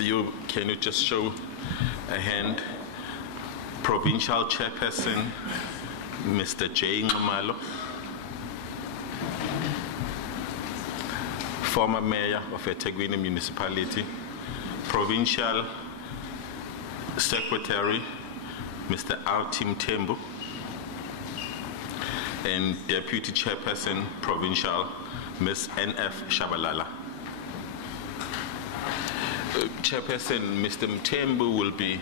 can you just show a hand? Provincial Chairperson, Mr. J. Nxumalo. Former Mayor of eThekwini Municipality. Provincial Secretary, Mr. R.T. Mthembu. And Deputy Chairperson, Provincial, Ms. N.F. Shabalala. Chairperson, Mr. Mthembu will be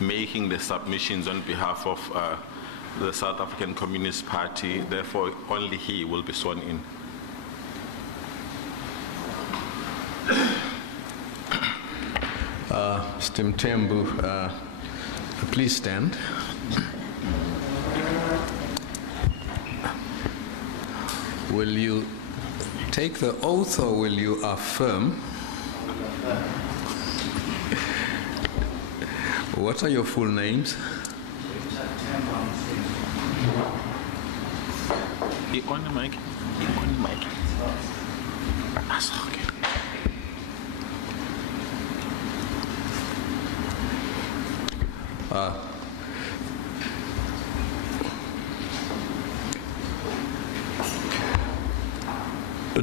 making the submissions on behalf of the South African Communist Party, therefore only he will be sworn in. Mr. Mthembu, please stand. Will you take the oath or will you affirm? What are your full names? On the mic. On the mic. That's okay.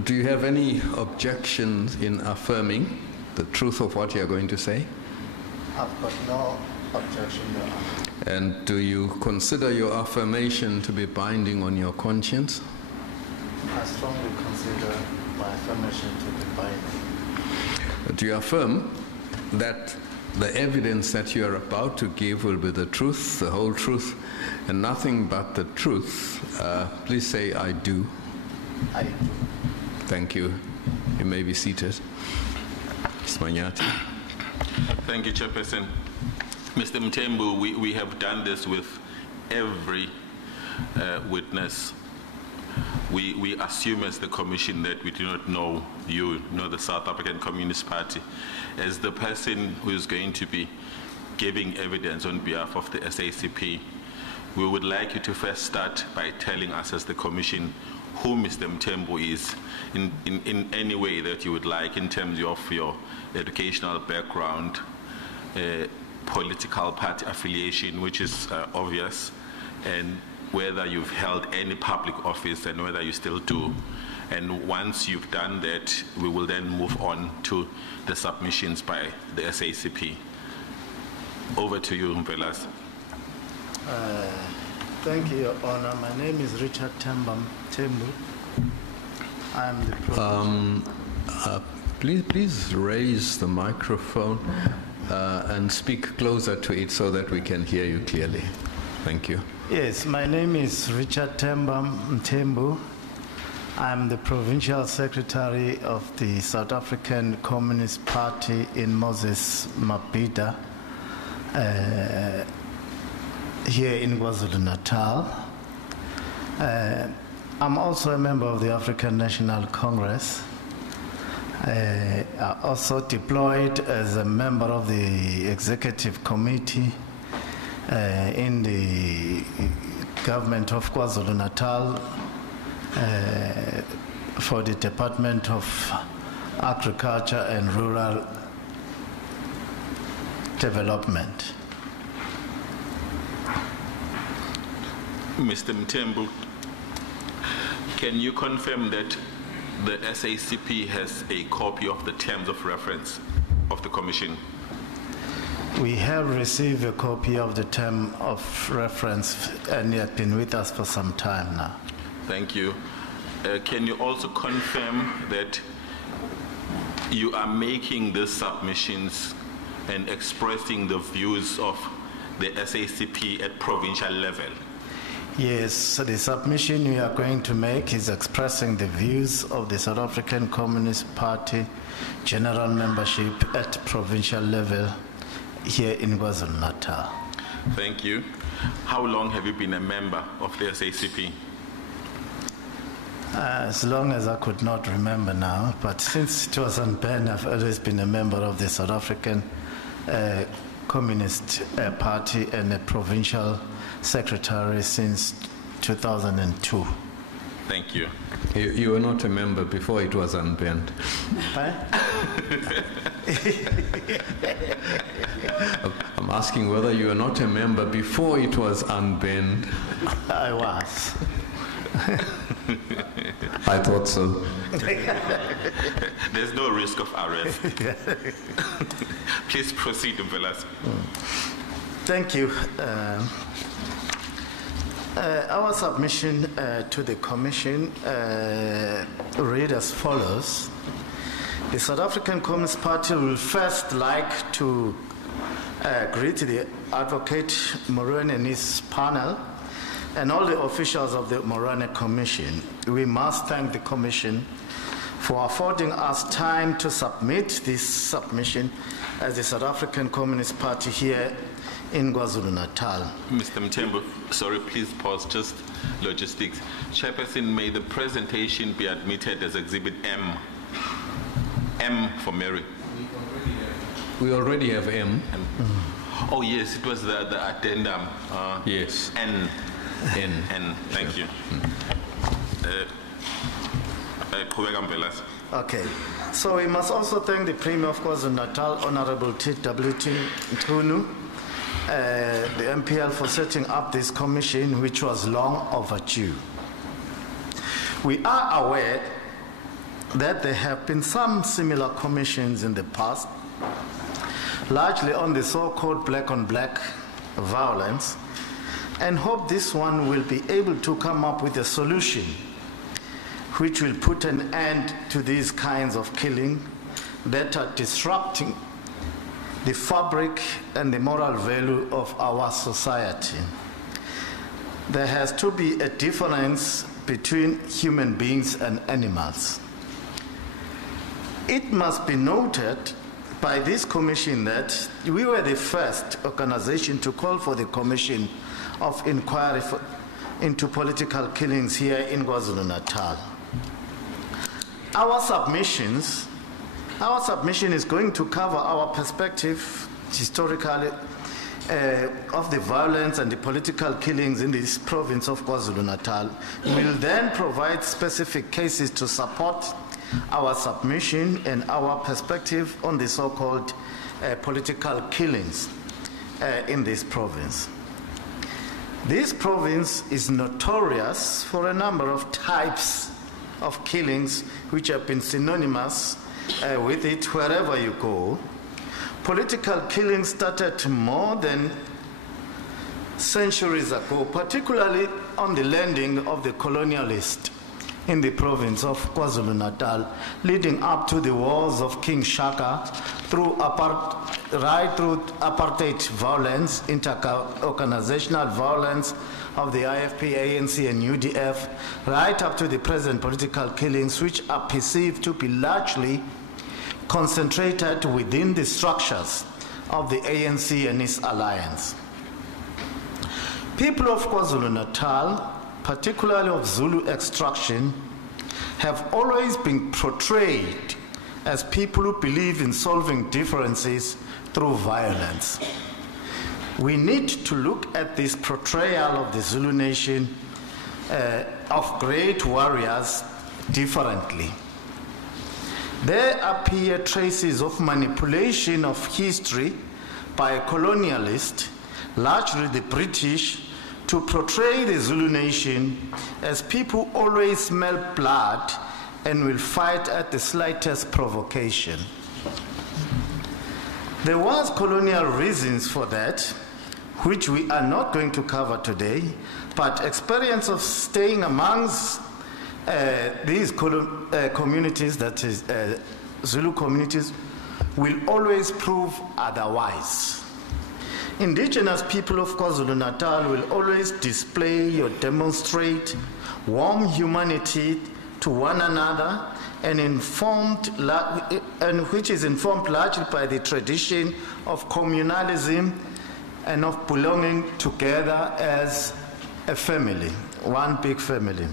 Do you have any objections in affirming the truth of what you're going to say? I've got no objection, Your Honor. And do you consider your affirmation to be binding on your conscience? I strongly consider my affirmation to be binding. Do you affirm that the evidence that you are about to give will be the truth, the whole truth, and nothing but the truth? Please say, I do. I do. Thank you. You may be seated. Mr. Manyati. Thank you, Chairperson. Mr. Mthembu, we have done this with every witness. We assume as the Commission that we do not know you, nor the South African Communist Party. As the person who is going to be giving evidence on behalf of the SACP, we would like you to first start by telling us as the Commission who Mr. Mthembu is in any way that you would like, in terms of your educational background, political party affiliation, which is obvious, and whether you've held any public office and whether you still do. And once you've done that, we will then move on to the submissions by the SACP. Over to you, Mpelas. Thank you, Your Honor. My name is Richard Mthembu. I am the Please raise the microphone and speak closer to it so that we can hear you clearly. Thank you. Yes, my name is Richard Mthembu. I'm the Provincial Secretary of the South African Communist Party in Moses Mabhida, here in KwaZulu-Natal. I'm also a member of the African National Congress. I also deployed as a member of the Executive Committee in the government of KwaZulu-Natal for the Department of Agriculture and Rural Development. Mr. Mthembu, can you confirm that the SACP has a copy of the terms of reference of the Commission? We have received a copy of the term of reference, and it has been with us for some time now. Thank you. Can you also confirm that you are making these submissions and expressing the views of the SACP at provincial level? Yes, so the submission we are going to make is expressing the views of the South African Communist Party general membership at provincial level here in KwaZulu-Natal. Thank you. How long have you been a member of the SACP? As long as I could not remember now, but since it was unbanned, I've always been a member of the South African Communist Party and a provincial secretary since 2002. Thank you. You were not a member before it was unbanned. I'm asking whether you were not a member before it was unbanned. I was. I thought so. There's no risk of arrest. Please proceed, Umvelas. Thank you. Our submission to the Commission read as follows. The South African Communist Party will first like to greet the Advocate Moerane and his panel and all the officials of the Moerane Commission. We must thank the Commission for affording us time to submit this submission as the South African Communist Party here in KwaZulu-Natal. Mr. Mthembu, sorry, please pause, just logistics. Chairperson, may the presentation be admitted as Exhibit M. M for Mary. We already have M. Oh, yes, it was the addendum. Yes. N. N. N, thank you. Okay, so we must also thank the Premier of KwaZulu-Natal, Honorable T.W.T. Mkhulu, the MPL, for setting up this commission, which was long overdue. We are aware that there have been some similar commissions in the past, largely on the so-called black-on-black violence, and hope this one will be able to come up with a solution which will put an end to these kinds of killing that are disrupting the fabric and the moral value of our society. There has to be a difference between human beings and animals. It must be noted by this commission that we were the first organization to call for the Commission of Inquiry into political killings here in KwaZulu-Natal. Our submission is going to cover our perspective historically of the violence and the political killings in this province of KwaZulu-Natal. We'll then provide specific cases to support our submission and our perspective on the so-called political killings in this province. This province is notorious for a number of types of killings which have been synonymous with it wherever you go. Political killings started more than centuries ago, particularly on the landing of the colonialists in the province of KwaZulu-Natal, leading up to the wars of King Shaka, right through apartheid violence, inter-organizational violence of the IFP, ANC, and UDF, right up to the present political killings, which are perceived to be largely concentrated within the structures of the ANC and its alliance. People of KwaZulu-Natal, particularly of Zulu extraction, have always been portrayed as people who believe in solving differences through violence. We need to look at this portrayal of the Zulu nation of great warriors differently. There appear traces of manipulation of history by colonialists, largely the British, to portray the Zulu nation as people who always smell blood and will fight at the slightest provocation. There was colonial reasons for that, which we are not going to cover today, but experience of staying amongst these communities, that is Zulu communities, will always prove otherwise. Indigenous people of KwaZulu-Natal will always display or demonstrate warm humanity to one another and which is informed largely by the tradition of communalism and of belonging together as a family, one big family.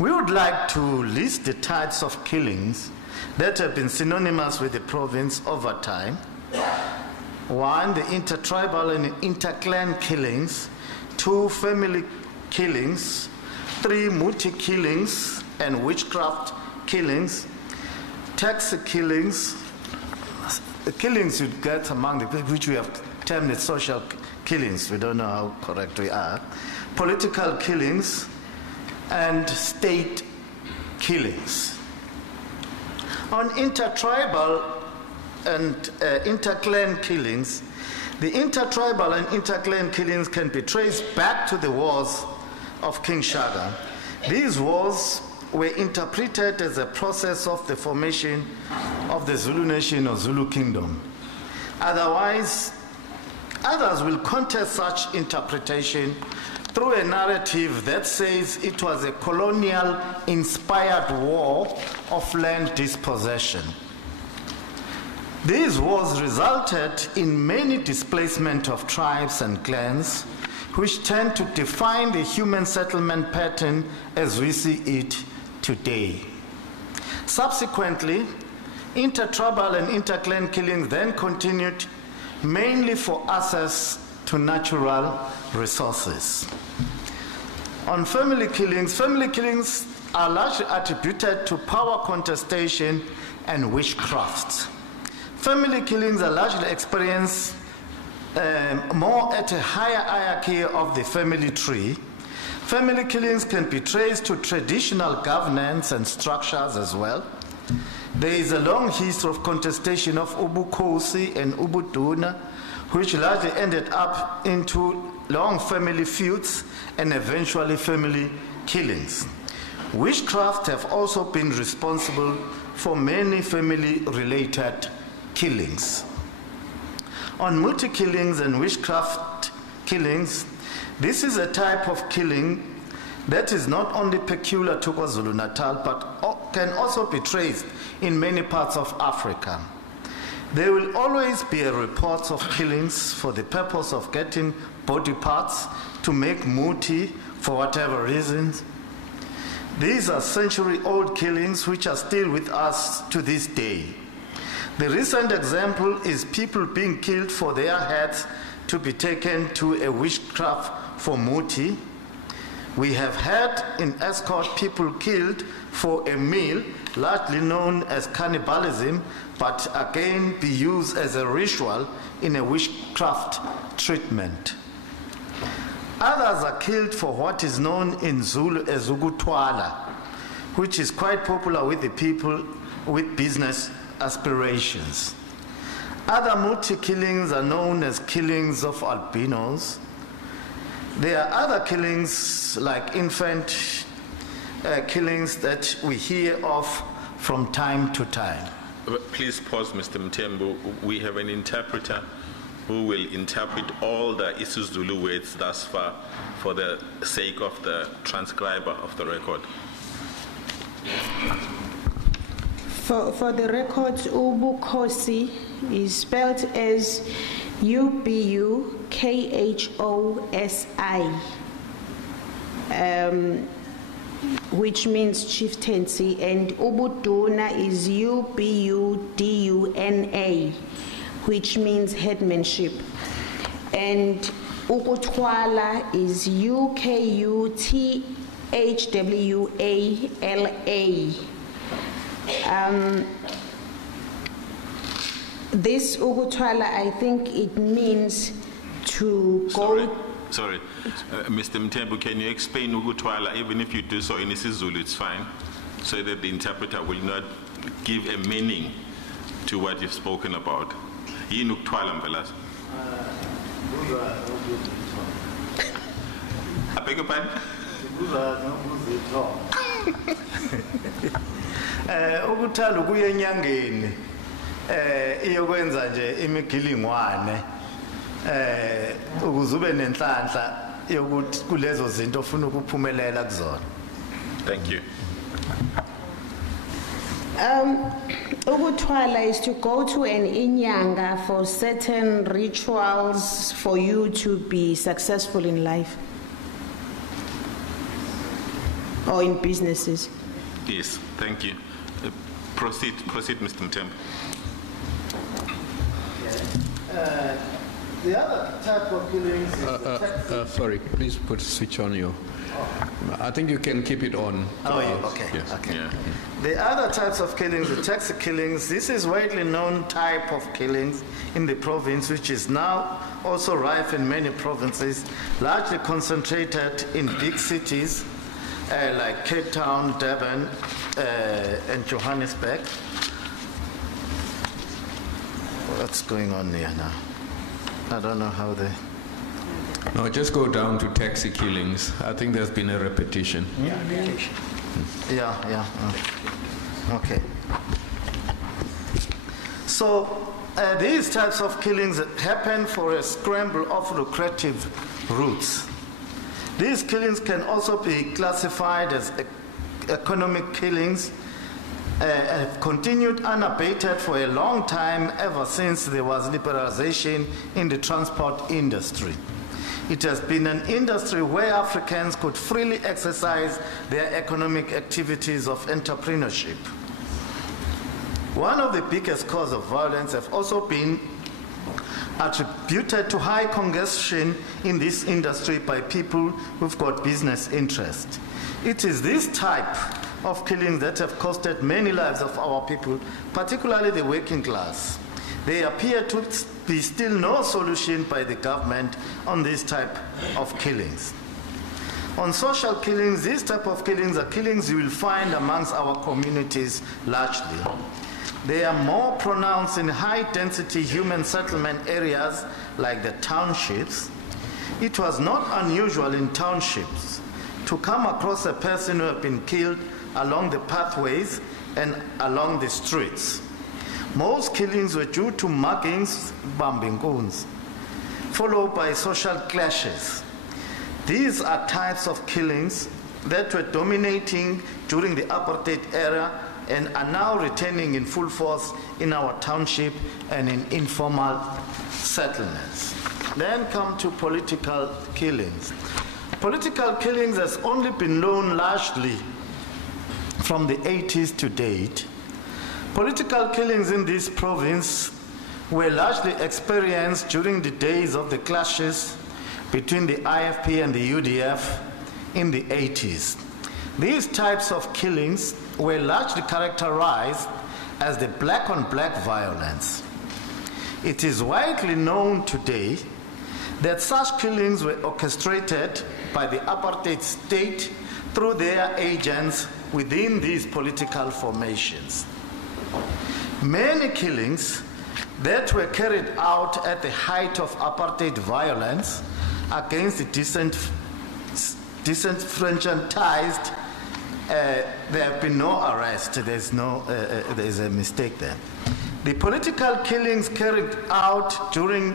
We would like to list the types of killings that have been synonymous with the province over time. 1, the intertribal and interclan killings. 2, family killings. 3, muti killings and witchcraft killings. Taxi killings. the killings you get among the people, which we have termed as social killings, we don't know how correct we are, political killings, and state killings. On intertribal and interclan killings, the intertribal and interclan killings can be traced back to the wars of King Shaka. These wars were interpreted as a process of the formation of the Zulu nation or Zulu kingdom. Otherwise, others will contest such interpretation through a narrative that says it was a colonial-inspired war of land dispossession. These wars resulted in many displacement of tribes and clans, which tend to define the human settlement pattern as we see it today. Subsequently, intertribal and interclan killings then continued mainly for access to natural resources. On family killings are largely attributed to power contestation and witchcraft. Family killings are largely experienced more at a higher hierarchy of the family tree. Family killings can be traced to traditional governance and structures as well. There is a long history of contestation of ubukhosi and ubuduna, which largely ended up into long family feuds and eventually family killings. Witchcraft have also been responsible for many family-related killings. On multi-killings and witchcraft killings, this is a type of killing that is not only peculiar to KwaZulu-Natal, but can also be traced in many parts of Africa. There will always be a report of killings for the purpose of getting body parts to make muti for whatever reasons. These are century-old killings which are still with us to this day. The recent example is people being killed for their heads to be taken to a witchcraft for muti. We have had in Escort people killed for a meal, largely known as cannibalism, but again be used as a ritual in a witchcraft treatment. Others are killed for what is known in Zulu as ukutwala, which is quite popular with the people with business aspirations. Other multi-killings are known as killings of albinos. There are other killings like infant killings that we hear of from time to time. Please pause, Mr. Mtembu. We have an interpreter who will interpret all the isiZulu words thus far for the sake of the transcriber of the record. For the record, ubukhosi is spelled as U-B-U-K-H-O-S-I, which means chieftaincy, and ubuduna is U-B-U-D-U-N-A, which means headmanship, and ukutwala is U-K-U-T-H-W-A-L-A. This ukutwala, I think it means to go... Sorry. Mr. Mtembu, can you explain ukutwala? Even if you do so in isiZulu, it's fine, so that the interpreter will not give a meaning to what you've spoken about. Yini ukutwala mvelas? I beg your pardon? Ukuthala ukuya enyangeni iyokwenza nje imigilingwane ukuze ube nenhlanhla yokuthi kulezo zinto ofuna ukuphumelela kuzona. Thank you. Ukutwala is to go to an inyanga for certain rituals for you to be successful in life or in businesses. Yes, thank you. Proceed, Mr. Mtembu. The other type of killings is sorry, please switch on your... I think you can keep it on. Oh, yeah, okay. Yes. Okay. Yeah. The other types of killings, the taxi killings, this is widely known type of killings in the province, which is now also rife in many provinces, largely concentrated in big cities like Cape Town, Durban, and Johannesburg. What's going on here now? I don't know how they... No, just go down to taxi killings. I think there's been a repetition. Yeah. Okay. So these types of killings happen for a scramble of lucrative routes. These killings can also be classified as economic killings and have continued unabated for a long time, ever since there was liberalization in the transport industry. It has been an industry where Africans could freely exercise their economic activities of entrepreneurship. One of the biggest causes of violence have also been attributed to high congestion in this industry by people who've got business interest. It is this type of killings that have costed many lives of our people, particularly the working class. There appear to be still no solution by the government on this type of killings. On social killings, these type of killings are killings you will find amongst our communities largely. They are more pronounced in high-density human settlement areas like the townships. It was not unusual in townships to come across a person who had been killed along the pathways and along the streets. Most killings were due to muggings, bambinguns, followed by social clashes. These are types of killings that were dominating during the apartheid era and are now returning in full force in our township and in informal settlements. Then come to political killings. Political killings has only been known largely from the 80s to date. Political killings in this province were largely experienced during the days of the clashes between the IFP and the UDF in the 80s. These types of killings were largely characterized as the black-on-black violence. It is widely known today that such killings were orchestrated by the apartheid state through their agents within these political formations. Many killings that were carried out at the height of apartheid violence against the disenfranchised, there have been no arrest. There's a mistake there. The political killings carried out during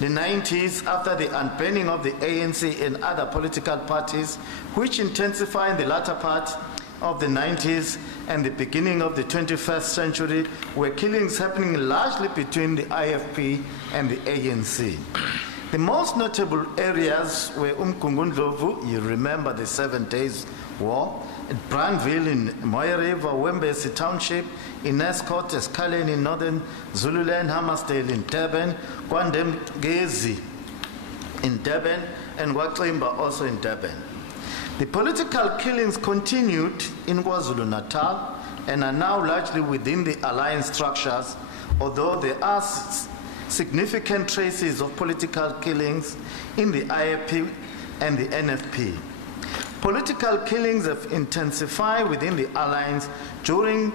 the 90s after the unbanning of the ANC and other political parties, which intensified in the latter part of the 90s and the beginning of the 21st century, were killings happening largely between the IFP and the ANC. The most notable areas were Umzimkhulu, you remember the 7 Days War, at Brandville in Moerane, Wembesi Township, in Escort, Escalen in Northern Zululand, Hammersdale in Durban, Kwandemgezi in Durban, and Waklimba also in Durban. The political killings continued in KwaZulu-Natal and are now largely within the alliance structures, although there are significant traces of political killings in the IFP and the NFP. Political killings have intensified within the alliance during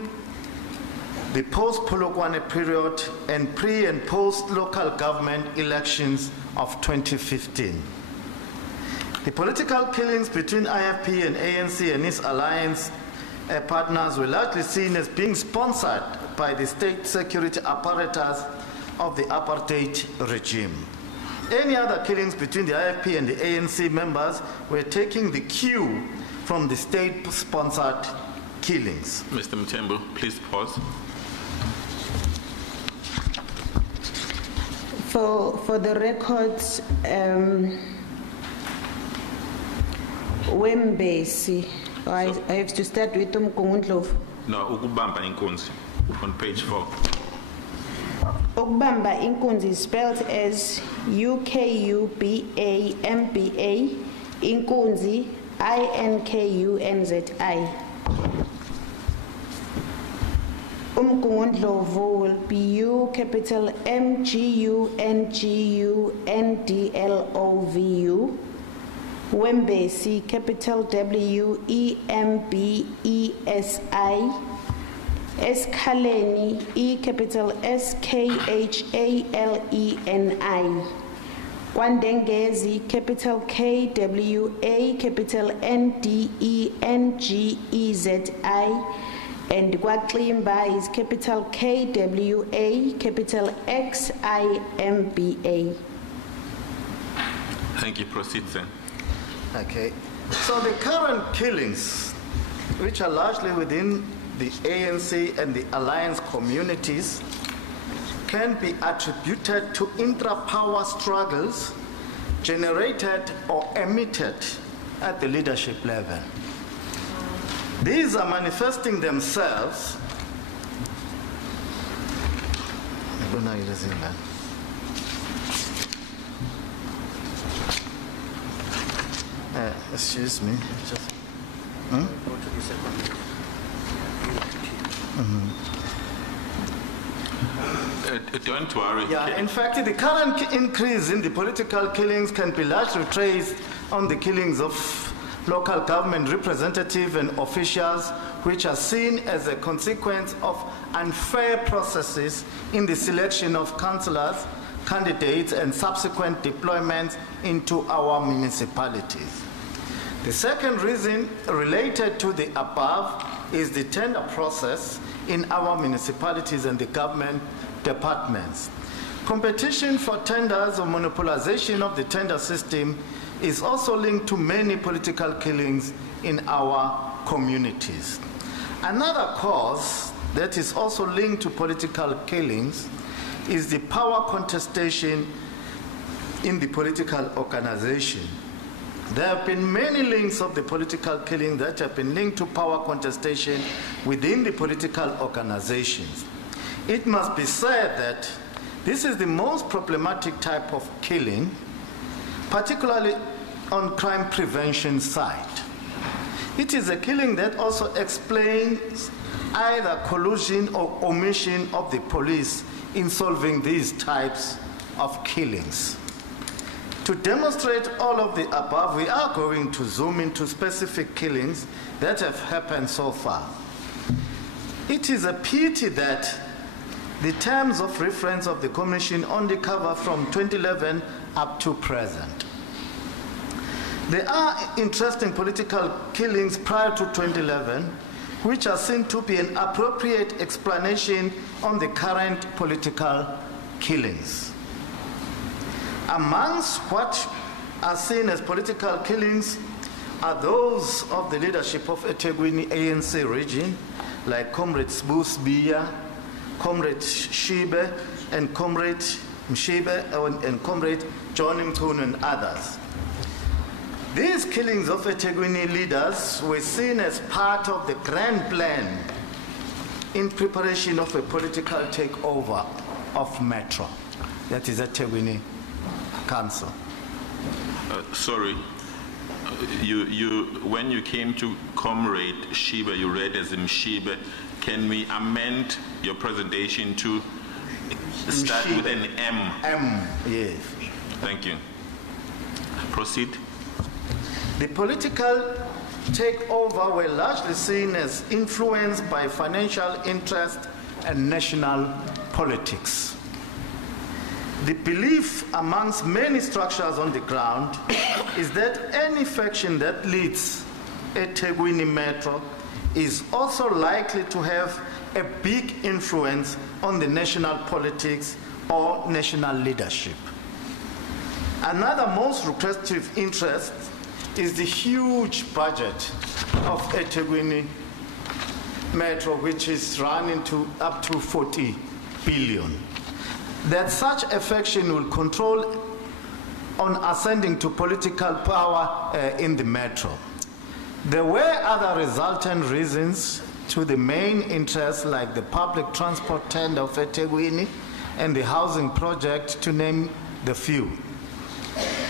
the post-Polokwane period and pre- and post-local government elections of 2015. The political killings between IFP and ANC and its alliance partners were largely seen as being sponsored by the state security apparatus of the apartheid regime. Any other killings between the IFP and the ANC members were taking the cue from the state-sponsored killings. Mr. Mthembu, please pause. For the records, Wembesi, I have to start with Umzimkhulu. No, ukubamba inkunzi on page 4. Ukubamba inkunzi is spelled as UKUBAMBA, inkunzi INKUNZI. Umgungundlovu will be U capital MGUNGUNDLOVU. Wembesi capital WEMBESI. Eskaleni E capital SKHALENI. Kwandengezi capital KWA capital NDENGEZI. And Kwaklimba is capital KWA capital XIMBA. Thank you. Proceed, sir. Okay. So the current killings, which are largely within the ANC and the alliance communities, can be attributed to intra-power struggles generated or emitted at the leadership level. These are manifesting themselves. Excuse me. Don't worry. Yeah, in fact, the current increase in the political killings can be largely traced on the killings of local government representatives and officials, which are seen as a consequence of unfair processes in the selection of councillors, candidates, and subsequent deployments into our municipalities. The second reason related to the above is the tender process in our municipalities and the government departments. Competition for tenders or monopolization of the tender system is also linked to many political killings in our communities. Another cause that is also linked to political killings is the power contestation in the political organization. There have been many links of the political killing that have been linked to power contestation within the political organizations. It must be said that this is the most problematic type of killing, particularly on crime prevention side. It is a killing that also explains either collusion or omission of the police in solving these types of killings. To demonstrate all of the above, we are going to zoom into specific killings that have happened so far. It is a pity that the terms of reference of the Commission only cover from 2011 up to present. There are interesting political killings prior to 2011, which are seen to be an appropriate explanation on the current political killings. Amongst what are seen as political killings are those of the leadership of eThekwini ANC region, like Comrade Sbusbiya, Comrade Shibe, and Comrade Mshibe, and Comrade Umzimkhulu, and others. These killings of eThekwini leaders were seen as part of the grand plan in preparation of a political takeover of Metro, that is eThekwini Council. Sorry, when you came to Comrade Shiba, you read as Mshibe. Can we amend your presentation to start Mshibe. with an M? M, yes. Thank you. Proceed. The political takeover were largely seen as influenced by financial interest and national politics. The belief amongst many structures on the ground is that any faction that leads eThekwini Metro is also likely to have a big influence on the national politics or national leadership. Another most lucrative interest is the huge budget of eThekwini Metro, which is running to up to 40 billion. That such a faction will control on ascending to political power in the Metro. There were other resultant reasons to the main interests, like the public transport tender of eThekwini, and the housing project, to name the few.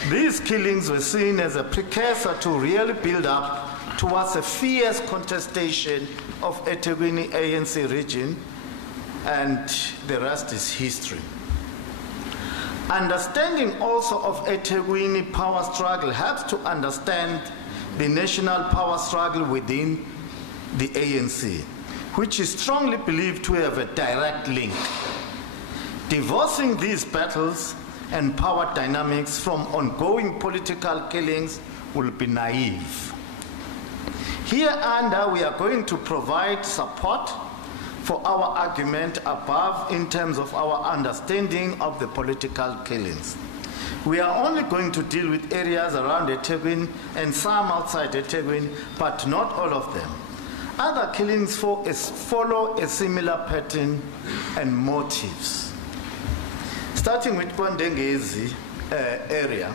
These killings were seen as a precursor to really build up towards a fierce contestation of eThekwini ANC region, and the rest is history. Understanding also of eThekwini power struggle helps to understand the national power struggle within the ANC, which is strongly believed to have a direct link. Divorcing these battles and power dynamics from ongoing political killings will be naive. Hereunder, we are going to provide support for our argument above in terms of our understanding of the political killings. We are only going to deal with areas around eThekwini and some outside eThekwini, but not all of them. Other killings follow a similar pattern and motives. Starting with KwaNdengezi area,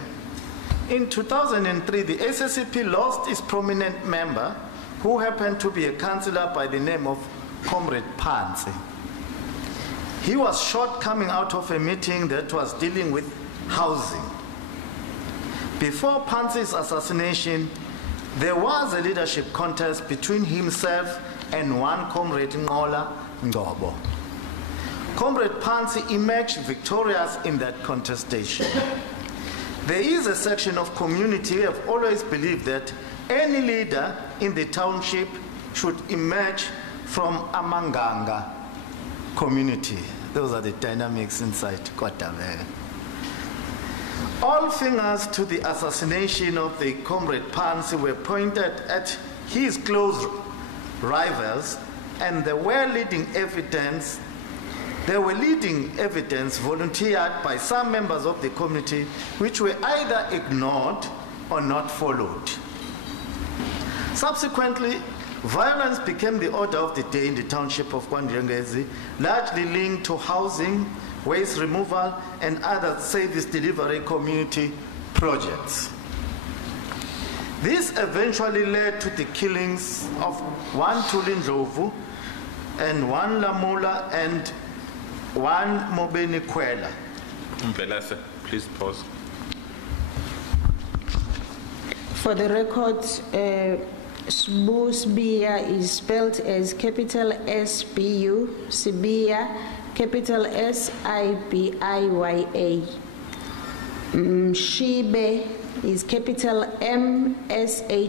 in 2003, the SACP lost its prominent member, who happened to be a councillor by the name of Comrade Phansi. He was shot coming out of a meeting that was dealing with housing. Before Phansi's assassination, there was a leadership contest between himself and one Comrade Ngola Ngobo. Comrade Phansi emerged victorious in that contestation. There is a section of community who have always believed that any leader in the township should emerge from a Manganga community. Those are the dynamics inside KwaDabega. All fingers to the assassination of the Comrade Phansi were pointed at his close rivals, and there were leading evidence volunteered by some members of the community, which were either ignored or not followed. Subsequently, violence became the order of the day in the township of KwaNdengezi, largely linked to housing, waste removal, and other service delivery community projects. This eventually led to the killings of one Tulindlovu and one Lamula and one Mobeni Kwela. Mpelase, please pause. For the record, Sibia is spelled as capital SBU, Sibia, capital SIBIYA. Mshibe is capital MSHIBE.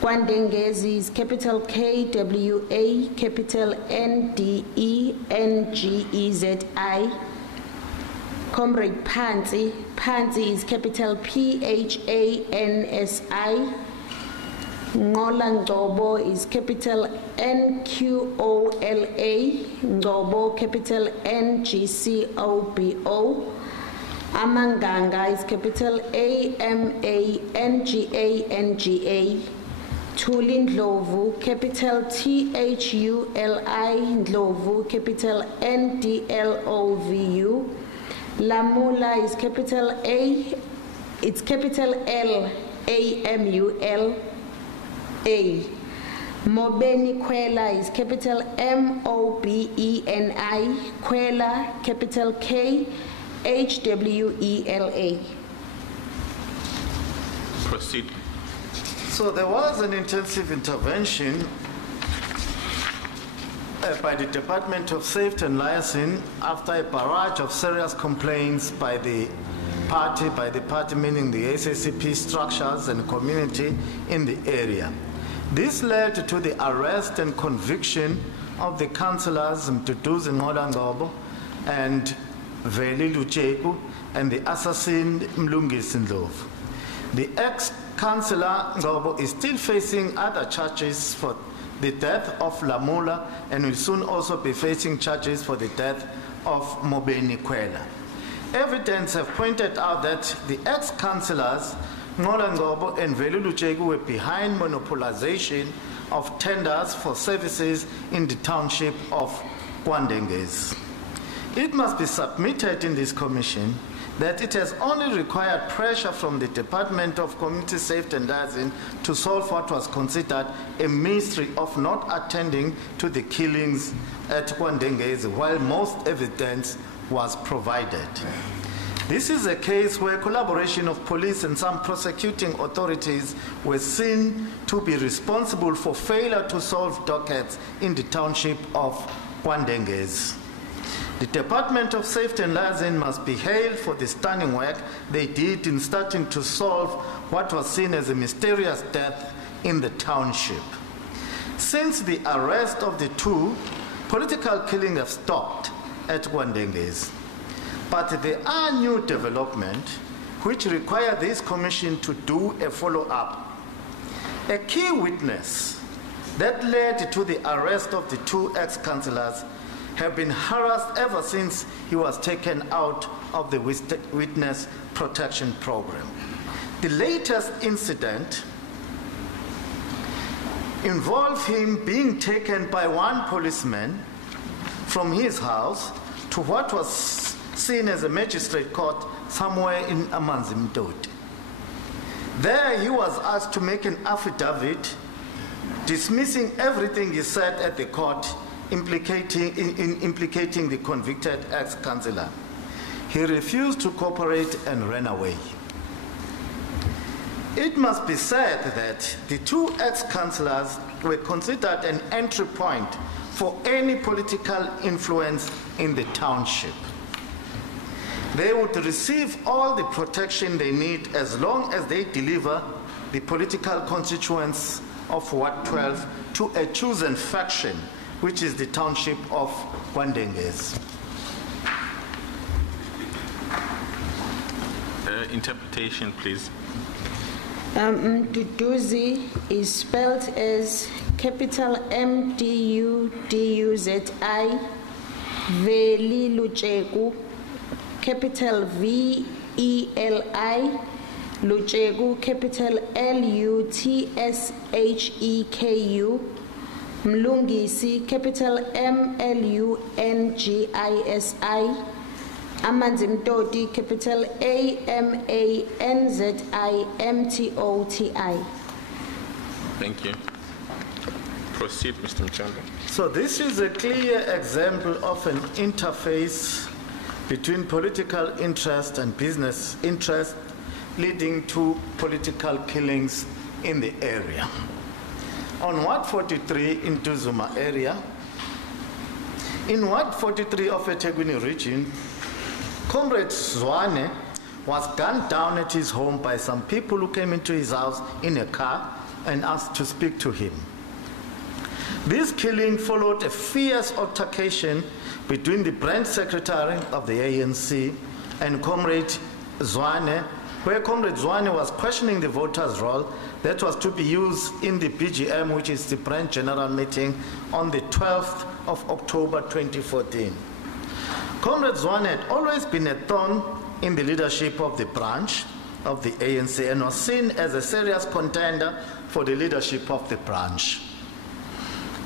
KwaNdengezi is capital KWA, capital NDENGEZI. Comrade Phansi is capital PHANSI. Ngola Ngobo is capital NQOLA. Ngobo capital NGCOBO. Amanganga is capital AMANGANGA. Tulindlovu, capital THULI, Ndlovu, capital NDLOVU. Lamula is capital A, it's capital LAMULA. Mobeni Kwela is capital MOBENI, Kwela, capital KHWELA. Proceed. So there was an intensive intervention by the Department of Safety and Liaison after a barrage of serious complaints by the party meaning the SACP structures and community in the area. This led to the arrest and conviction of the councillors Mduduzi Ngola Ngobo and Veli Lucheku and the assassin Mlungisi Ndlovu. The ex-councillor Ngobo is still facing other charges for the death of Lamula and will soon also be facing charges for the death of Mobeni Kwela. Evidence have pointed out that the ex-councillors Ngola Ngobo and Veli Lucheku were behind monopolization of tenders for services in the township of KwaNdengezi. It must be submitted in this commission that it has only required pressure from the Department of Community Safety and Liaison to solve what was considered a mystery of not attending to the killings at KwaNdengezi, while most evidence was provided. This is a case where collaboration of police and some prosecuting authorities were seen to be responsible for failure to solve dockets in the township of KwaNdengezi. The Department of Safety and Liaison must be hailed for the stunning work they did in starting to solve what was seen as a mysterious death in the township. Since the arrest of the two, political killings have stopped at KwaNdengezi. But there are new developments which require this commission to do a follow-up. A key witness that led to the arrest of the two ex-councillors have been harassed ever since he was taken out of the witness protection program. The latest incident involved him being taken by one policeman from his house to what was seen as a magistrate court somewhere in Umzimkhulu. There he was asked to make an affidavit dismissing everything he said at the court implicating the convicted ex-councillor. He refused to cooperate and ran away. It must be said that the two ex-councillors were considered an entry point for any political influence in the township. They would receive all the protection they need as long as they deliver the political constituents of Ward 12 to a chosen faction, which is the township of KwaNdengezi. Interpretation, please. Mduduzi is spelled as capital M-D-U-D-U-Z-I, Veli Luchegu, capital V-E-L-I, Luchegu, capital L-U-T-S-H-E-K-U, Mlungisi, capital M-L-U-N-G-I-S-I, Amanzimtoti, capital A-M-A-N-Z-I-M-T-O-T-I. Thank you. Proceed, Mr. Inchanga. So this is a clear example of an interface between political interest and business interest leading to political killings in the area. On Ward 43 in Tuzuma area, in Ward 43 of eThekwini region, Comrade Zwane was gunned down at his home by some people who came into his house in a car and asked to speak to him. This killing followed a fierce altercation between the branch secretary of the ANC and Comrade Zwane, where Comrade Zwane was questioning the voters' roll that was to be used in the BGM, which is the branch general meeting, on the 12th of October 2014. Comrade Zwane had always been a thorn in the leadership of the branch of the ANC and was seen as a serious contender for the leadership of the branch.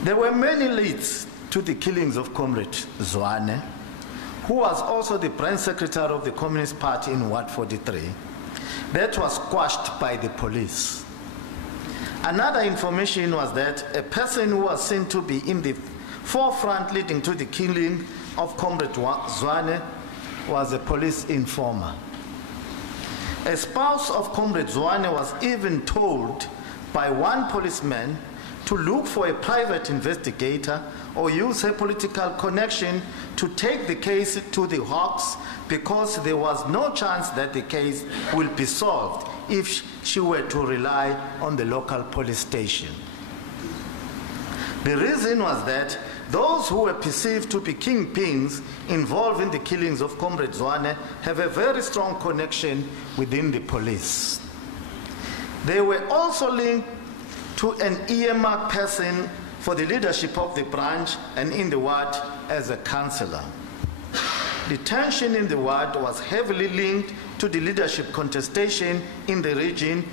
There were many leads to the killings of Comrade Zwane, who was also the branch secretary of the Communist Party in Ward 43. That was quashed by the police. Another information was that a person who was seen to be in the forefront leading to the killing of Comrade Zwane was a police informer. A spouse of Comrade Zwane was even told by one policeman to look for a private investigator or use her political connection to take the case to the Hawks because there was no chance that the case will be solved if she were to rely on the local police station. The reason was that those who were perceived to be kingpins involved in the killings of Comrade Zwane have a very strong connection within the police. They were also linked to an earmarked person for the leadership of the branch and in the ward as a councillor. The tension in the ward was heavily linked to the leadership contestation in the region,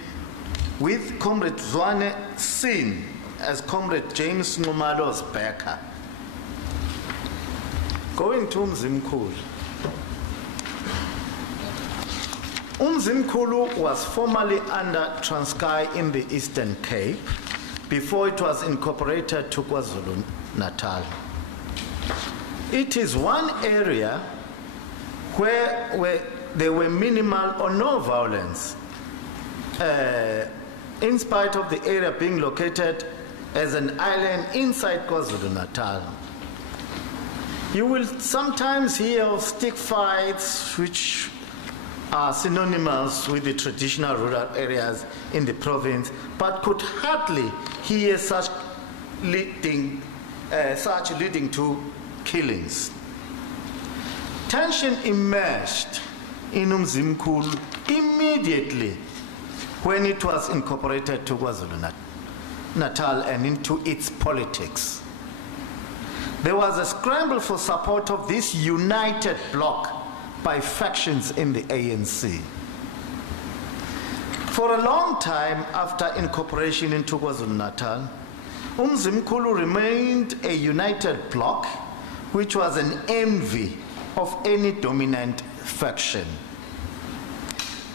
with Comrade Zwane seen as Comrade James Numalo's backer. Going to Umzimkhulu. Umzimkhulu was formerly under Transkei in the Eastern Cape before it was incorporated to KwaZulu-Natal. It is one area where there were minimal or no violence, in spite of the area being located as an island inside KwaZulu-Natal. You will sometimes hear of stick fights, which are synonymous with the traditional rural areas in the province, but could hardly hear such leading to killings. Tension emerged in Umzimkhulu immediately when it was incorporated to KwaZulu-Natal and into its politics. There was a scramble for support of this united bloc by factions in the ANC. For a long time after incorporation into KwaZulu-Natal, Umzimkhulu remained a united bloc, which was an envy of any dominant faction.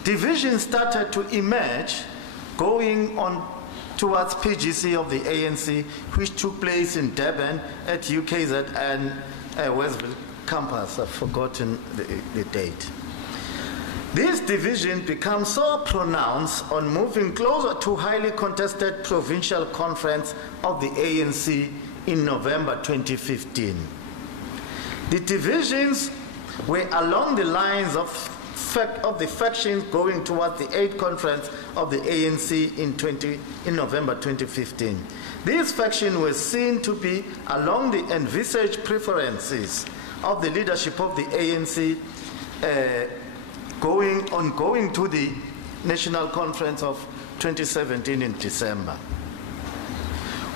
Divisions started to emerge, going on towards PGC of the ANC, which took place in Durban at UKZ and Westville campus. I've forgotten the date. This division became so pronounced on moving closer to highly contested provincial conference of the ANC in November 2015. The divisions were along the lines of the factions going towards the 8th conference of the ANC in November 2015. These factions were seen to be along the envisaged preferences of the leadership of the ANC going to the National Conference of 2017 in December.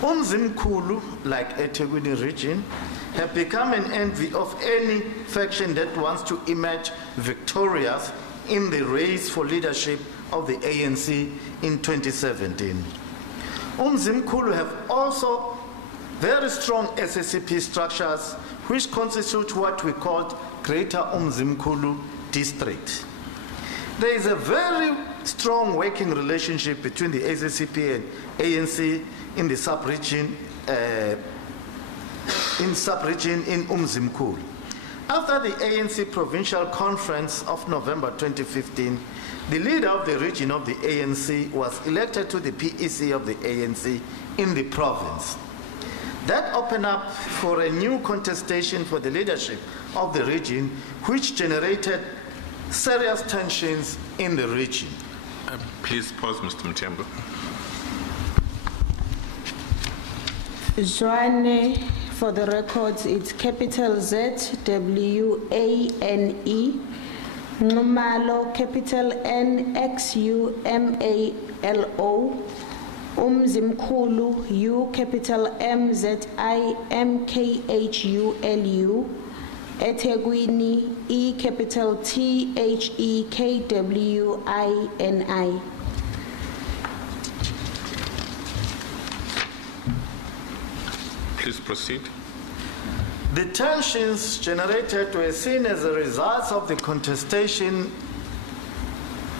Umzimkhulu, like eThekwini region, have become an envy of any faction that wants to emerge victorious in the race for leadership of the ANC in 2017. Umzimkhulu have also very strong SACP structures which constitute what we call Greater Umzimkhulu District. There is a very strong working relationship between the SACP and ANC in the sub-region in Umzimkhulu. After the ANC Provincial Conference of November 2015, the leader of the region of the ANC was elected to the PEC of the ANC in the province. That opened up for a new contestation for the leadership of the region, which generated serious tensions in the region. Please pause, Mr. Mthembu. Zwane, for the records, it's capital Z, W-A-N-E, Numalo, capital N-X-U-M-A-L-O, Umzimkhulu, U, capital M-Z-I-M-K-H-U-L-U, eThekwini, E, capital T-H-E-K-W-I-N-I. Please proceed. The tensions generated were seen as a result of the contestation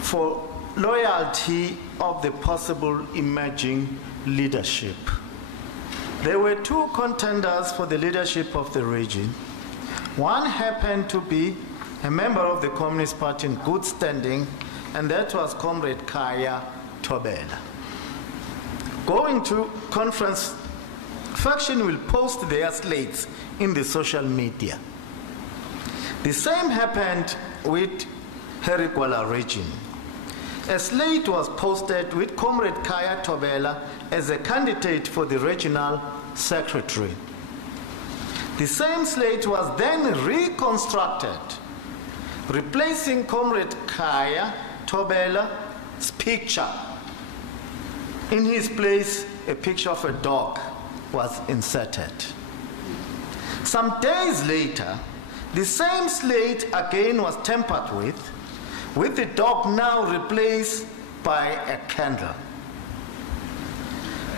for loyalty of the possible emerging leadership. There were two contenders for the leadership of the region. One happened to be a member of the Communist Party in good standing, and that was Comrade Khaya Thobela. Going to conference, faction will post their slates in the social media. The same happened with Herikwala region. A slate was posted with Comrade Khaya Thobela as a candidate for the regional secretary. The same slate was then reconstructed, replacing Comrade Khaya Thobela's picture. In his place, a picture of a dog was inserted. Some days later, the same slate again was tampered with the dog now replaced by a candle.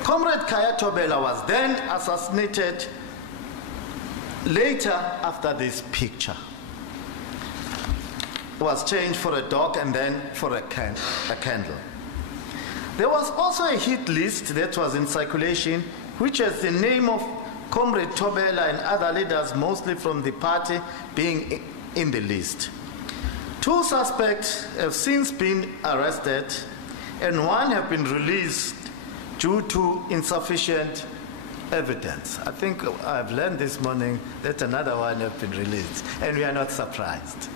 Comrade Khaya Thobela was then assassinated later after this picture. was changed for a dog and then for a candle. There was also a hit list that was in circulation, which has the name of Comrade Thobela and other leaders, mostly from the party, being in the list. 2 suspects have since been arrested, and 1 have been released due to insufficient evidence. I think I've learned this morning that another 1 have been released, and we are not surprised.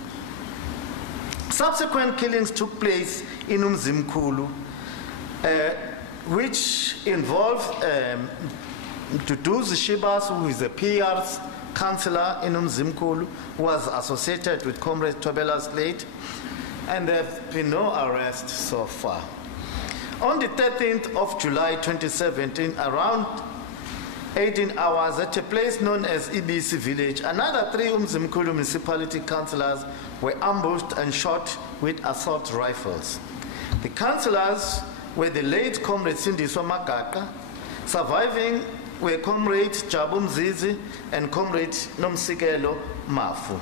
Subsequent killings took place in Umzimkhulu, which involved Duduzi Shibas, who is a PR's councillor in Umzimkhulu, who was associated with Comrade Thobela's late, and there have been no arrests so far. On the 13th of July 2017, around 18 hours at a place known as EBC Village, another 3 Umzimkhulu municipality councillors were ambushed and shot with assault rifles. The councillors were the late Comrade Sindiswa Magaka. Surviving were Comrade Jabu Mzizi and Comrade Nomsikelo Mafu.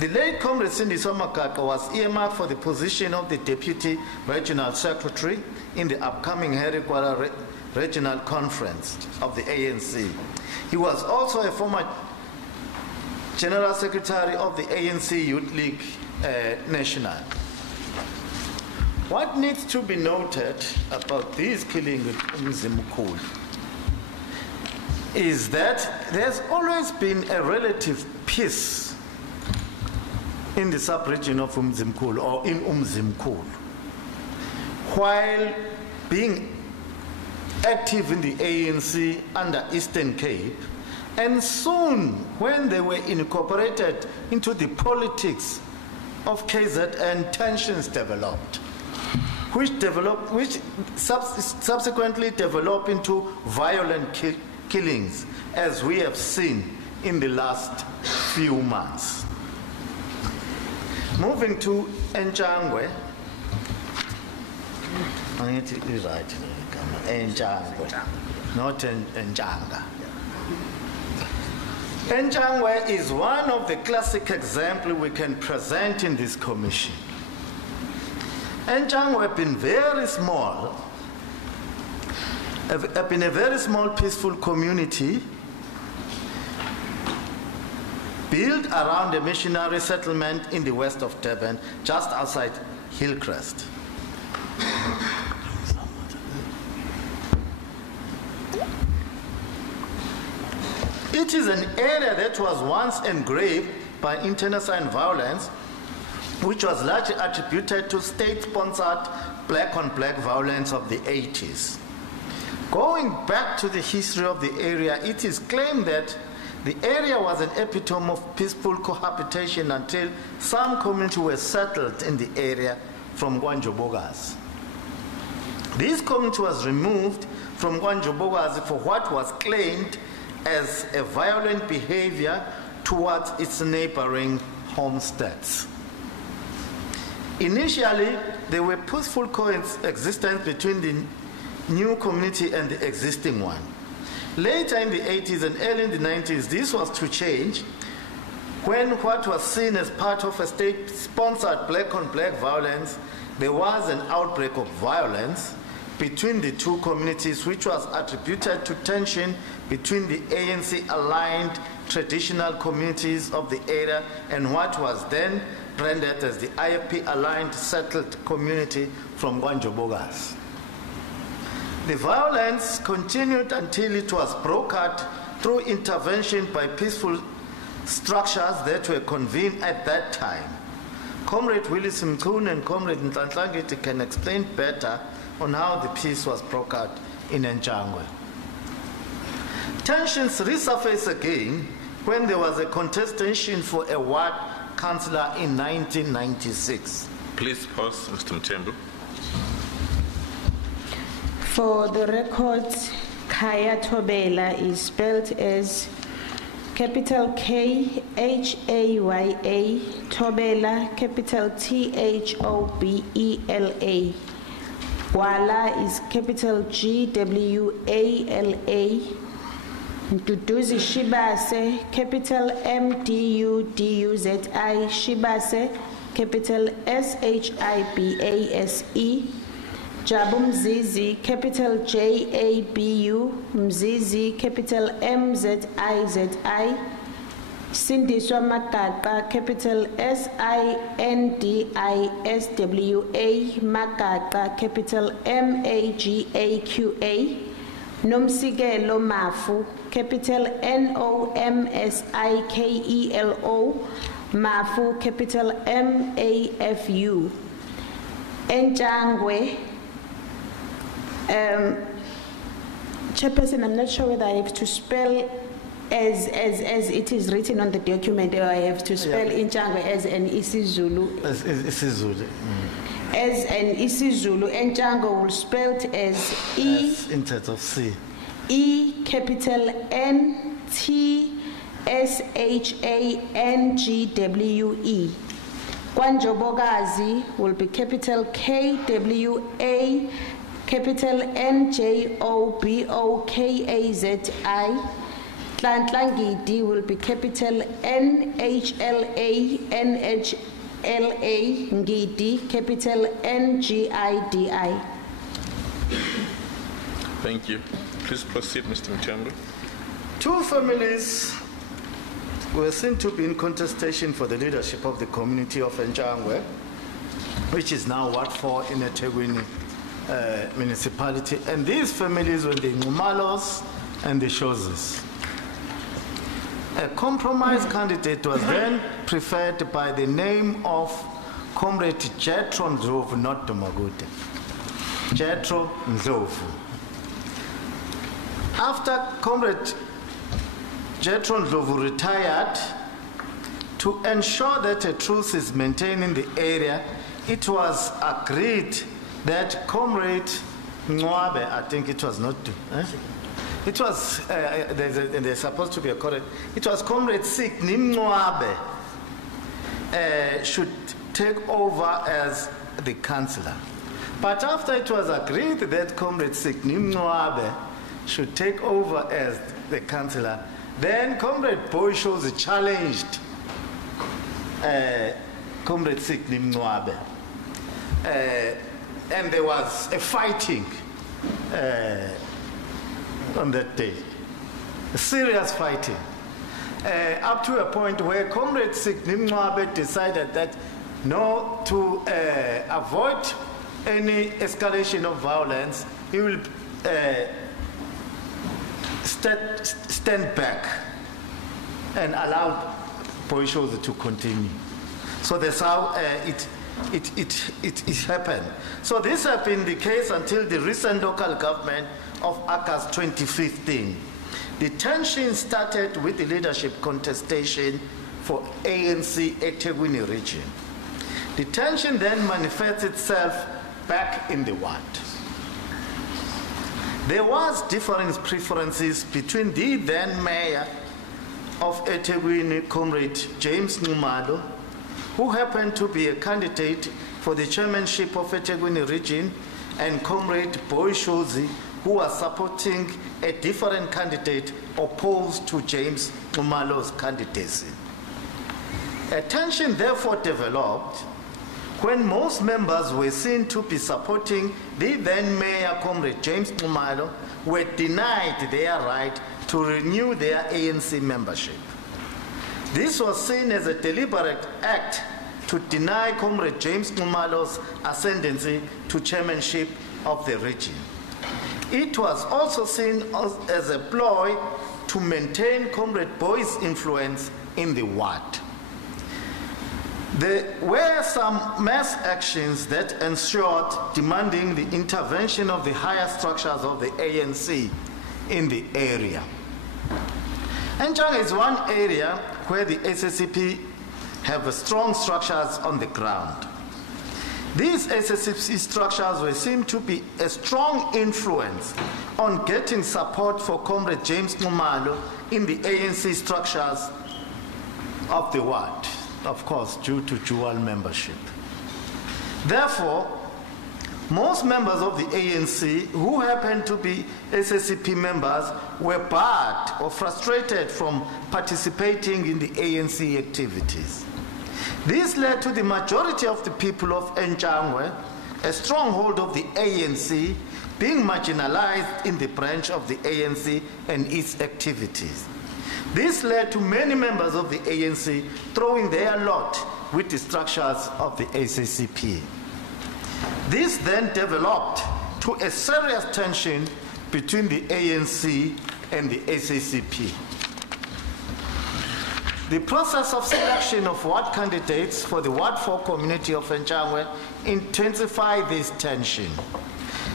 The late Comrade Sindiswa Magaka was earmarked for the position of the Deputy Regional Secretary in the upcoming Herikwala Regional Conference of the ANC. He was also a former General Secretary of the ANC Youth League National. What needs to be noted about these killings with Umzimkhulu is that there's always been a relative peace in the sub-region of Umzimkhulu, or in Umzimkhulu, while being active in the ANC under Eastern Cape, and soon when they were incorporated into the politics of KZN, tensions developed, which subsequently developed into violent killings, as we have seen in the last few months. Moving to Inchanga, I need to rewrite Inchanga, not Inchanga. Inchanga is one of the classic examples we can present in this commission. Inchanga have been very small, have been a very small peaceful community built around a missionary settlement in the west of Durban, just outside Hillcrest. It is an area that was once engraved by internecine violence, which was largely attributed to state-sponsored black-on-black violence of the 80s. Going back to the history of the area, it is claimed that the area was an epitome of peaceful cohabitation until some communities were settled in the area from Gwanjobogas. This community was removed from Gwanjobogas for what was claimed as a violent behavior towards its neighboring homesteads. Initially, there were peaceful coexistence between the new community and the existing one. Later in the 80s and early in the 90s, this was to change when what was seen as part of a state-sponsored black-on-black violence, there was an outbreak of violence between the two communities, which was attributed to tension between the ANC-aligned traditional communities of the area and what was then branded as the IFP-aligned settled community from Gwanjobogas. The violence continued until it was brokered through intervention by peaceful structures that were convened at that time. Comrade Willis Mchun and Comrade Ntlantlangiti can explain better on how the peace was brokered in Inchanga. Tensions resurfaced again when there was a contestation for a ward councillor in 1996. Please pause, Mr. Mthembu. For the record, Khaya Thobela is spelled as capital K H-A-Y-A, Thobela, capital T-H-O-B-E-L-A. Gwala is capital G-W-A-L-A. Duduzi Shibase, capital M-D-U-D-U-Z-I, Shibase, capital SHIBASE, Jabu Mzizi, capital JABU, Mzizi, capital MZIZI, Sindiswa Magaqa, capital SINDISWA, Magaqa, capital MAGAQA, Nomsigelo Mafu, capital NOMSIKELO, Mafu, capital MAFU, Enchangwe. Chairperson, I'm not sure whether I have to spell as it is written on the document, or I have to spell Inchanga as an isiZulu. As isiZulu. As an isiZulu, Inchanga will spell it as E. Instead of C. E capital NTSHANGWE. Kwanjobokazi will be capital KWA, capital NJOBOKAZI. Tlantlangidi will be capital NHLA, NHLA, Ngidi, capital NGIDI. Thank you. Please proceed, Mr. Mtembu. Two families were seen to be in contestation for the leadership of the community of Inchanga, which is now Ward 4 in eThekwini municipality. And these families were the Ngumalos and the Shozis. A compromise candidate was then preferred by the name of Comrade Jethro Ndlovu, not Domagute. Jethro Ndlovu. After Comrade Jethro Ndlovu retired, to ensure that a truce is maintained in the area, it was agreed that Comrade Mncwabe, I think it was not, it was, there's supposed to be a correct, it was Comrade Sikni Mncwabe should take over as the councillor. But after it was agreed that Comrade Sikni Mncwabe should take over as the councillor, then Comrade Boyshows challenged Comrade Sikni Mncwabe. And there was a fighting on that day, a serious fighting, up to a point where Comrade Sikni Mncwabe decided that no, to avoid any escalation of violence, he will stand back and allow Boyshows to continue. So that's how it happened. So this has been the case until the recent local government of August 2015. The tension started with the leadership contestation for ANC eThekwini region. The tension then manifests itself back in the ward. There was different preferences between the then mayor of eThekwini, Comrade James Nxumalo, who happened to be a candidate for the chairmanship of eThekwini region, and Comrade Boyshozi, who was supporting a different candidate opposed to James Nxumalo's candidacy. A tension therefore developed when most members were seen to be supporting the then mayor, Comrade James Nxumalo, were denied their right to renew their ANC membership. This was seen as a deliberate act to deny Comrade James Nxumalo's ascendancy to chairmanship of the region. It was also seen as a ploy to maintain Comrade Boy's influence in the ward. There were some mass actions that ensured demanding the intervention of the higher structures of the ANC in the area. Inchanga is one area where the SACP have strong structures on the ground. These SACP structures were seen to be a strong influence on getting support for Comrade James Nxumalo in the ANC structures of the ward, of course, due to dual membership. Therefore, most members of the ANC who happened to be SACP members were barred or frustrated from participating in the ANC activities. This led to the majority of the people of Inchanga, a stronghold of the ANC, being marginalized in the branch of the ANC and its activities. This led to many members of the ANC throwing their lot with the structures of the SACP. This then developed to a serious tension between the ANC and the SACP. The process of selection of ward candidates for the Ward 4 community of Inchanga intensified this tension.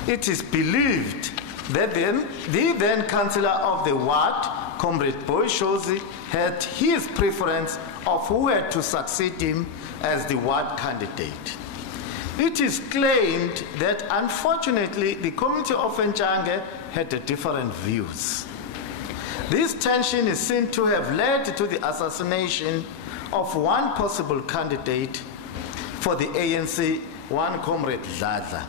It is believed that the then councillor of the ward, Comrade Boy Shozi, had his preference of who had to succeed him as the ward candidate. It is claimed that unfortunately the community of Inchanga had different views. This tension is seen to have led to the assassination of one possible candidate for the ANC, one Comrade Dladla.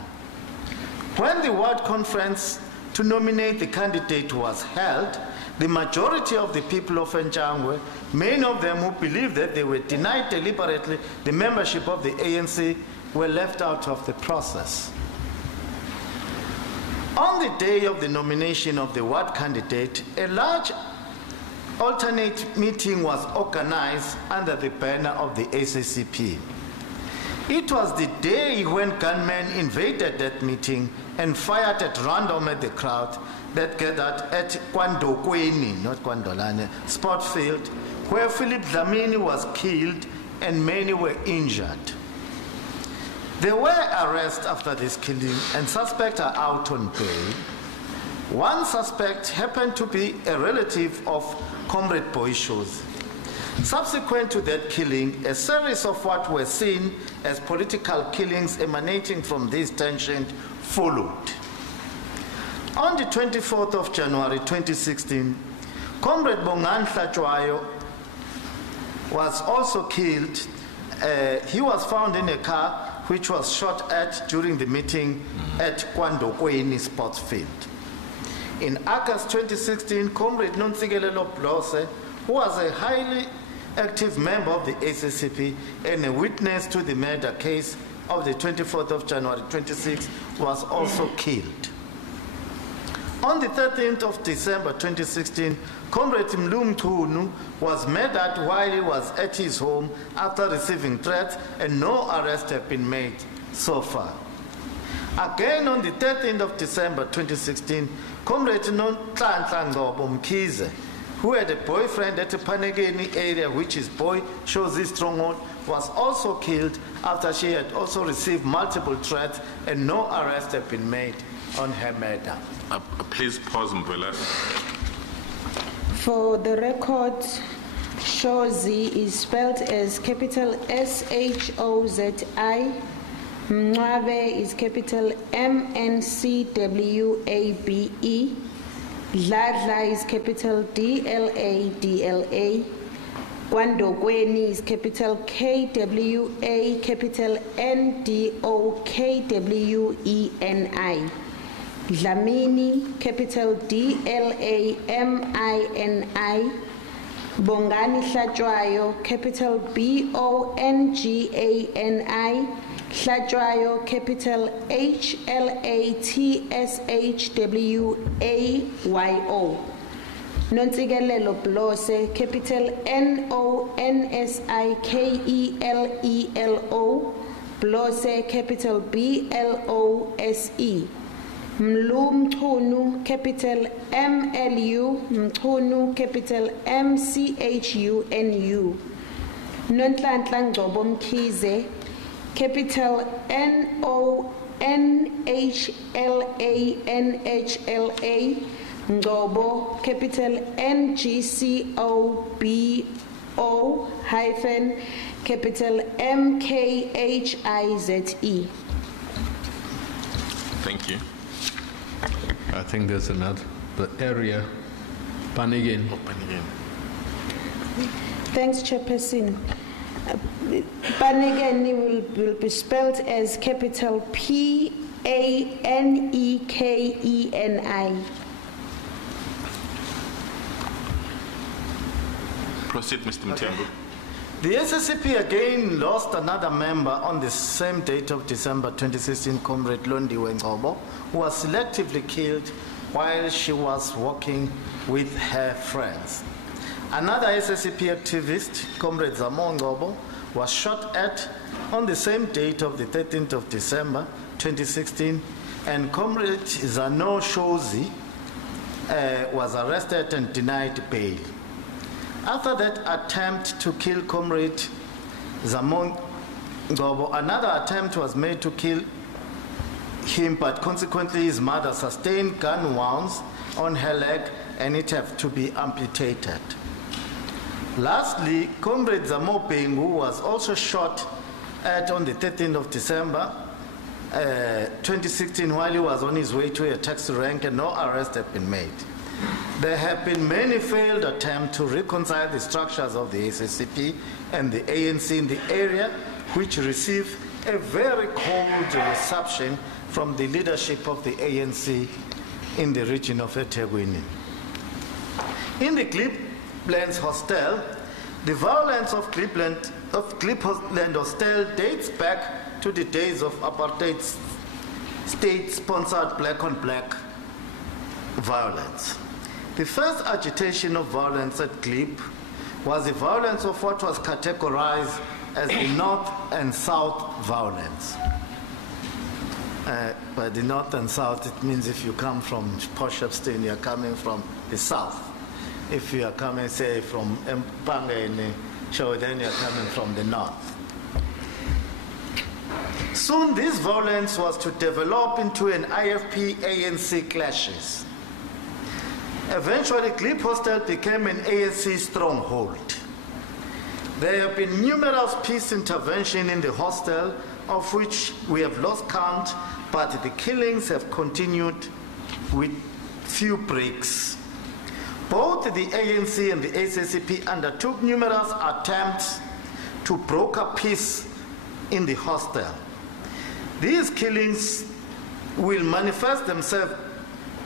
When the ward conference to nominate the candidate was held, the majority of the people of Inchanga, many of them who believed that they were denied deliberately the membership of the ANC, were left out of the process. On the day of the nomination of the ward candidate, a large alternate meeting was organized under the banner of the SACP. It was the day when gunmen invaded that meeting and fired at random at the crowd that gathered at Kwandokweni, not Kwandolane, sport field, where Philip Dlamini was killed and many were injured. There were arrests after this killing and suspects are out on bail. One suspect happened to be a relative of Comrade Boisho's. Subsequent to that killing, a series of what were seen as political killings emanating from this tension followed. On the 24th of January 2016, Comrade Bongan Hlachwayo was also killed. He was found in a car which was shot at during the meeting at Kwandokweni Sports Field. In August 2016, Comrade Nontsigelelo Blose, who was a highly active member of the SACP and a witness to the murder case of the 24th of January 26, was also killed. On the 13th of December 2016, Comrade Umzimkhulu was murdered while he was at his home after receiving threats, and no arrests have been made so far. Again, on the 13th of December 2016, Comrade Nonhlanhla Ngcobo Mkhize, who had a boyfriend at the Panegeni area, which his boy shows his stronghold, was also killed after she had also received multiple threats and no arrests have been made on her murder. Please pause, Mvelas. For the record, Shozi is spelled as capital S-H-O-Z-I. Mncwabe is capital M-N-C-W-A-B-E. Dladla is capital D-L-A-D-L-A. Kwandokweni is capital K-W-A, capital N-D-O-K-W-E-N-I. Dlamini, capital D-L-A-M-I-N-I. Bongani Hlachwayo, capital B-O-N-G-A-N-I. Hlachwayo, capital H-L-A-T-S-H-W-A-Y-O. Nontsigelelo Blose, capital N-O-N-S-I-K-E-L-E-L-O. Blose, capital B-L-O-S-E. Umzimkhulu, capital M-L-U. Umzimkhulu, capital M-C-H-U-N-U. Nonhlanhla Ngcobo Mkhize, capital N-O-N-H-L-A-N-H-L-A. Ngcobo, capital N-G-C-O-B-O hyphen, capital M-K-H-I-Z-E. Thank you. I think there's another, the area, Panigin. Oh, Panigin. Thanks, Chairperson. Panigeni will be spelled as capital P-A-N-E-K-E-N-I. Proceed, Mr. Mtembu. The SACP again lost another member on the same date of December 2016, Comrade Londi Wengobo, who was selectively killed while she was walking with her friends. Another SACP activist, Comrade Zamo Ngobo, was shot at on the same date of the 13th of December 2016, and Comrade Zano Shozi was arrested and denied bail. After that attempt to kill Comrade Zamo Ngobo, another attempt was made to kill him, but consequently his mother sustained gun wounds on her leg and it had to be amputated. Lastly, Comrade Zamo Bengu was also shot at on the 13th of December 2016 while he was on his way to a taxi rank, and no arrest had been made. There have been many failed attempts to reconcile the structures of the SACP and the ANC in the area, which received a very cold reception from the leadership of the ANC in the region of eThekwini. In the Glebelands hostel, the violence of Glebeland hostel dates back to the days of apartheid state-sponsored black-on-black violence. The first agitation of violence at Glebe was the violence of what was categorized as the North and South violence. By the North and South, it means if you come from Potchefstroom, you're coming from the South. If you are coming, say, from Mpanga and Show, then you're coming from the North. Soon, this violence was to develop into an IFP-ANC clashes. Eventually, Glebe Hostel became an ANC stronghold. There have been numerous peace interventions in the hostel, of which we have lost count, but the killings have continued with few breaks. Both the ANC and the SACP undertook numerous attempts to broker peace in the hostel. These killings will manifest themselves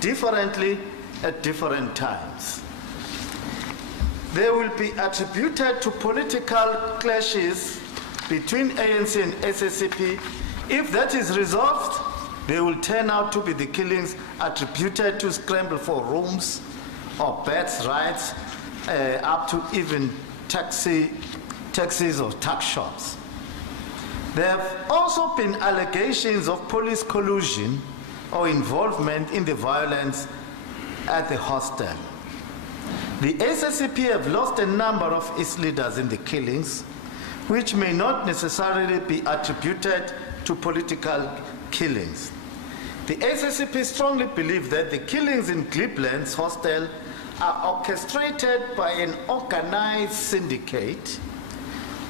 differently at different times. They will be attributed to political clashes between ANC and SACP. If that is resolved, they will turn out to be the killings attributed to scramble for rooms or beds' rights, up to even taxis or tax shops. There have also been allegations of police collusion or involvement in the violence at the hostel. The SACP have lost a number of its leaders in the killings, which may not necessarily be attributed to political killings. The SACP strongly believe that the killings in Glebelands hostel are orchestrated by an organized syndicate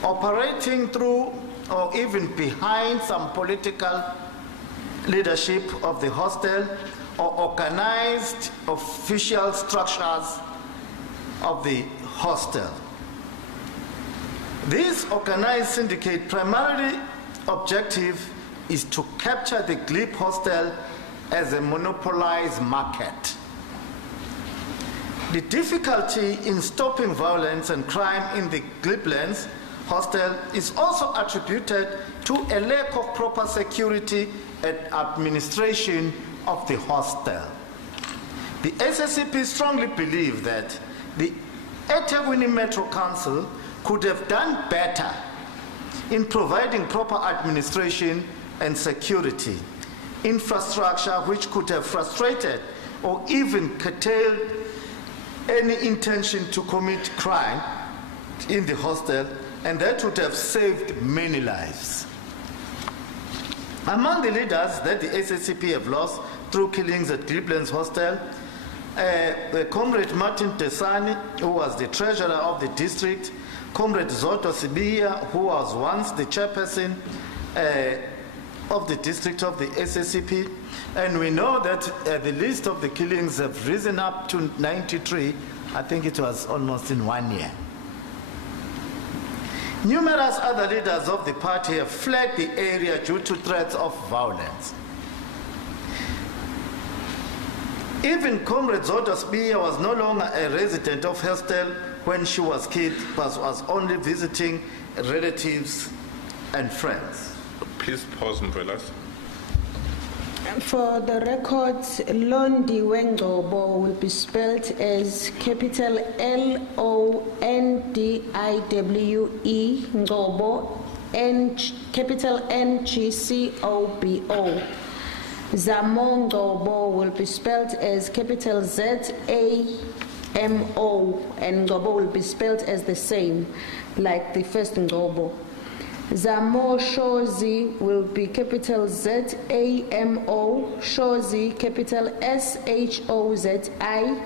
operating through or even behind some political leadership of the hostel or organized official structures of the hostel. This organized syndicate primarily objective is to capture the Glebe hostel as a monopolized market. The difficulty in stopping violence and crime in the Glebelands hostel is also attributed to a lack of proper security and administration of the hostel. The SACP strongly believe that the eThekwini Metro Council could have done better in providing proper administration and security, infrastructure which could have frustrated or even curtailed any intention to commit crime in the hostel, and that would have saved many lives. Among the leaders that the SACP have lost through killings at Glebelands hostel, Comrade Martin Tesani, who was the treasurer of the district, Comrade Zoto Sibia, who was once the chairperson of the district of the SACP, and we know that the list of the killings have risen up to 93. I think it was almost in 1 year. Numerous other leaders of the party have fled the area due to threats of violence. Even Comrade Zoto Sibia was no longer a resident of hostel when she was kid was only visiting relatives and friends. Please pause, Mvelas. For the records, Londi Wengobo will be spelled as capital Londiwe, Ngobo, capital Ngcobo. Zamongobo will be spelled as capital Zamo, and Ngobo will be spelled as the same, like the first Ngobo. Zamo Shozi will be capital Zamo, Shozi capital Shozi,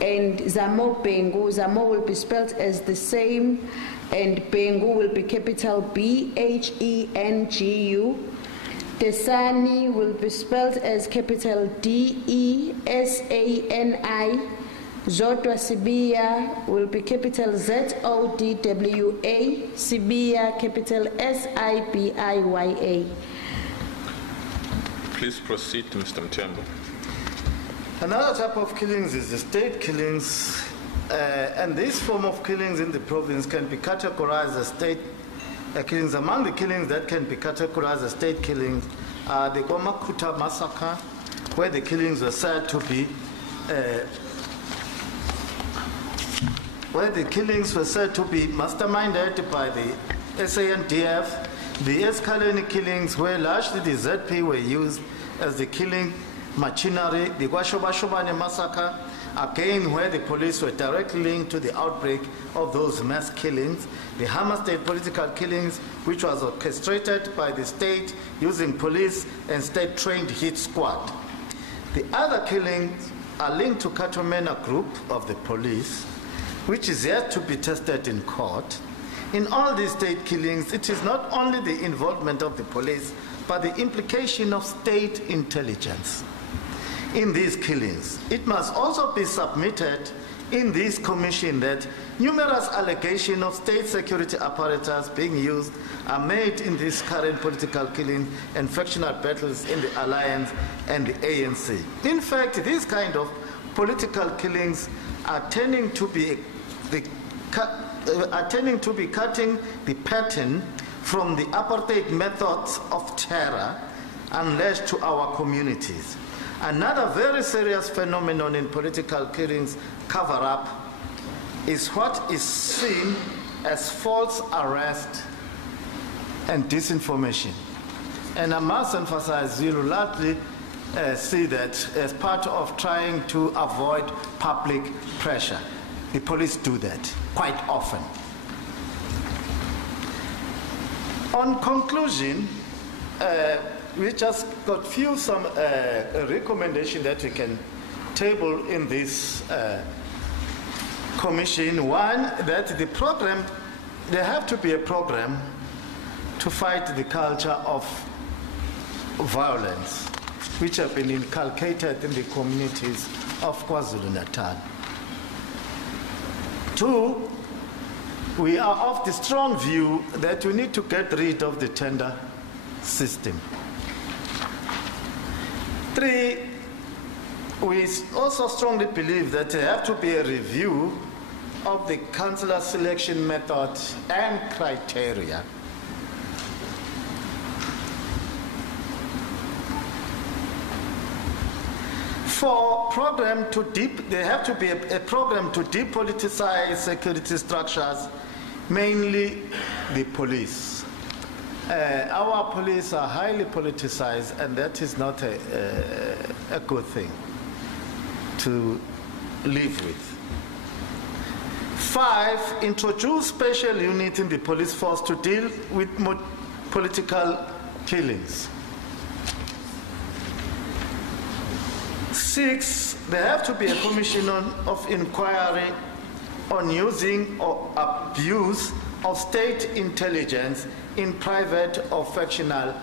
and Zamo Bengu. Zamo will be spelled as the same, and Bengu will be capital Bhengu. Desani will be spelled as capital Desani. Zodwa Sibia will be capital Zodwa, Sibia capital Sibiya. Please proceed, Mr. Mtembu. Another type of killings is the state killings, and this form of killings in the province can be categorized as state killings. Among the killings that can be categorized as state killings are the Gomakuta massacre, where the killings were said to be masterminded by the SANDF. The Escaleni killings, where largely the ZP were used as the killing machinery. The Gwashobashobane massacre, again where the police were directly linked to the outbreak of those mass killings. The Hammer State political killings, which was orchestrated by the state using police and state-trained hit squad. The other killings are linked to Katomena group of the police, which is yet to be tested in court. In all these state killings, it is not only the involvement of the police, but the implication of state intelligence in these killings. It must also be submitted in this commission that numerous allegations of state security apparatus being used are made in this current political killing and factional battles in the Alliance and the ANC. In fact, these kind of political killings are tending to be cutting the pattern from the apartheid methods of terror unleashed to our communities. Another very serious phenomenon in political killings cover-up is what is seen as false arrest and disinformation. And I must emphasize, you will largely see that as part of trying to avoid public pressure. The police do that quite often. On conclusion, we just got some recommendation that we can table in this commission. One, that the program, there have to be a program to fight the culture of violence, which have been inculcated in the communities of KwaZulu-Natal. Two, we are of the strong view that we need to get rid of the tender system. Three, we also strongly believe that there have to be a review of the councillor selection method and criteria. For program to there have to be a program to depoliticize security structures, mainly the police. Our police are highly politicized, and that is not a good thing to live with. 5, introduce special unit in the police force to deal with political killings. 6, there have to be a commission of inquiry on using or abuse of state intelligence in private or factional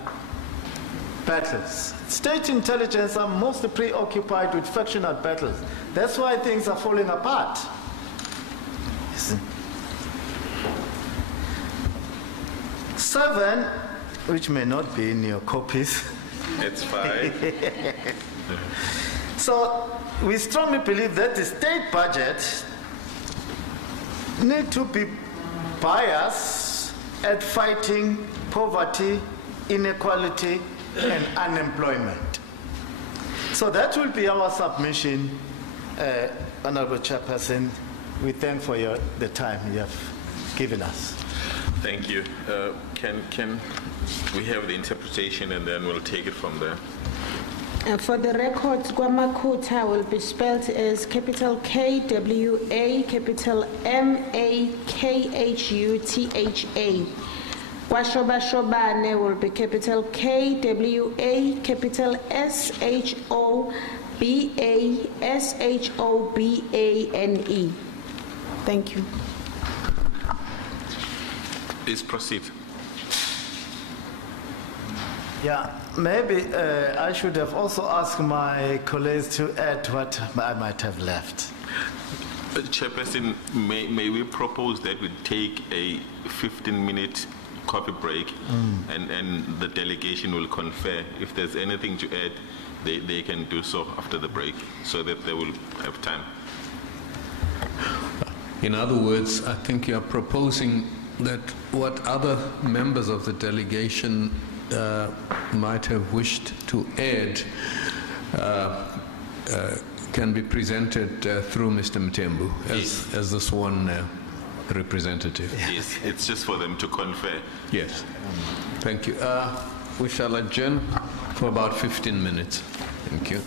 battles. State intelligence are mostly preoccupied with factional battles. That's why things are falling apart. 7, which may not be in your copies. It's fine. So we strongly believe that the state budget need to be biased at fighting poverty, inequality, and unemployment. So that will be our submission, Honorable Chairperson. We thank for the time you have given us. Thank you. Can we have the interpretation and then we'll take it from there? For the record, Kwamakuta will be spelled as capital KWA, capital MAKHUTHA. Kwashobashobane will be capital KWA, capital SHOBASHOBANE. Thank you. Please proceed. Yeah, maybe I should have also asked my colleagues to add what I might have left. Chairperson, may we propose that we take a 15-minute coffee break and the delegation will confer. If there's anything to add, they can do so after the break so that they will have time. In other words, I think you are proposing that what other members of the delegation might have wished to add can be presented through Mr. Mtembu as the sworn representative. Yes, it's just for them to confer. Yes. Thank you. We shall adjourn for about 15 minutes. Thank you.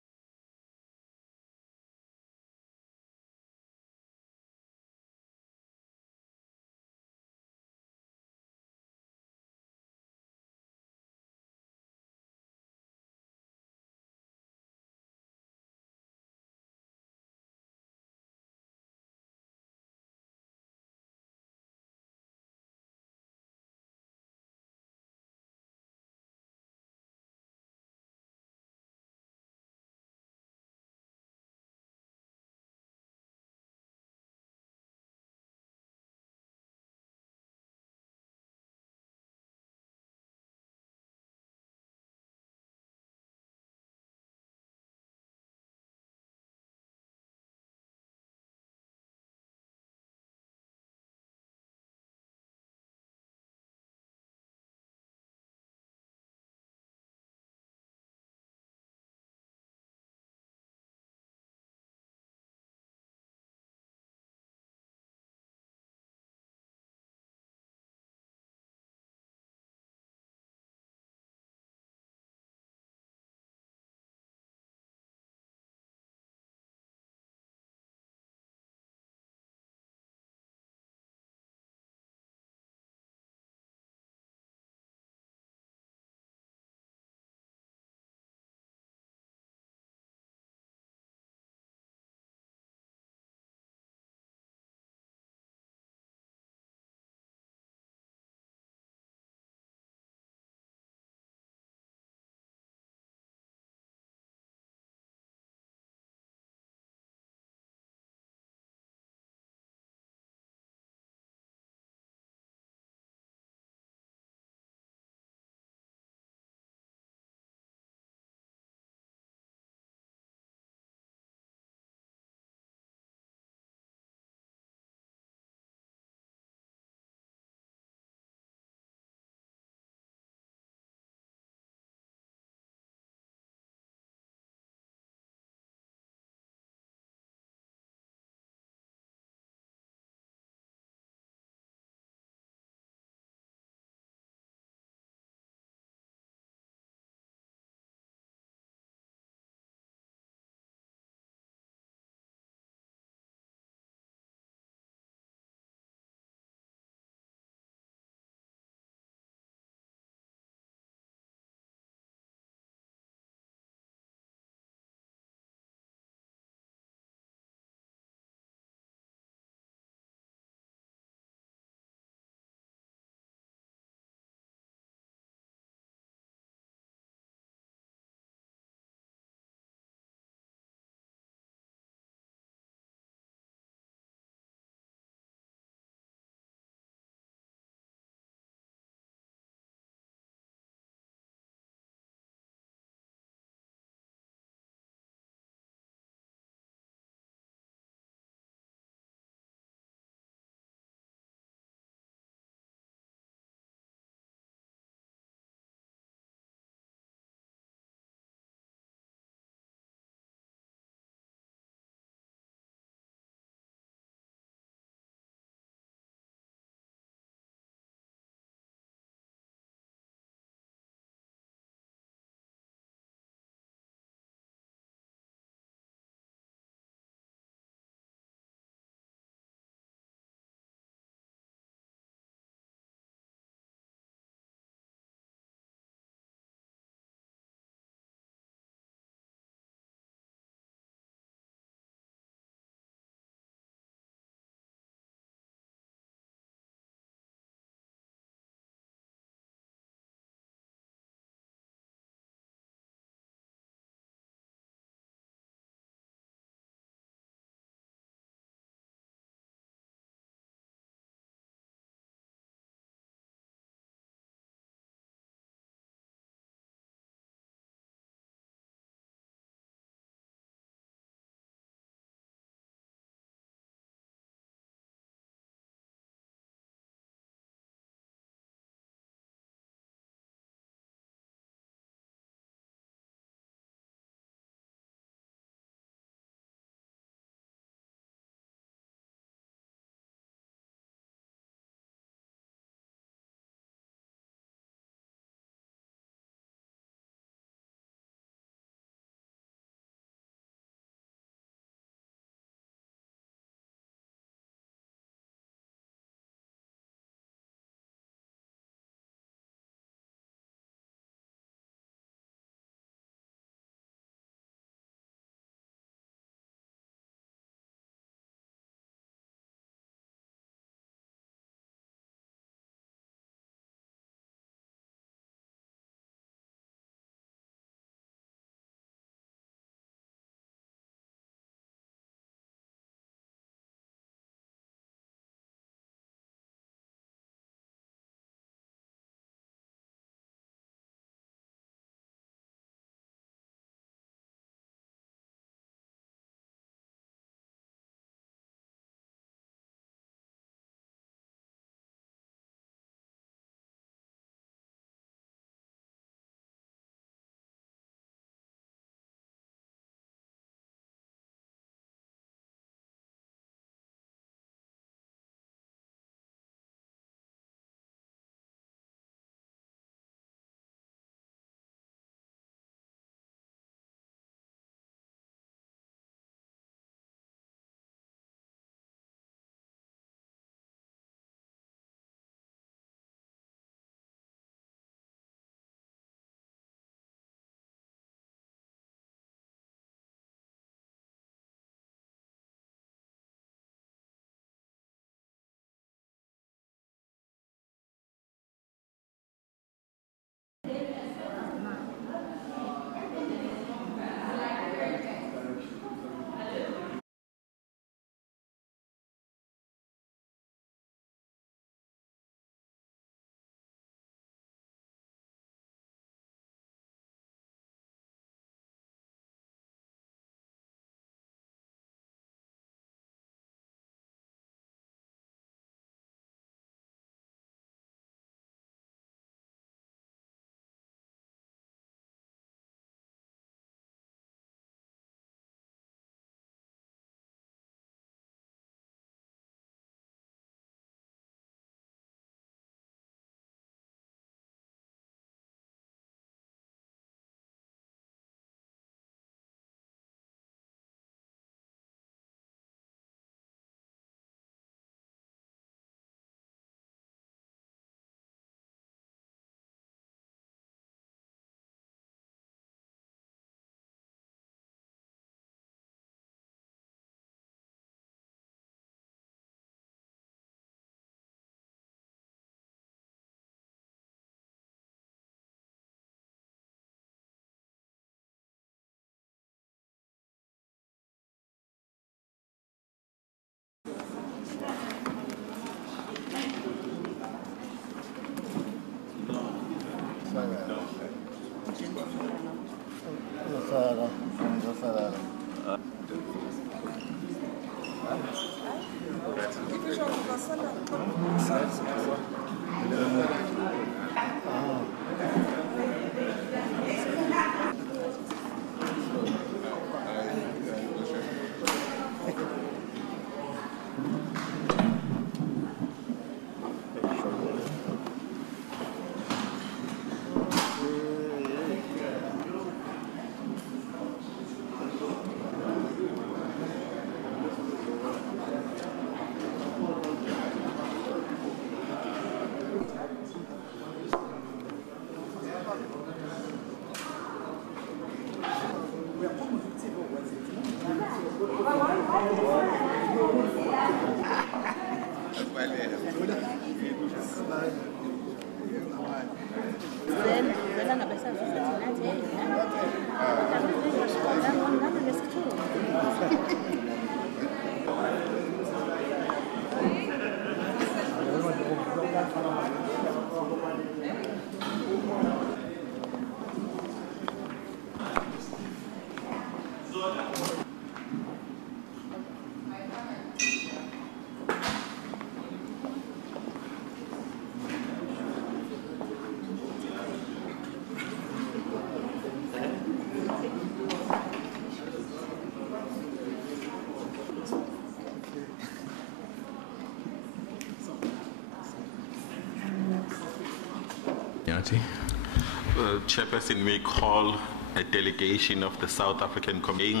Chairperson, may call a delegation of the South African Commission.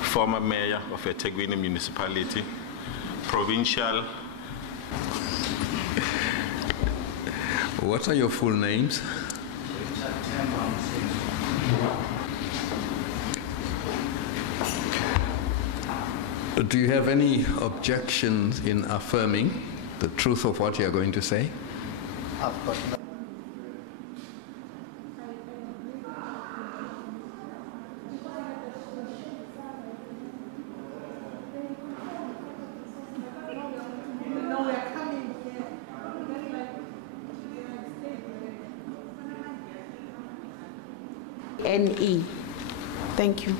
Former mayor of eThekwini Municipality, provincial. What are your full names? Do you have any objections in affirming the truth of what you are going to say? I've got no. NE. Thank you.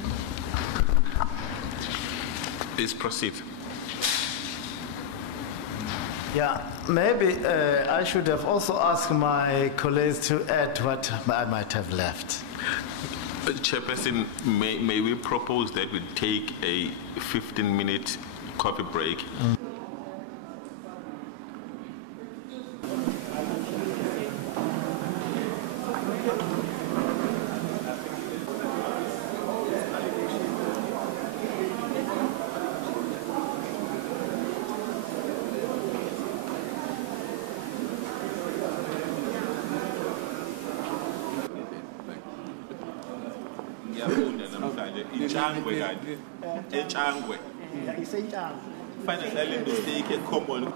Please proceed. Yeah, maybe I should have also asked my colleagues to add what I might have left. Chairperson, may we propose that we take a 15-minute coffee break? Inchanga. Finally, mistake a common.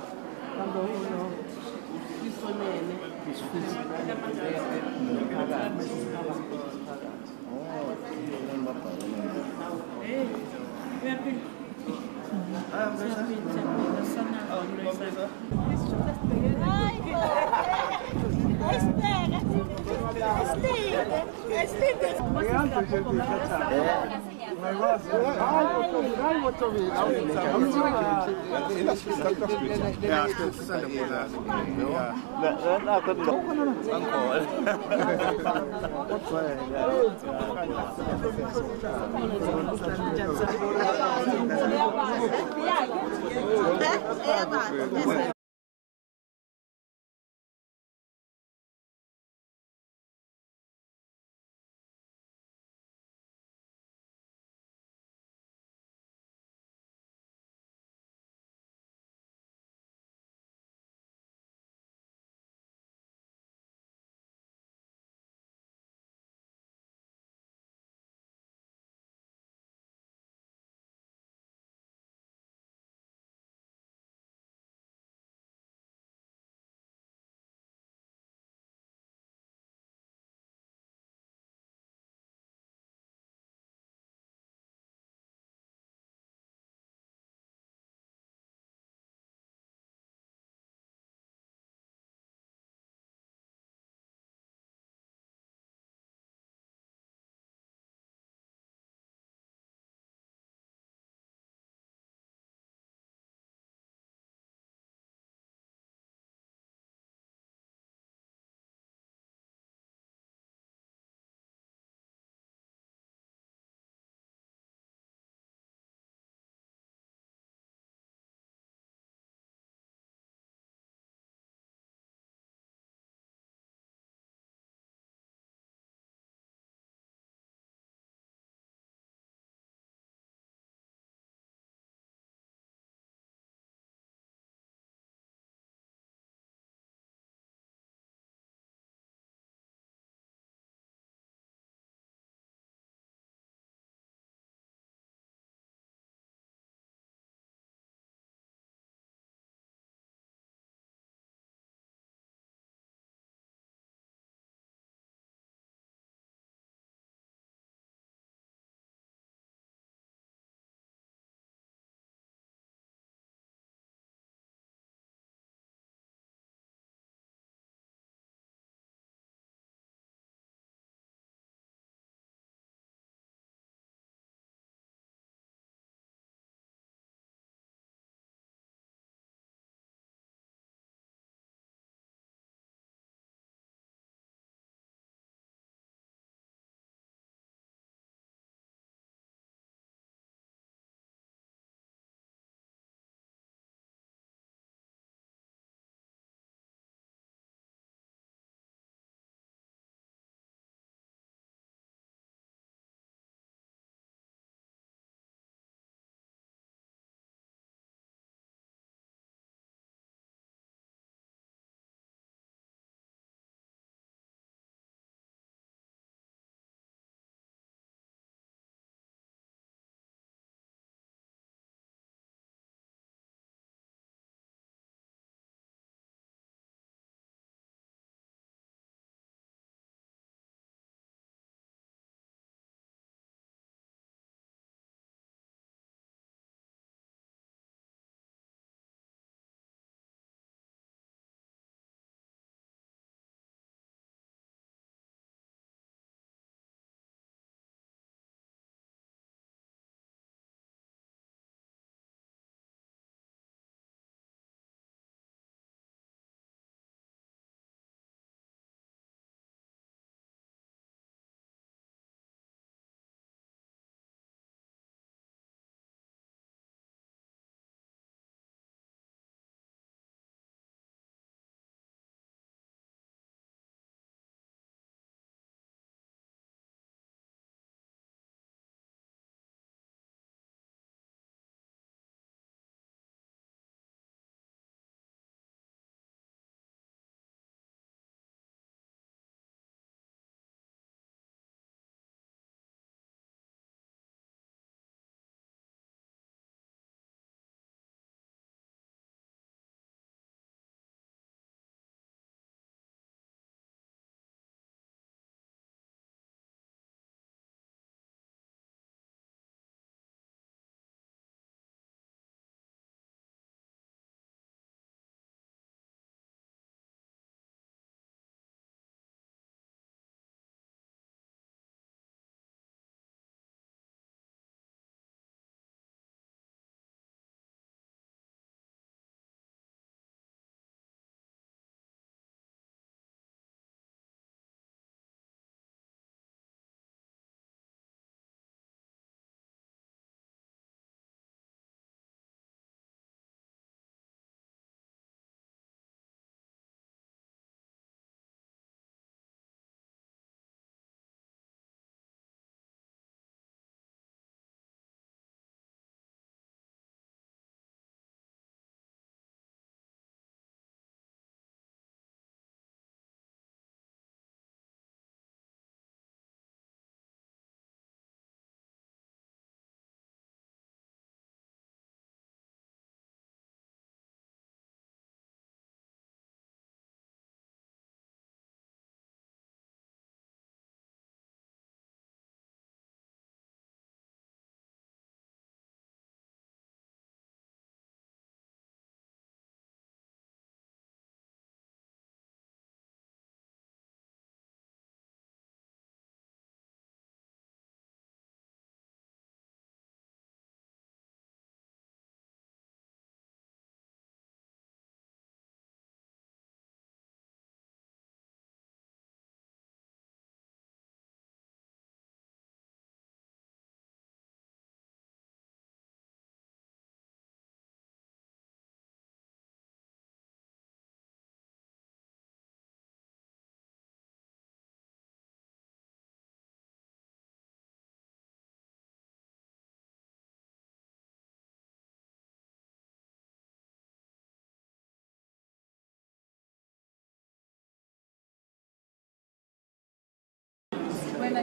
I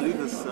leave this.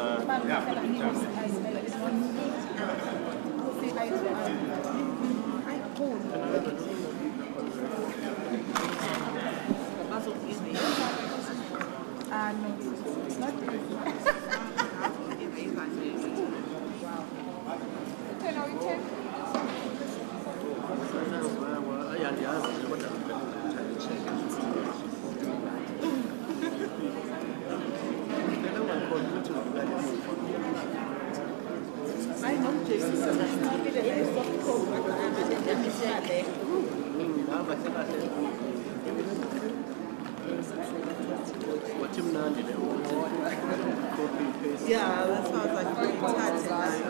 Yeah, that sounds like very tight.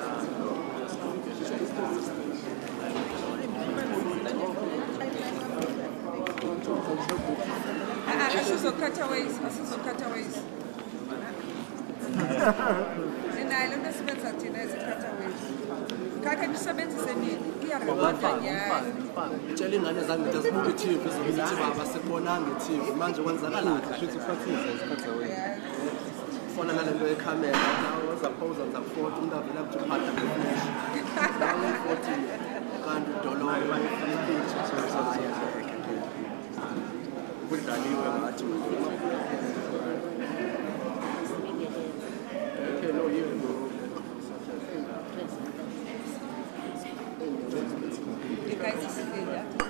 Cutaways. And I learned this method in as a cutaways. Kaka nisebenzise nini? Iyarekhoda nyalo. Tshela ingane zami ukuthi zibuke i-TV zokuthi baba sibonanga i-TV manje kwenzakalaphi Should practice as cutaway. fona nalento yekhamera nawo uzaphosa ngizakufota umuntu avela kujiphatha ngeflash nawo 14 kanti udolonga kudlaliwe ngathi okay no you You guys see that?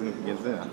ngenzeka.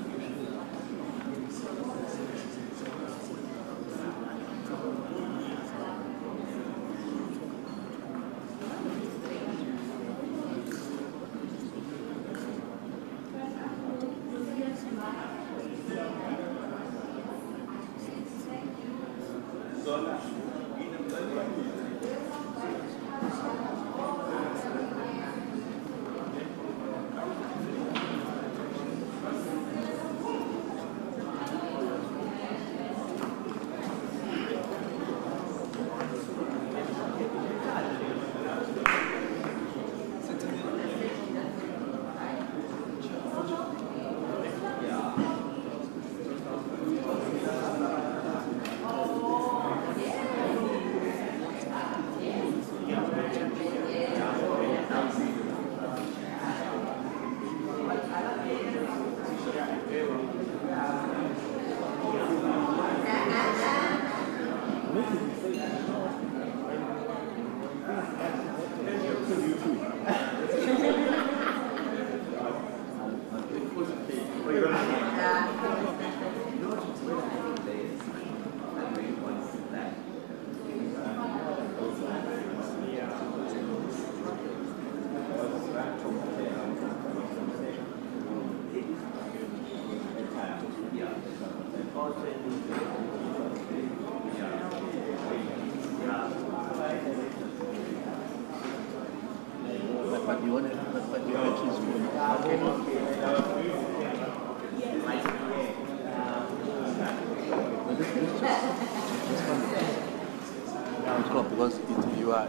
Because you are.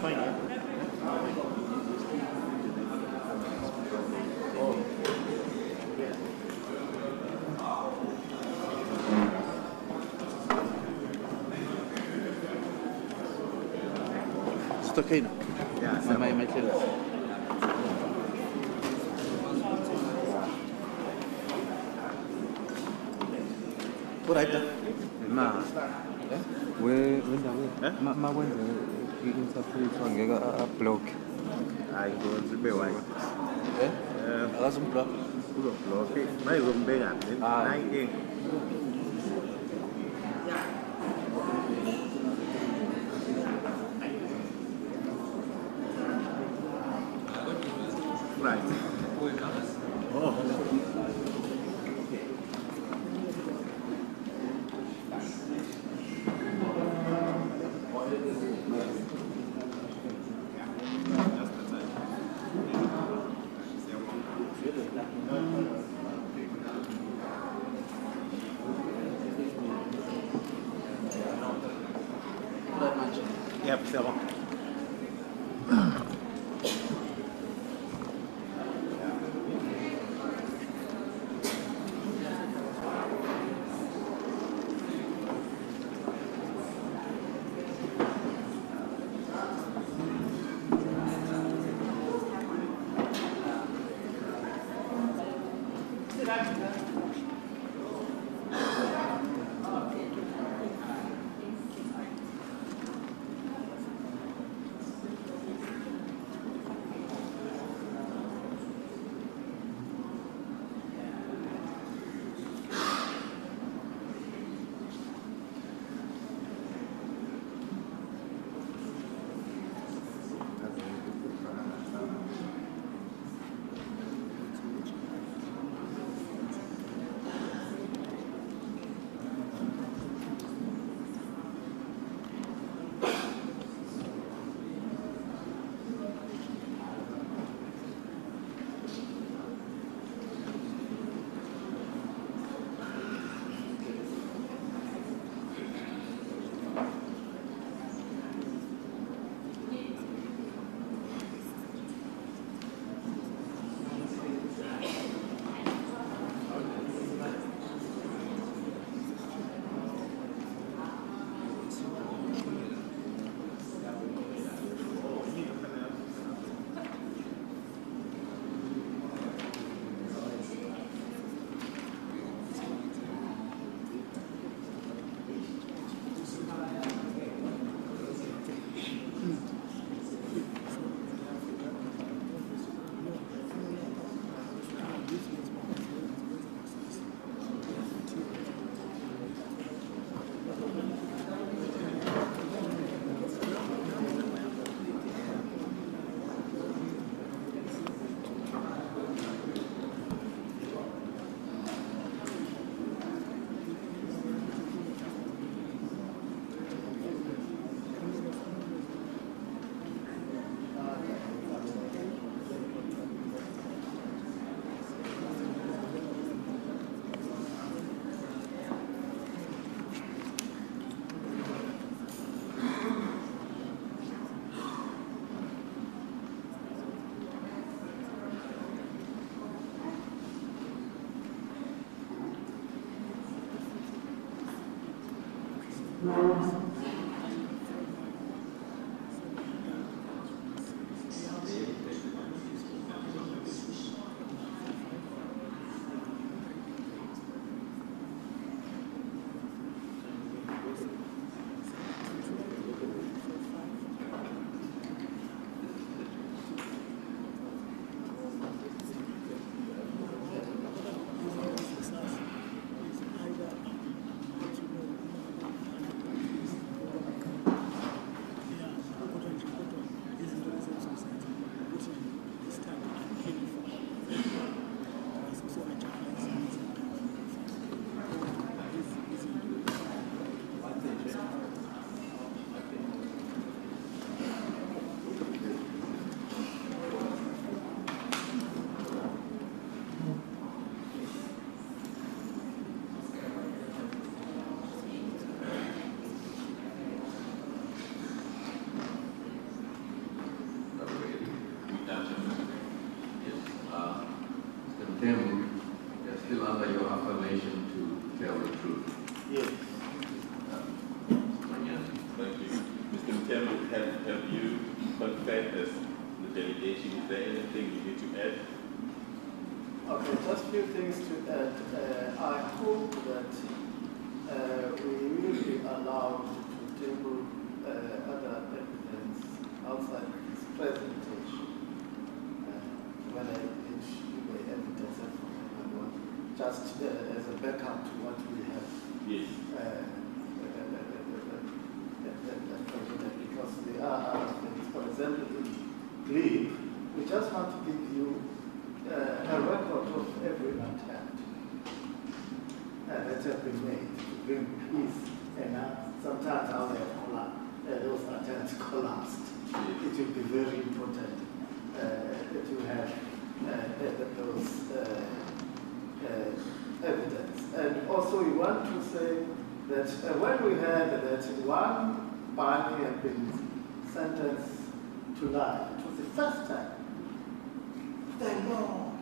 Fine. It's okay now. Yeah, my clear. What I done? Ma wenza i-interpret angeke a-block. Hayi ngibe white. Akazumblock. Uzoblock. Mayizombeka nayinkinga. Right. Oh. Yep, c'est bon. You're still under your affirmation to tell the truth. Yes. Thank you. Mr. Mtembu, have you confirmed this, the delegation? Is there anything you need to add? Okay, just a few things to add. I hope that we will be allowed to table other evidence outside this presentation, whether it should be evidence or just as a backup to what we have. Yes. Because there are other things. For example, in Glebe, we just want to give you a record of every attempt that has been made to bring peace, and sometimes how they have those attempts collapsed. It will be very important that you have those evidence. And also we want to say that when we heard that one Barney had been sentenced to life, it was the first time the law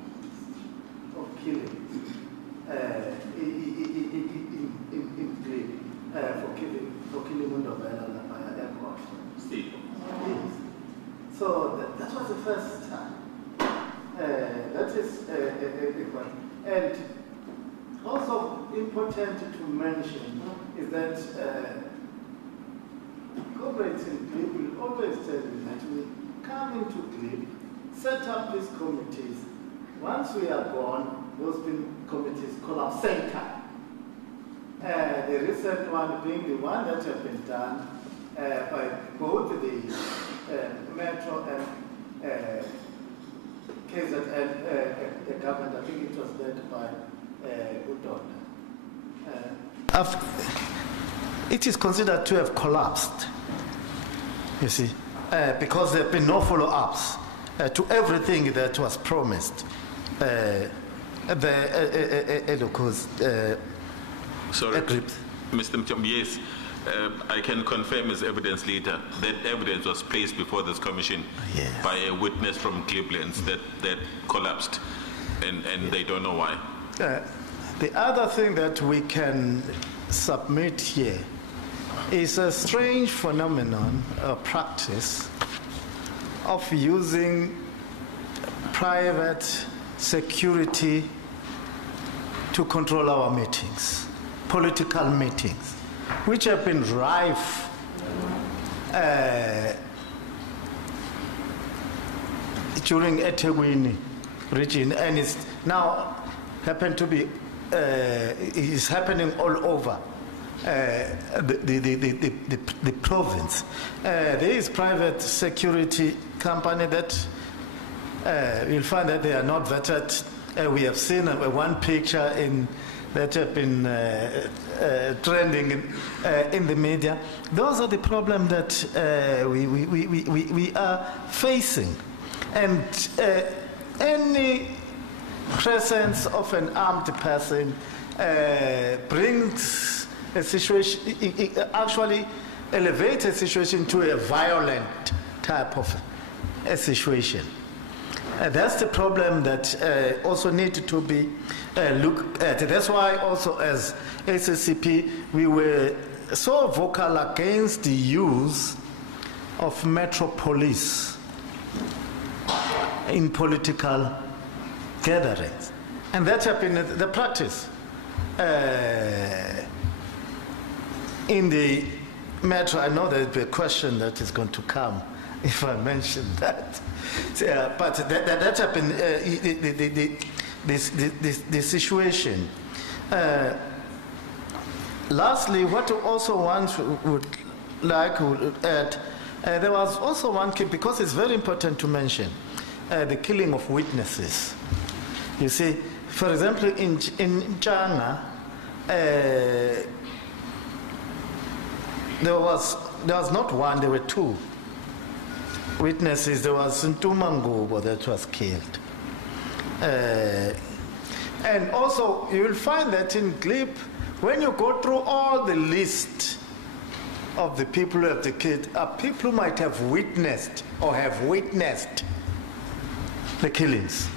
of killing in Greek for killing Mundovela by an airport. Yes. So that was the first time. That is one. And also important to mention is that corporates in Glebe will always tell you that we come into Glebe, set up these committees. Once we are gone, those committees collapse same time. The recent one being the one that has been done by both the Metro and KZN the government. I think it was led by Udonda. It is considered to have collapsed, you see, because there have been no follow-ups to everything that was promised. Sorry, Mr. Mtembu, yes, I can confirm as evidence leader that evidence was placed before this commission by a witness from Glebelands that collapsed, and they don't know why. The other thing that we can submit here is a strange phenomenon, a practice of using private security to control our meetings, political meetings, which have been rife during eThekwini region, and it's now happened to be is happening all over the province. There is private security company that you'll find that they are not vetted. We have seen one picture that have been trending in the media. Those are the problems that we are facing, and any presence of an armed person brings a situation, it actually elevates a situation to a violent type of a situation. That's the problem that also needs to be looked at. That's why also as SACP we were so vocal against the use of Metro Police in political gatherings. And that has been the practice in the Metro. I know there will be a question that is going to come if I mention that. But that has been the situation. Lastly, what also one would like to add, there was also one case, because it's very important to mention, the killing of witnesses. You see, for example, in Inchanga, there was not one, there were two witnesses. There was Umzimkhulu that was killed. And also, you will find that in Glebe, when you go through all the list of the people who have the killed, people who might have witnessed or have witnessed the killings.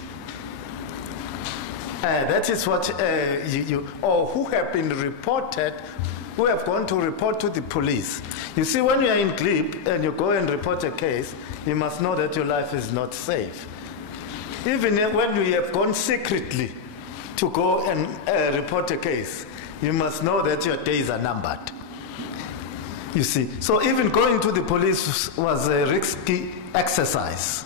That is what or who have been reported, who have gone to report to the police. You see, when you are in Glebe and you go and report a case, you must know that your life is not safe. Even when you have gone secretly to go and report a case, you must know that your days are numbered. You see, so even going to the police was a risky exercise.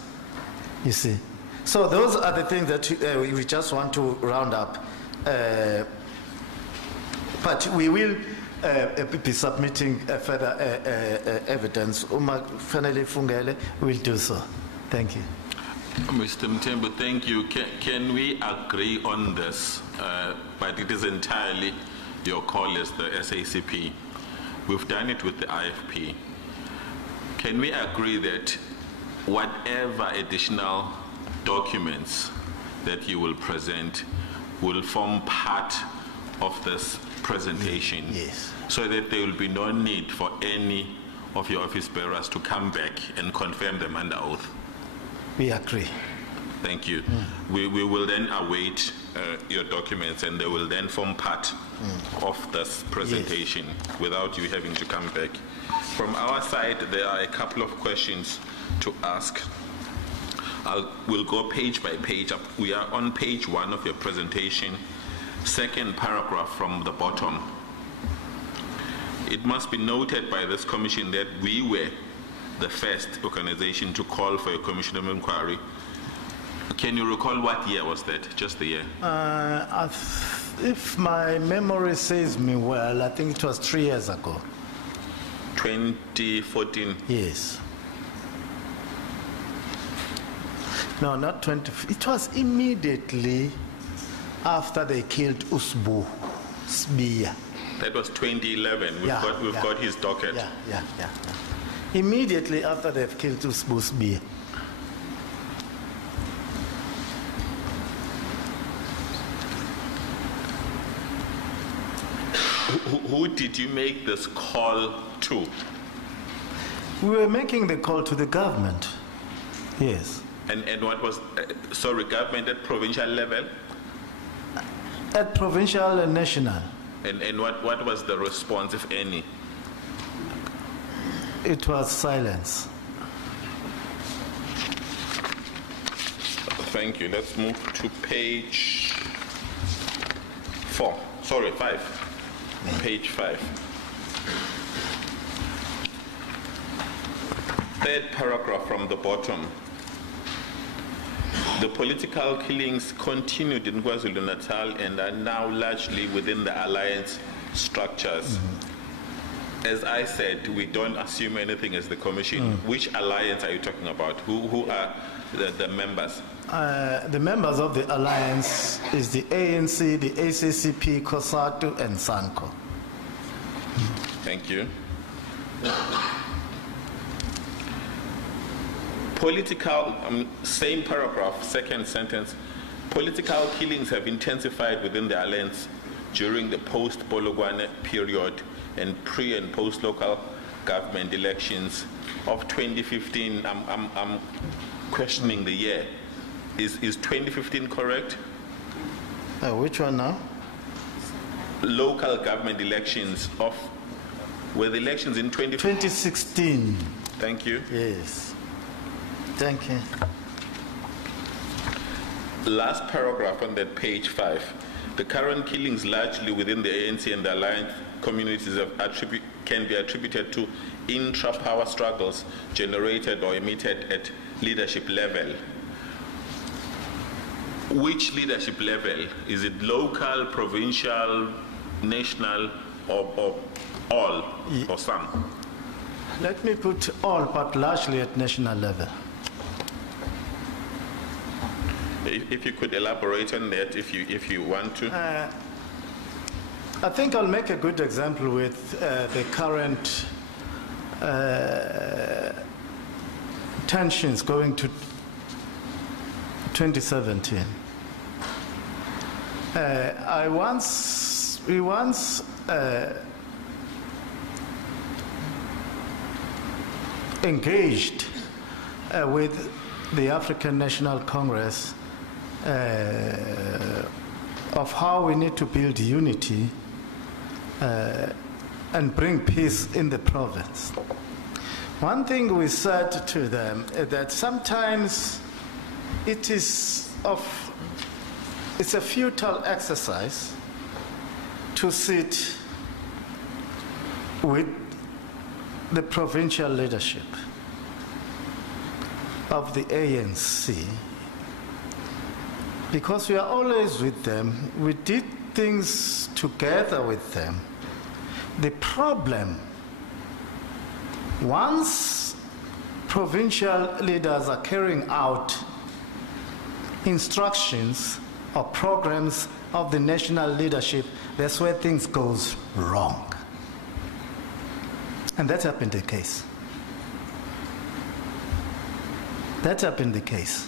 You see, so those are the things that we just want to round up. But we will be submitting further evidence. Finally, Fungele will do so. Thank you. Mr. Mthembu, thank you. Can we agree on this? But it is entirely your call as the SACP. We've done it with the IFP. Can we agree that whatever additional documents that you will present will form part of this presentation? Yes. So that there will be no need for any of your office bearers to come back and confirm them under oath? We agree. Thank you. We will then await your documents, and they will then form part of this presentation without you having to come back. From our side, there are a couple of questions to ask. We'll go page by page. We are on page 1 of your presentation, second paragraph from the bottom. It must be noted by this commission that we were the first organization to call for a commission of inquiry. Can you recall what year was that? Just the year? If my memory serves me well, I think it was 3 years ago. 2014? Yes. No, not 20. It was immediately after they killed Usbu Sbiya. That was 2011. We've got his docket. Yeah. Immediately after they've killed Usbu Sbiya. Who did you make this call to? We were making the call to the government. Yes. And what was, sorry, government at provincial level? At provincial and national. And what was the response, if any? It was silence. Thank you. Let's move to page 4. Sorry, 5. Page 5. Third paragraph from the bottom. The political killings continued in KwaZulu-Natal and are now largely within the alliance structures. As I said, we don't assume anything as the commission. Which alliance are you talking about? Who are the members? The members of the alliance is the ANC, the SACP, COSATU, and SANCO. Thank you. Political, same paragraph, second sentence. Political killings have intensified within the alliance during the post-Pologwane period and pre- and post-local government elections of 2015. I'm questioning the year. Is 2015 correct? Which one now? Local government elections of Were the elections in 2016. Thank you. Yes. Thank you. Last paragraph on that page 5. The current killings largely within the ANC and the alliance communities can be attributed to intra-power struggles generated or emitted at leadership level. Which leadership level? Is it local, provincial, national, or all, or some? Let me put all, but largely at national level. If you could elaborate on that, if you want to. I think I'll make a good example with the current tensions going to 2017. We once engaged with the African National Congress of how we need to build unity and bring peace in the province. One thing we said to them is that sometimes it's a futile exercise to sit with the provincial leadership of the ANC, because we are always with them. We did things together with them. The problem, once provincial leaders are carrying out instructions or programs of the national leadership, that's where things goes wrong. And that's been the case. That's been the case.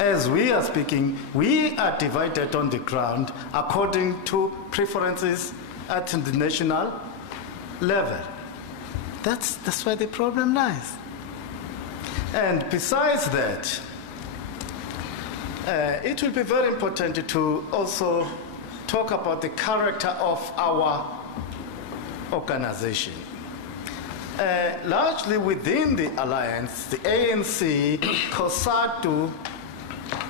As we are speaking, we are divided on the ground according to preferences at the national level. That's where the problem lies. And besides that, it will be very important to also talk about the character of our organization. Largely within the alliance, the ANC, COSATU,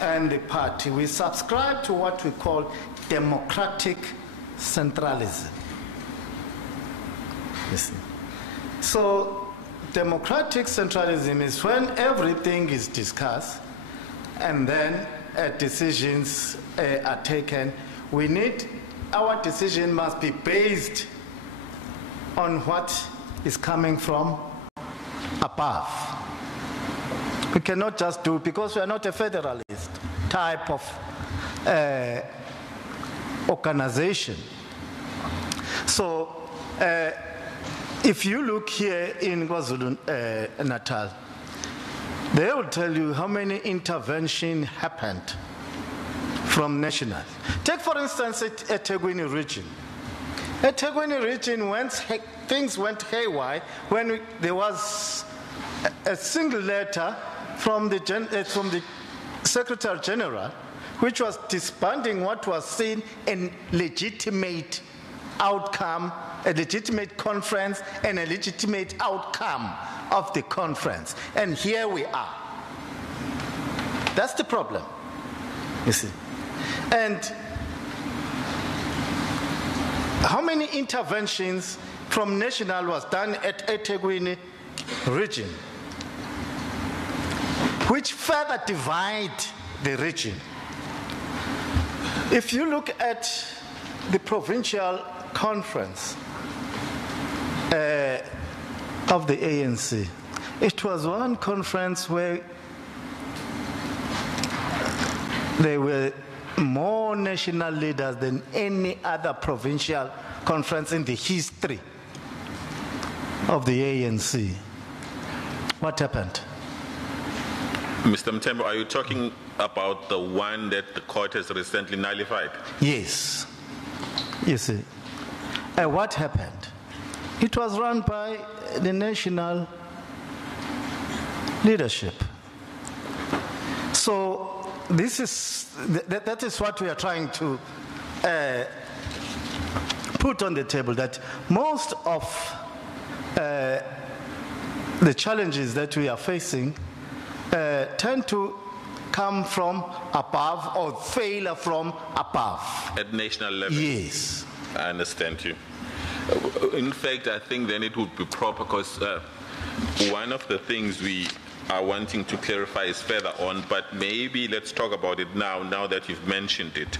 and the party, we subscribe to what we call democratic centralism. You see? So, democratic centralism is when everything is discussed and then decisions are taken. Our decision must be based on what is coming from above. We cannot just do, because we are not a federalist type of organization. So if you look here in KwaZulu-Natal, they will tell you how many interventions happened from national. Take for instance a Tegwini region. A Tegwini region, things went haywire when there was a single letter from the Secretary General, which was disbanding what was seen a legitimate outcome, a legitimate conference, and a legitimate outcome of the conference. And here we are. That's the problem, you see. And how many interventions from national was done at eThekwini region, which further divide the region? If you look at the provincial conference of the ANC, it was one conference where there were more national leaders than any other provincial conference in the history of the ANC. What happened? Mr. Mthembu, are you talking about the one that the court has recently nullified? Yes. You see, what happened? It was run by the national leadership. So that is what we are trying to put on the table, that most of the challenges that we are facing tend to come from above or failure from above. At national level? Yes. I understand you. In fact, I think then it would be proper because one of the things we are wanting to clarify is further on, but maybe let's talk about it now that you've mentioned it.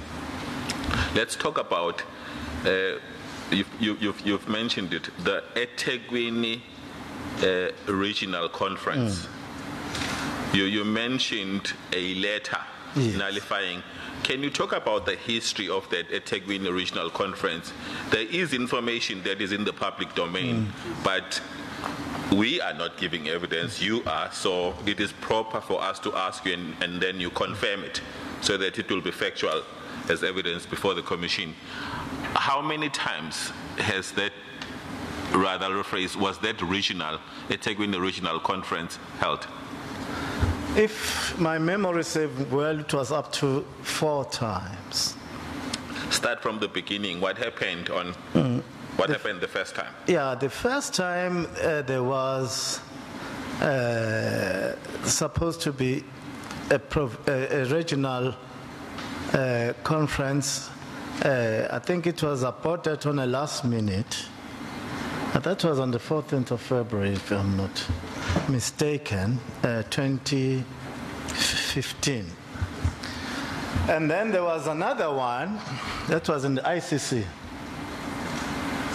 Let's talk about, you've mentioned it, the eThekwini Regional Conference. You mentioned a letter nullifying. Can you talk about the history of that eThekwini Regional Conference? There is information that is in the public domain, but we are not giving evidence, you are, so it is proper for us to ask you and then you confirm it so that it will be factual as evidence before the commission. How many times has that, rather rephrase, was that eThekwini Regional Conference held? If my memory serves well, it was up to 4 times. Start from the beginning. What happened happened the first time? Yeah, the first time there was supposed to be a regional conference. I think it was aborted on a last minute. That was on the 14th of February, if I'm not mistaken, 2015. And then there was another one that was in the ICC.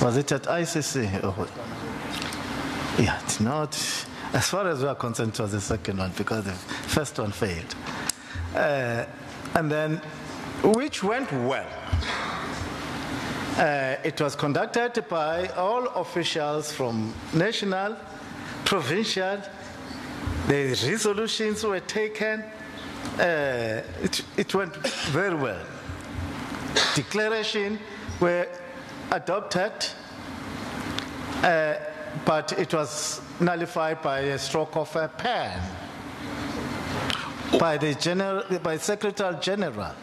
Was it at ICC? Oh, yeah, it's not. As far as we are concerned, it was the second one because the first one failed. And then, which went well. It was conducted by all officials from national, provincial. The resolutions were taken. It went very well. Declarations were adopted, but it was nullified by a stroke of a pen by Secretary General.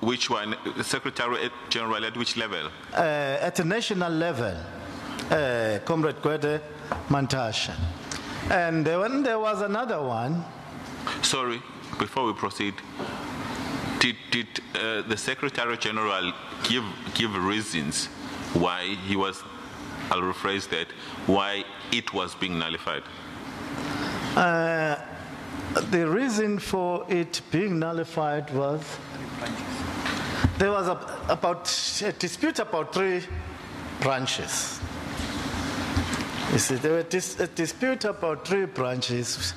Which one? Secretary General at which level? At the national level, Comrade Gwede Mantashe. And then there was another one. Sorry, before we proceed, did the Secretary General give reasons why he was, I'll rephrase that, why it was being nullified? The reason for it being nullified was there was a dispute about 3 branches. You see, there was a dispute about 3 branches,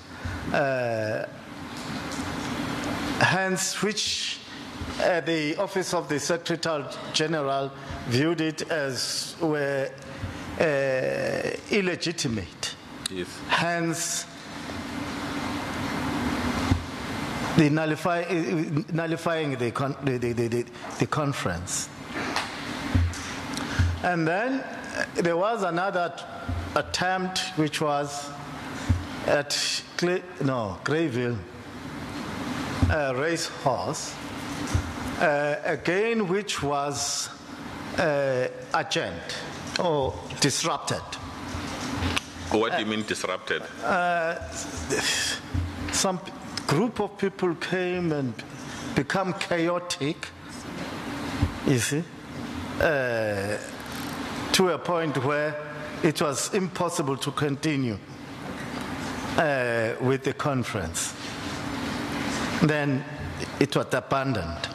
hence which the Office of the Secretary General viewed it as were illegitimate. Yes. Hence, the nullifying the conference. And then there was another attempt which was at Greyville Racehorse, again which was adjourned or disrupted. What do you mean disrupted? Some group of people came and become chaotic, you see, to a point where it was impossible to continue with the conference. Then it was abandoned.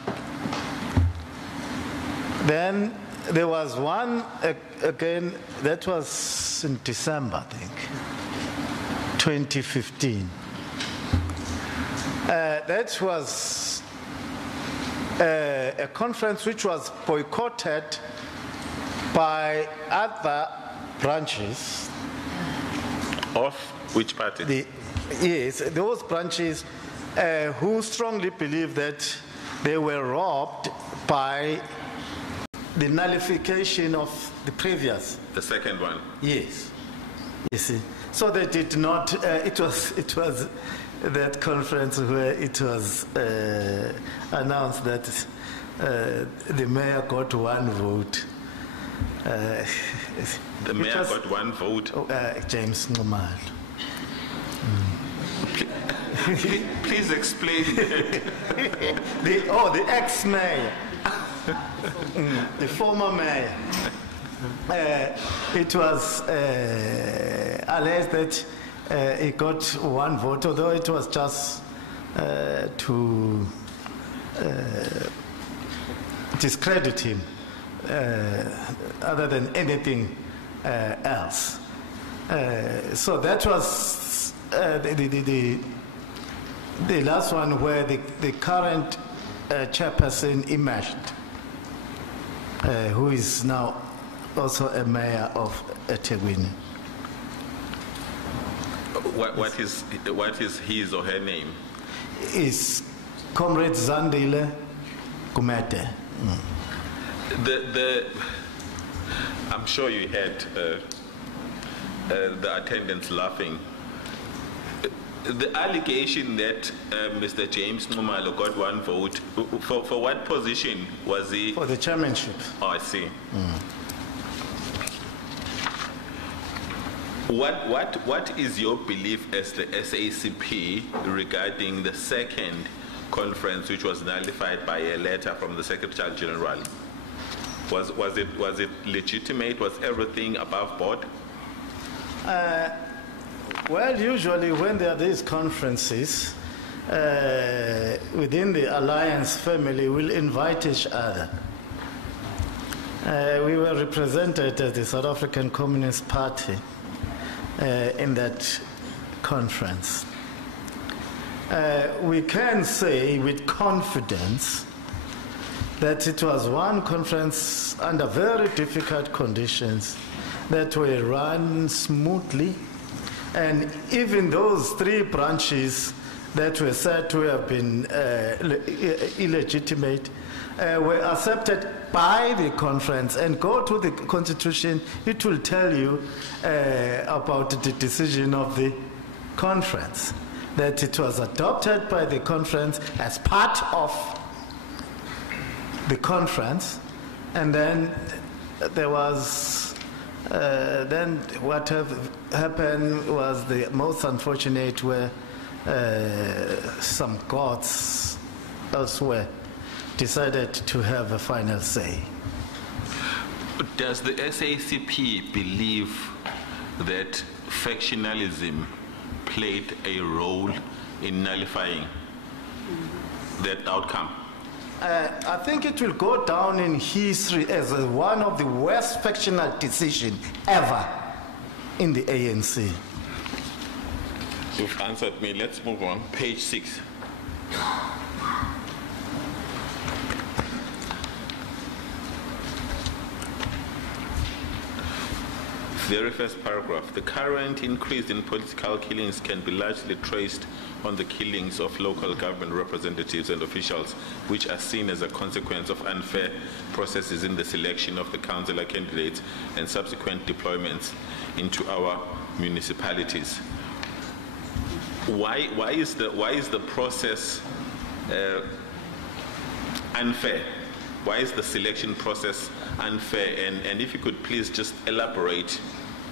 Then there was one again that was in December, I think, 2015. That was a conference which was boycotted by other branches. Of which party? Yes, those branches who strongly believe that they were robbed by the nullification of the previous. The second one? Yes. You see. So they did not, it was that conference where it was announced that the mayor got 1 vote. The It mayor was- got one vote. James Nxumalo. Please explain. The ex-mayor, the former mayor. It was alleged that he got one vote, although it was just to discredit him, other than anything else. So that was the last one where the current chairperson emerged, who is now also a mayor of eThekwini. What is his or her name? Is Comrade Zandile Gumede. I'm sure you had the attendants laughing. The allegation that Mr. James Nxumalo got one vote, for what position was he? For the chairmanship. Oh, I see. What is your belief as the SACP regarding the second conference, which was nullified by a letter from the Secretary General? Was it legitimate? Was everything above board? Well, usually when there are these conferences, within the alliance family, we'll invite each other. We were represented as the South African Communist Party in that conference. We can say with confidence that it was one conference under very difficult conditions that were run smoothly, and even those three branches that were said to have been illegitimate were accepted by the conference. And go to the Constitution, it will tell you about the decision of the conference, that it was adopted by the conference as part of the conference, and then there was then what happened was the most unfortunate, where some courts elsewhere decided to have a final say. Does the SACP believe that factionalism played a role in nullifying that outcome? I think it will go down in history as one of the worst factional decisions ever in the ANC. You've answered me. Let's move on. Page 6. Very first paragraph. The current increase in political killings can be largely traced on the killings of local government representatives and officials, which are seen as a consequence of unfair processes in the selection of the councillor candidates and subsequent deployments into our municipalities. Why is the process unfair? Why is the selection process unfair? And if you could please just elaborate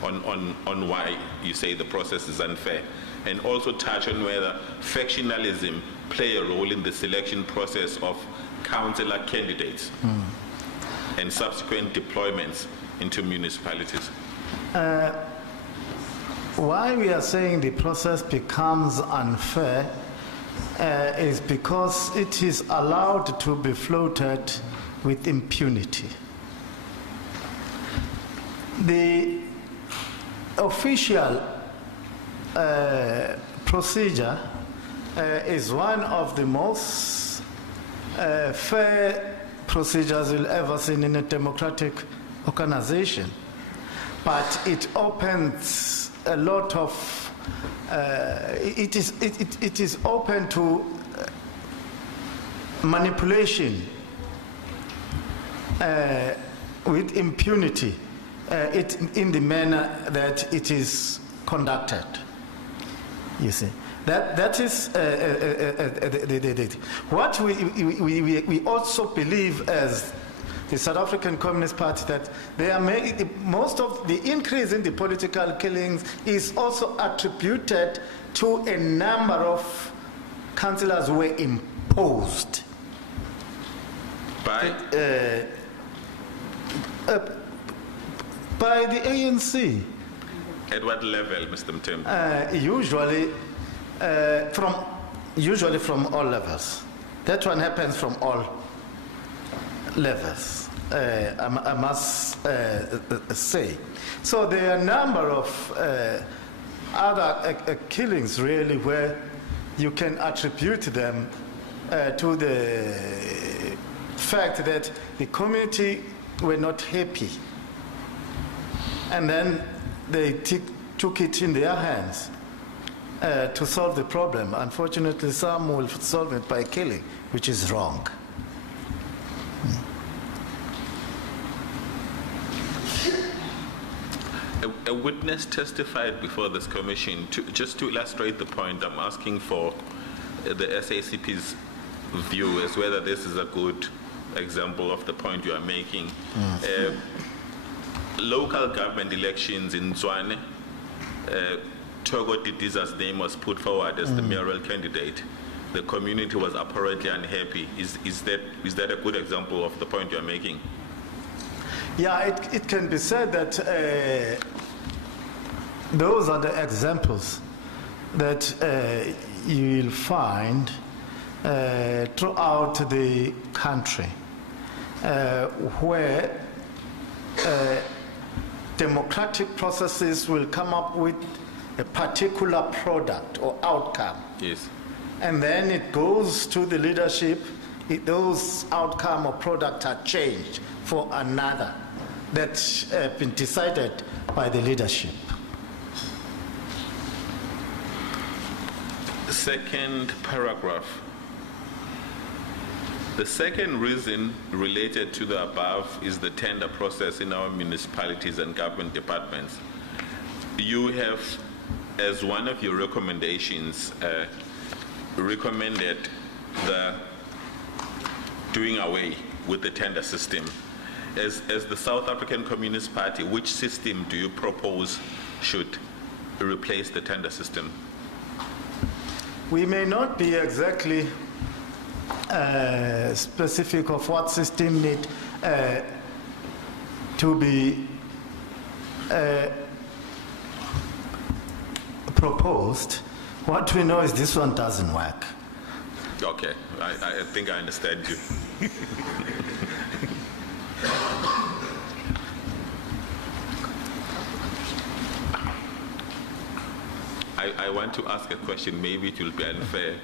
on why you say the process is unfair, and also touch on whether factionalism play a role in the selection process of councillor candidates and subsequent deployments into municipalities. Why we are saying the process becomes unfair is because it is allowed to be floated with impunity. The official procedure is one of the most fair procedures you'll ever see in a democratic organization, but it opens a lot of it is open to manipulation with impunity in the manner that it is conducted. You see, that is what we also believe as the South African Communist Party that they are most of the increase in the political killings is also attributed to a number of councillors who were imposed By? By the ANC. At what level, Mr. Mtembu? Usually from all levels. That one happens from all levels, I must say. So there are a number of other killings really where you can attribute them to the fact that the community were not happy. And then they took it in their hands to solve the problem. Unfortunately, some will solve it by killing, which is wrong. A witness testified before this commission. Just to illustrate the point, I'm asking for the SACP's view as whether this is a good example of the point you are making. Local government elections in Zwane, Togo Didiza's name was put forward as the mayoral candidate. The community was apparently unhappy. Is that a good example of the point you are making? Yeah, it can be said that those are the examples that you will find throughout the country where democratic processes will come up with a particular product or outcome. Yes. And then it goes to the leadership, those outcome or product are changed for another that's been decided by the leadership. Second paragraph. The second reason related to the above is the tender process in our municipalities and government departments. You have, as one of your recommendations, recommended the doing away with the tender system. As the South African Communist Party, which system do you propose should replace the tender system? We may not be exactly specific of what system need to be proposed. What we know is this one doesn't work. Okay, I think I understand you. I want to ask a question, maybe it will be unfair.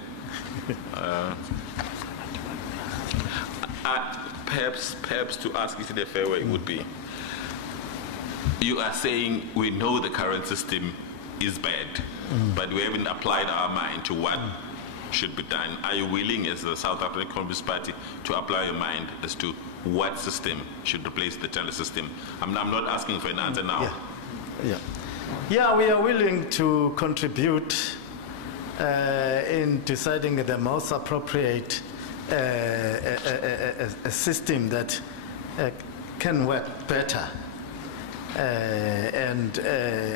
Perhaps to ask it in a fair way would be, you are saying we know the current system is bad, but we haven't applied our mind to what should be done. Are you willing, as the South African Communist Party, to apply your mind as to what system should replace the tender system? I'm not asking for an answer now. Yeah, we are willing to contribute in deciding the most appropriate a system that can work better and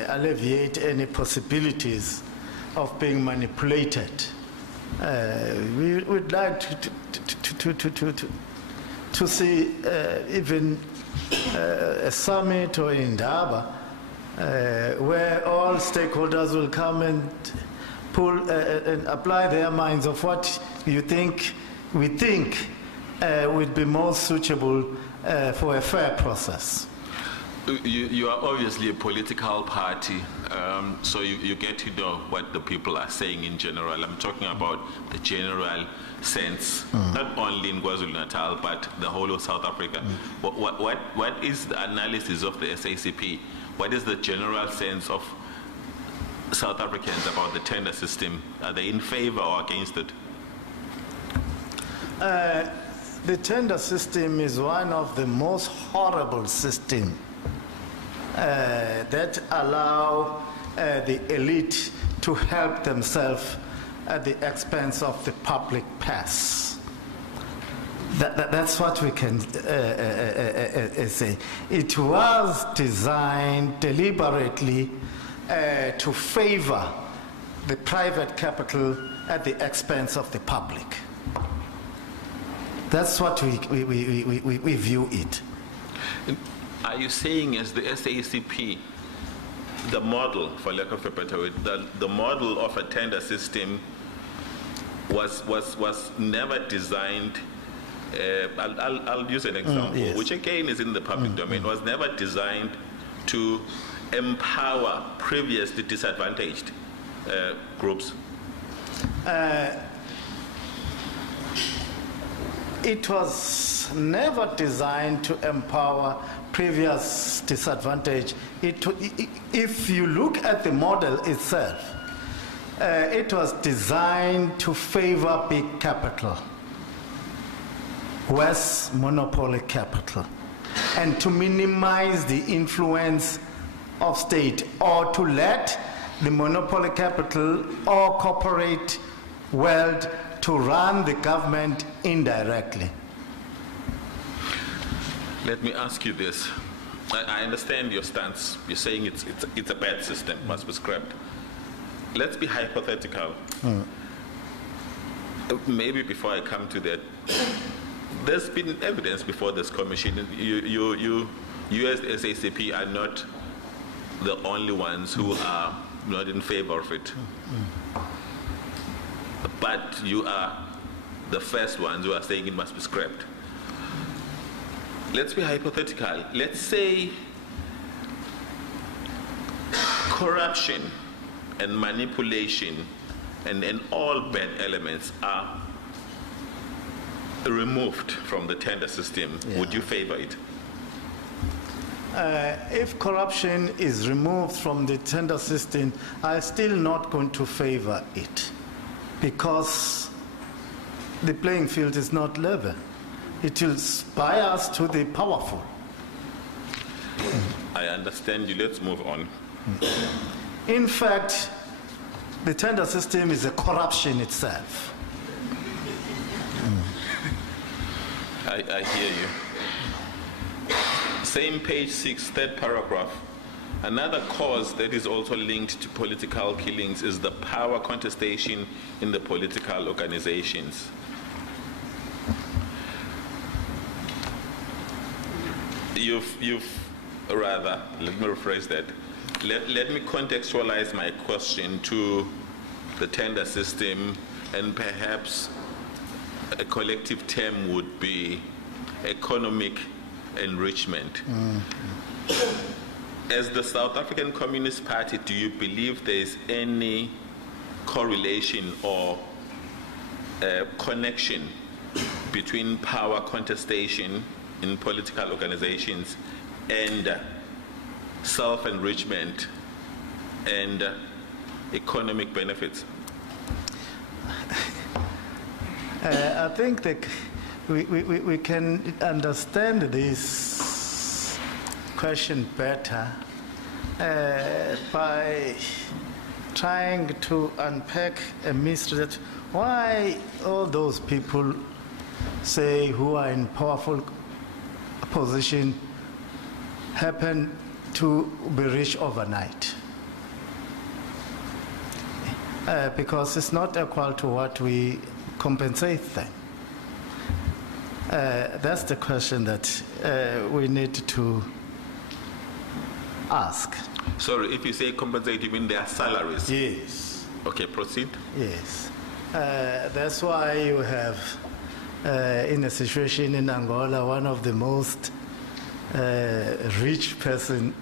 alleviate any possibilities of being manipulated. We would like to see even a summit or in Indaba where all stakeholders will come and pull and apply their minds of what we think would be most suitable for a fair process. You are obviously a political party, so you get to know what the people are saying in general. I'm talking about the general sense, not only in KwaZulu-Natal, but the whole of South Africa. What is the analysis of the SACP? What is the general sense of South Africans about the tender system? Are they in favor or against it? The tender system is one of the most horrible systems that allow the elite to help themselves at the expense of the public purse. That's what we can say. It was designed deliberately to favor the private capital at the expense of the public. That's what we view it. Are you saying as the SACP, the model, for lack of a better word, the model of a tender system was never designed, I'll use an example, yes. which again is in the public domain, was never designed to empower previously disadvantaged groups? It was never designed to empower previous disadvantage. If you look at the model itself, it was designed to favor big capital, West monopoly capital, and to minimize the influence of state, or to let the monopoly capital or corporate world to run the government indirectly. Let me ask you this. I understand your stance. You're saying it's a bad system, must be scrapped. Let's be hypothetical. Maybe before I come to that, there's been evidence before this commission. You as the SACP are not the only ones who are not in favor of it. But you are the first ones who are saying it must be scrapped. Let's be hypothetical. Let's say corruption and manipulation and all bad elements are removed from the tender system. Yeah. Would you favor it? If corruption is removed from the tender system, I'm still not going to favor it, because the playing field is not level. It will bias to the powerful. I understand you. Let's move on. In fact, the tender system is a corruption itself. I hear you. Same page 6, third paragraph. Another cause that is also linked to political killings is the power contestation in the political organizations. Rather, let me rephrase that. Let me contextualize my question to the tender system, and perhaps a collective term would be economic enrichment. As the South African Communist Party, do you believe there is any correlation or connection between power contestation in political organizations and self-enrichment and economic benefits? I think that we can understand this question better by trying to unpack a mystery that why all those people say who are in powerful position happen to be rich overnight. Because it's not equal to what we compensate them. That's the question that we need to ask. Sorry, if you say compensate, you mean their salaries? Yes. Okay, proceed. Yes. That's why you have, in a situation in Angola, one of the most rich person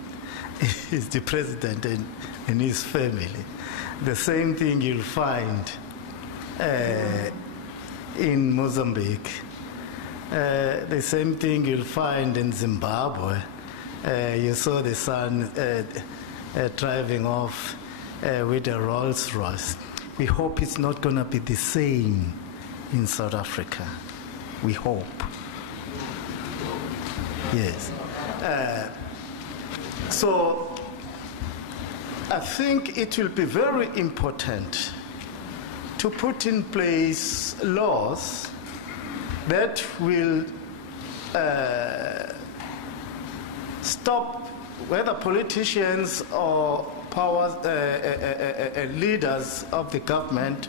is the president and his family. The same thing you'll find in Mozambique. The same thing you'll find in Zimbabwe. You saw the son driving off with a Rolls Royce. We hope it's not going to be the same in South Africa. We hope. Yes. So I think it will be very important to put in place laws that will stop whether politicians or powers, leaders of the government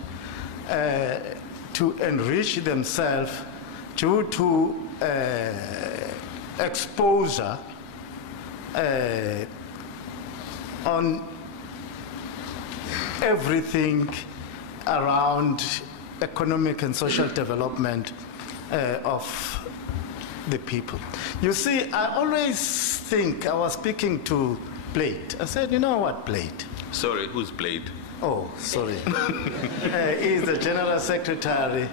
to enrich themselves due to exposure on everything around economic and social development of the people. You see, I always think, I was speaking to Blade. I said, you know what, Blade? Sorry, who's Blade? Oh, sorry. He's the General Secretary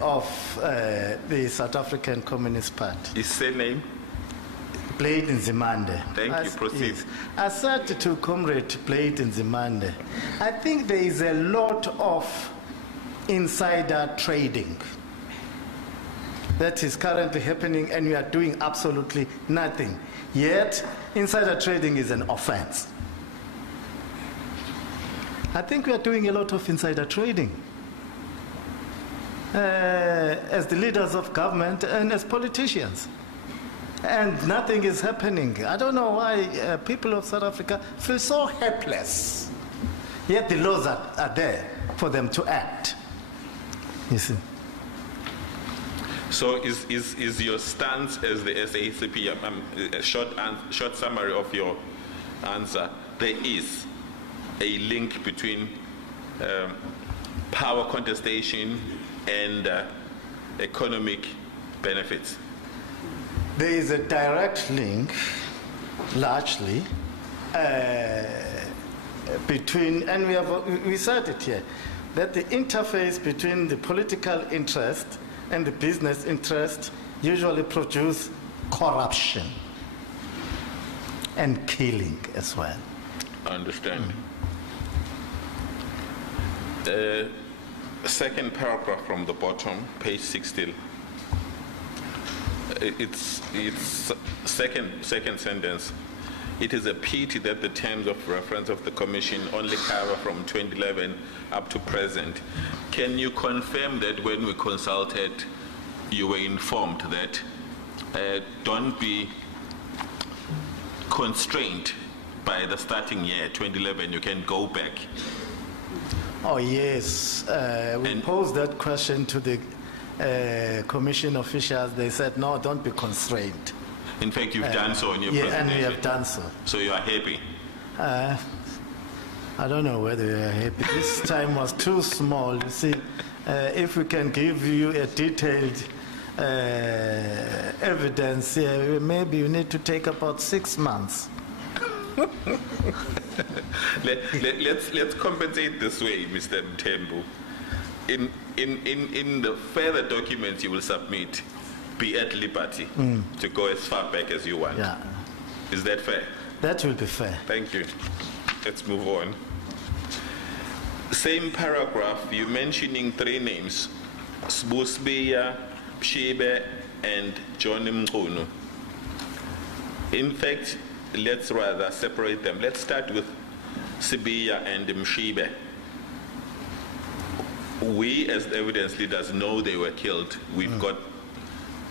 of the South African Communist Party. His surname? Blade Nzimande. Thank you, proceed. Yes. I said to Comrade Blade Nzimande, I think there is a lot of insider trading that is currently happening, and we are doing absolutely nothing. Yet, insider trading is an offense. I think we are doing a lot of insider trading as the leaders of government and as politicians. And nothing is happening. I don't know why people of South Africa feel so helpless. Yet the laws are there for them to act. You see. So is your stance as the SACP, a short summary of your answer, there is a link between power contestation and economic benefits? There is a direct link, largely, between, and we said it here, that the interface between the political interest and the business interest usually produce corruption and killing as well. I understand. Second paragraph from the bottom, page 16. It's second sentence. It is a pity that the terms of reference of the Commission only cover from 2011 up to present. Can you confirm that when we consulted, you were informed that don't be constrained by the starting year, 2011, you can go back? Oh, yes. We posed that question to the Commission officials. They said, no, don't be constrained. In fact, you've done so in your yeah, presentation. And we have done so. So you are happy? I don't know whether we are happy. This time was too small. You see, if we can give you a detailed evidence, maybe you need to take about 6 months. Let's compensate this way, Mr. Mthembu. In the further documents you will submit, be at liberty to go as far back as you want. Yeah. Is that fair? That will be fair. Thank you. Let's move on. Same paragraph, you're mentioning 3 names: Sbusbiya, Pshibe, and John Mkhunu. In fact, let's rather separate them. Let's start with Sibiya and Mshibe. We, as the evidence leaders, know they were killed. We've got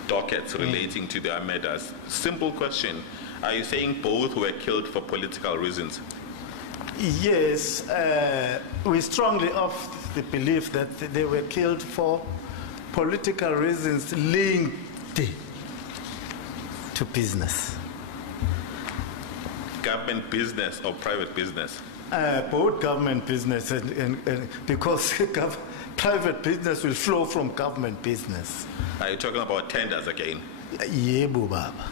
dockets relating to their murders. Simple question. Are you saying both were killed for political reasons? Yes. We strongly of the belief that they were killed for political reasons linked to business. Government business or private business? Both government business and because private business will flow from government business. Are you talking about tenders again? Yebo baba.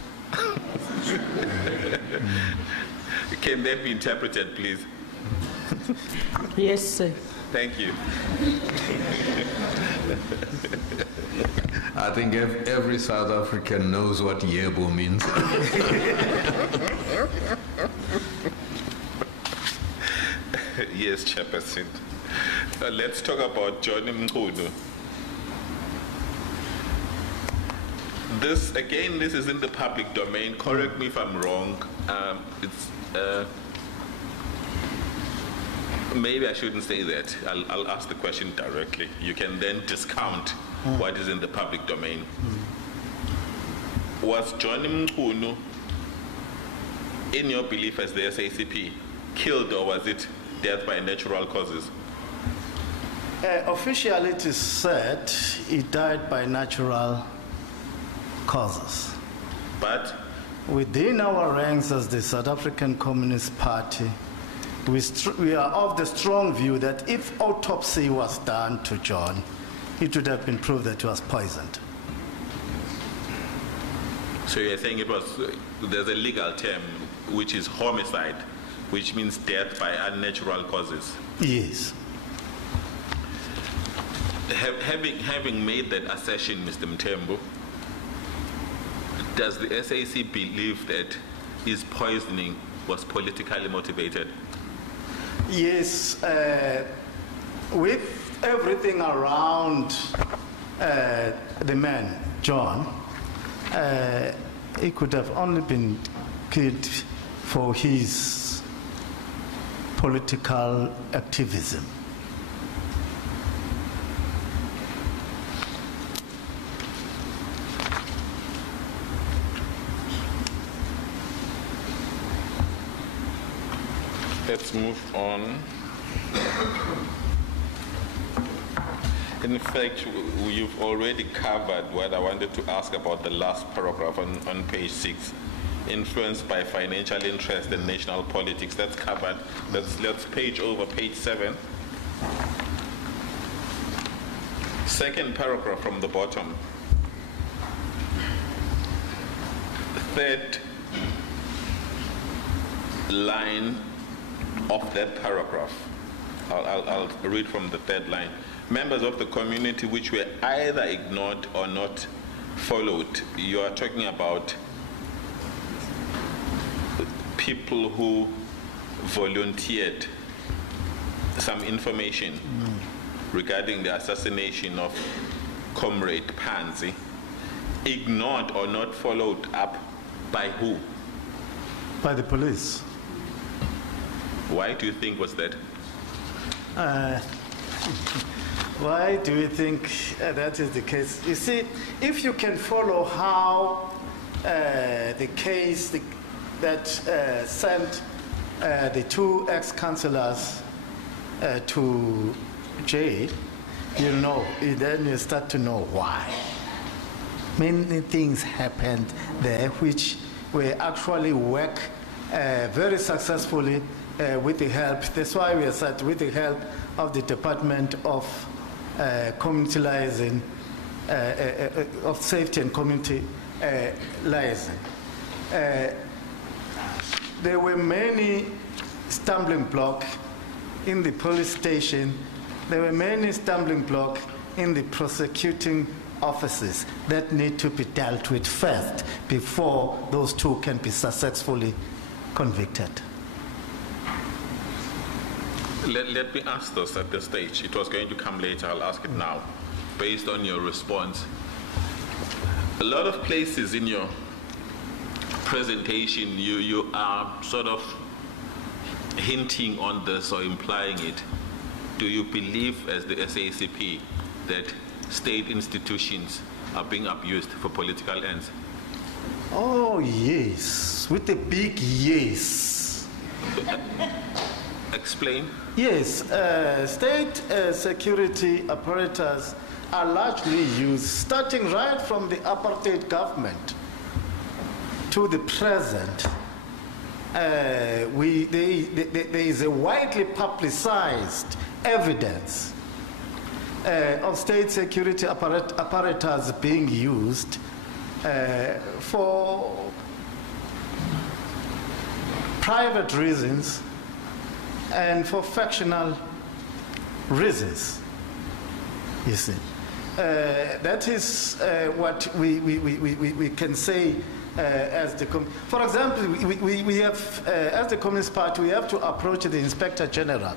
Can that be interpreted, please? Yes, sir. Thank you. I think every South African knows what yebo means. Yes, Chairperson. Let's talk about John Mkhunu. This is in the public domain. Correct me if I'm wrong. Maybe I shouldn't say that. I'll ask the question directly. You can then discount what is in the public domain. Was John Umzimkhulu, in your belief as the SACP, killed, or was it death by natural causes? Officially, it is said he died by natural causes. But within our ranks as the South African Communist Party, we are of the strong view that if autopsy was done to John, it would have been proved that he was poisoned. So you're saying it was, there's a legal term which is homicide, which means death by unnatural causes? Yes. Having made that assertion, Mr. Mthembu, does the SAC believe that his poisoning was politically motivated? Yes, with everything around the man, John, he could have only been killed for his political activism. Let's move on. In fact, you've already covered what I wanted to ask about the last paragraph on page 6. Influenced by financial interest in national politics. That's covered. Let's page over page 7. Second paragraph from the bottom. Third line of that paragraph. I'll read from the third line. Members of the community which were either ignored or not followed. You are talking about people who volunteered some information regarding the assassination of Comrade Panzi, ignored or not followed up by who? By the police. Why do you think was that? Why do you think that is the case? You see, if you can follow how the case that sent the two ex-councillors to jail, you know, then you start to know why. Many things happened there which were actually worked very successfully with the help, that's why we are said, with the help of the Department of Community of Safety and Community Liaison. There were many stumbling blocks in the police station. There were many stumbling blocks in the prosecuting offices that need to be dealt with first before those two can be successfully convicted. Let me ask this at this stage. It was going to come later. I'll ask it now, based on your response. A lot of places in your presentation, you are sort of hinting on this or implying it. Do you believe, as the SACP, that state institutions are being abused for political ends? Oh, yes. With a big yes. Explain. Yes, state security apparatus are largely used, starting right from the apartheid government to the present. There is a widely publicized evidence of state security apparatus being used for private reasons and for factional reasons, you see. That is what we can say as the... For example, we have, as the Communist Party, we have to approach the Inspector General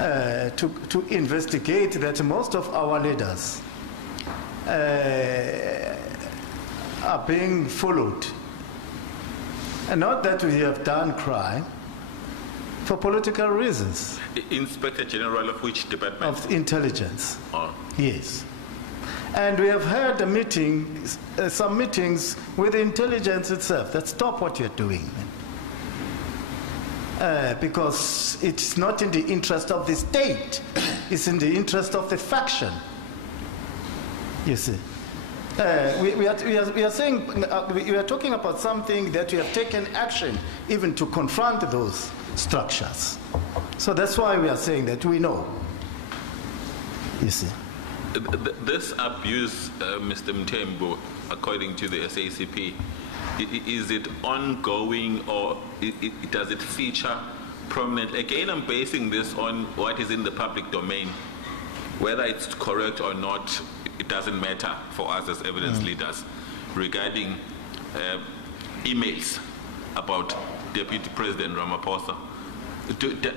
to investigate that most of our leaders are being followed. And not that we have done crime, for political reasons. Inspector General of which department? Of intelligence. Oh. Yes. And we have had a meeting, some meetings with the intelligence itself that stop what you're doing. Because it's not in the interest of the state, it's in the interest of the faction. You see. We are saying, we are talking about something that we have taken action even to confront those structures. So that's why we are saying that we know. You see. This abuse, Mr. Mthembu, according to the SACP, is it ongoing or does it feature prominent? Again, I'm basing this on what is in the public domain. Whether it's correct or not, it doesn't matter for us as evidence leaders regarding emails about Deputy President Ramaphosa.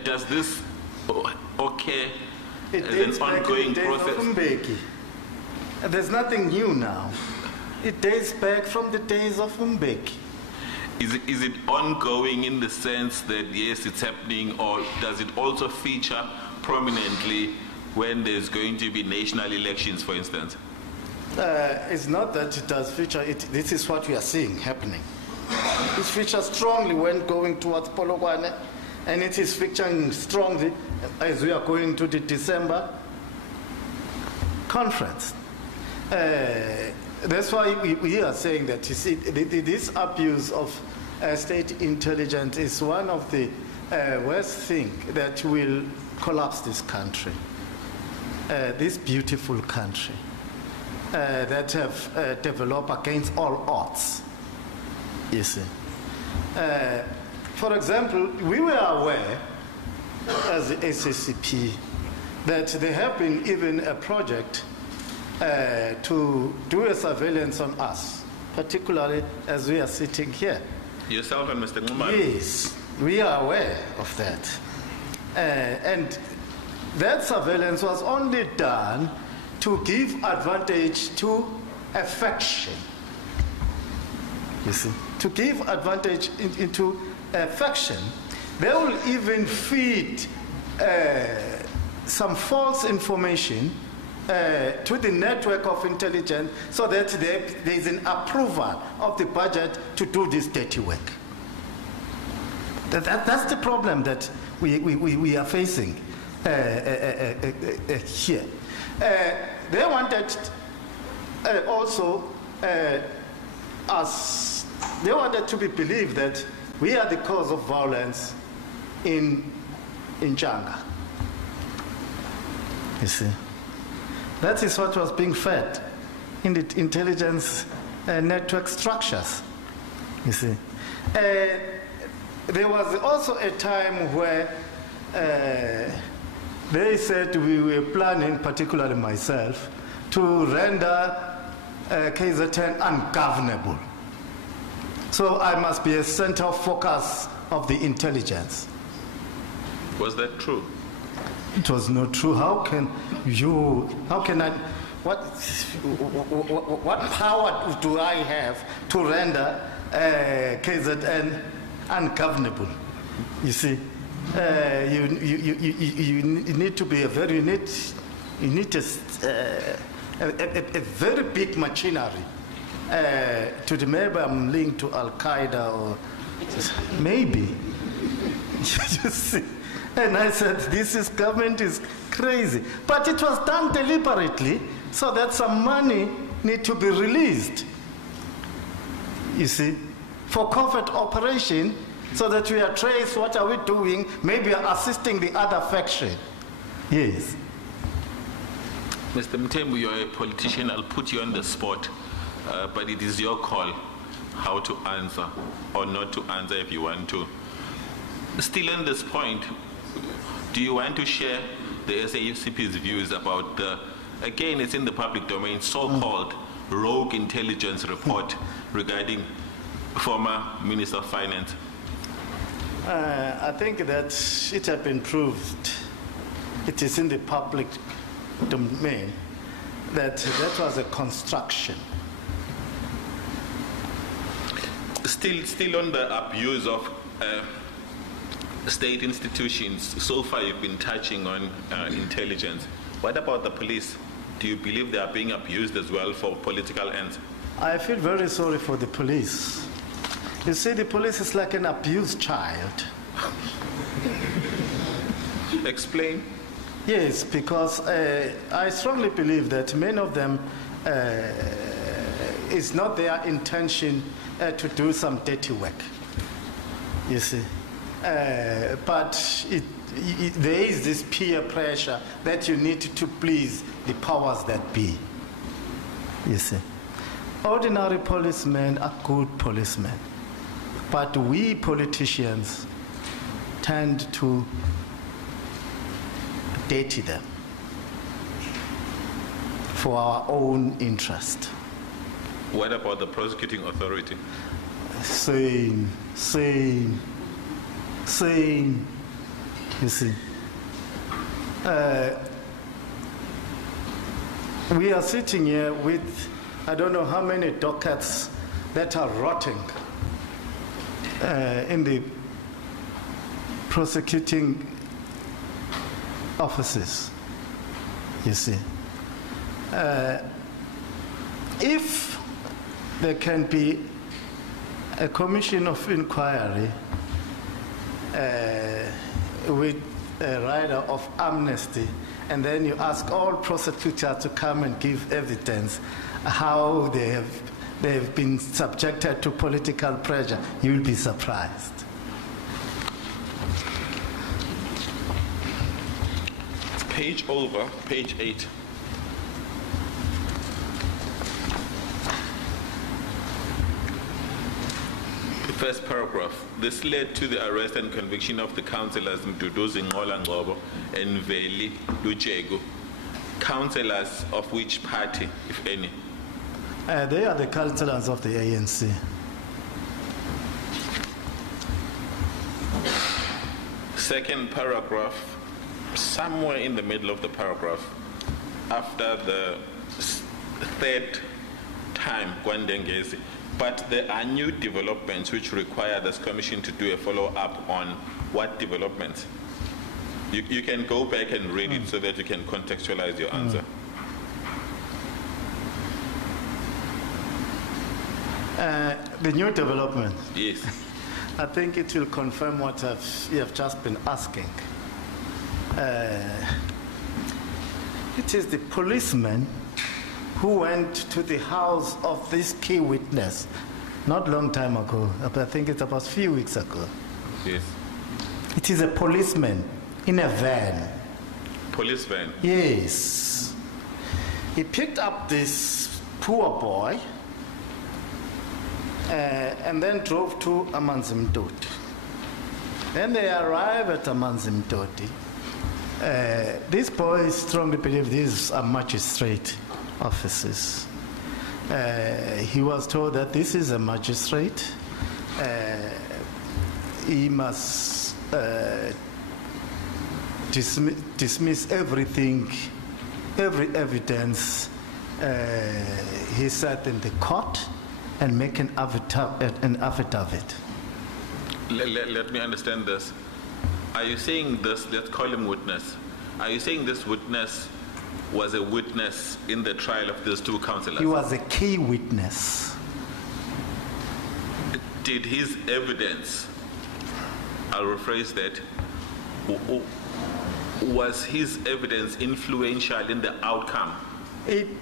Does this occur as an ongoing process? There's nothing new now. It dates back from the days of Mbeki. Is it ongoing in the sense that, yes, it's happening, or does it also feature prominently when there's going to be national elections, for instance? It's not that it does feature. This is what we are seeing happening. It features strongly when going towards Polokwane, and it is featuring strongly as we are going to the December conference. That's why we are saying that, you see, this abuse of state intelligence is one of the worst things that will collapse this country, this beautiful country that have developed against all odds, you see. For example, we were aware as the SACP that there have been even a project to do a surveillance on us, particularly as we are sitting here. Yourself and Mr. Ngumalo? Yes, we are aware of that. And that surveillance was only done to give advantage to a faction. You see, to give advantage into a faction. They will even feed some false information to the network of intelligence so that there is an approval of the budget to do this dirty work. That's the problem that we are facing here. They wanted also us, they wanted to be believed that we are the cause of violence in Inchanga. You see. That is what was being fed in the intelligence network structures, you see. There was also a time where they said we were planning, particularly myself, to render KZN ungovernable. So I must be a center of focus of the intelligence. Was that true? It was not true. How can I, what power do I have to render KZN ungovernable? You see, you need to be a very, you need a very big machinery. To the maybe I'm linked to Al-Qaeda or maybe, you see. And I said, this government is crazy. But it was done deliberately so that some money need to be released, you see, for covert operation so that we are traced, what are we doing, maybe assisting the other faction. Yes. Mr. Mthembu, you're a politician. I'll put you on the spot, but it is your call how to answer or not to answer if you want to. Still on this point, do you want to share the SACP's views about the, again, it's in the public domain, so-called rogue intelligence report regarding former Minister of Finance? I think that it has been proved, it is in the public domain, that that was a construction. Still on the abuse of state institutions, so far you've been touching on intelligence. What about the police? do you believe they are being abused as well for political ends? I feel very sorry for the police. You see, the police is like an abused child. Explain. Yes, because I strongly believe that many of them, it's not their intention to do some dirty work, you see. But there is this peer pressure that you need to please the powers that be, you see. Ordinary policemen are good policemen, but we politicians tend to dirty them for our own interest. What about the prosecuting authority? Same. You see. We are sitting here with, I don't know how many dockets that are rotting in the prosecuting offices, you see. If there can be a commission of inquiry with a rider of amnesty, and then you ask all prosecutors to come and give evidence how they have been subjected to political pressure, you'll be surprised. Page over, page 8. The first paragraph. This led to the arrest and conviction of the councillors Mduduzi Ngola and Veli Luchego. Councillors of which party, if any? They are the councillors of the ANC. Second paragraph. Somewhere in the middle of the paragraph, after the third time, Gwandengezi, but there are new developments which require this commission to do a follow-up on what developments. You can go back and read it so that you can contextualize your answer. The new development? Yes. I think it will confirm what you have just been asking. It is the policeman who went to the house of this key witness not long time ago. I think it's about a few weeks ago. Yes. It is a policeman in a van. Police van? Yes. He picked up this poor boy and then drove to Umzimkhulu. Then they arrive at Umzimkhulu. These boys strongly believe these are magistrate offices. He was told that this is a magistrate. He must dismiss everything, every evidence he said in the court, and make an affidavit. Let me understand this. Are you saying this, let's call him witness, are you saying this witness was a witness in the trial of these two councillors? He was a key witness. Did his evidence, I'll rephrase that, was his evidence influential in the outcome? It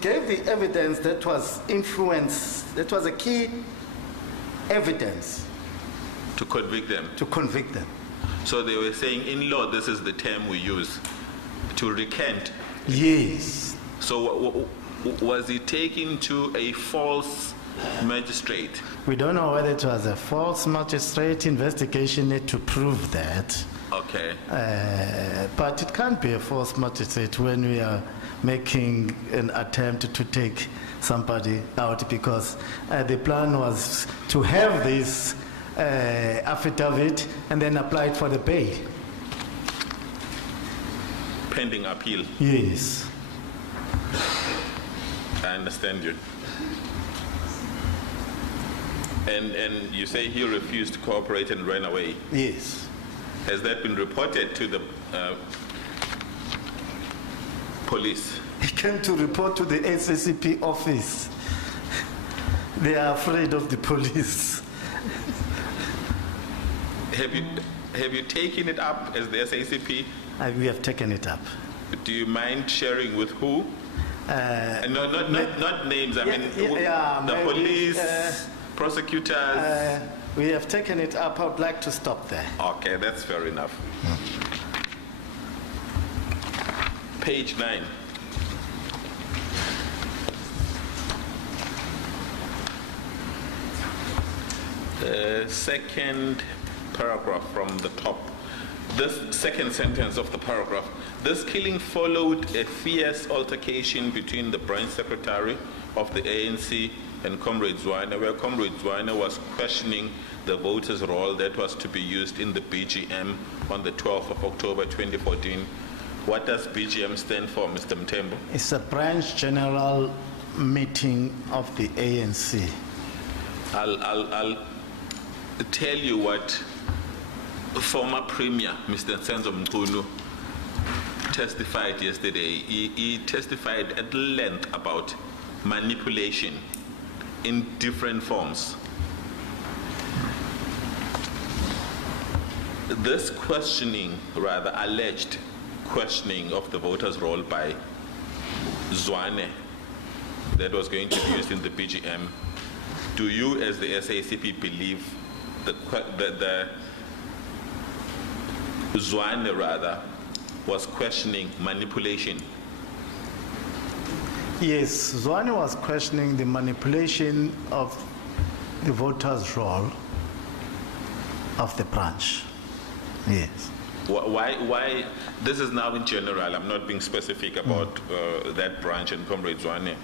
gave the evidence that was influenced, that was a key evidence. To convict them? To convict them. So they were saying, in law, this is the term we use, to recant? Yes. So was he taken to a false magistrate? We don't know whether it was a false magistrate. Investigation need to prove that. Okay. But it can't be a false magistrate when we are making an attempt to take somebody out, because the plan was to have this affidavit and then apply it for the bail. Pending appeal? Yes. I understand you. And you say he refused to cooperate and ran away? Yes. Has that been reported to the police? He came to report to the SACP office. They are afraid of the police. Have you taken it up as the SACP? We have taken it up. Do you mind sharing with who? Not names. I mean, the maybe, police, prosecutors. We have taken it up. I would like to stop there. Okay, that's fair enough. Page 9. Second paragraph from the top. This second sentence of the paragraph. This killing followed a fierce altercation between the branch secretary of the ANC and Comrade Zwane, where Comrade Zwane was questioning the voters' roll that was to be used in the BGM on the 12th of October 2014. What does BGM stand for, Mr. Mtembu? It's a branch general meeting of the ANC. I'll tell you what former Premier, Mr. Umzimkhulu, testified yesterday. He testified at length about manipulation in different forms. This questioning, rather alleged questioning of the voters' roll by Zwane that was going to be used in the BGM, do you as the SACP believe the Zwane rather was questioning manipulation? Yes, Zwane was questioning the manipulation of the voters' roll of the branch. Yes. Why? This is now in general. I'm not being specific about that branch and Comrade Zwane.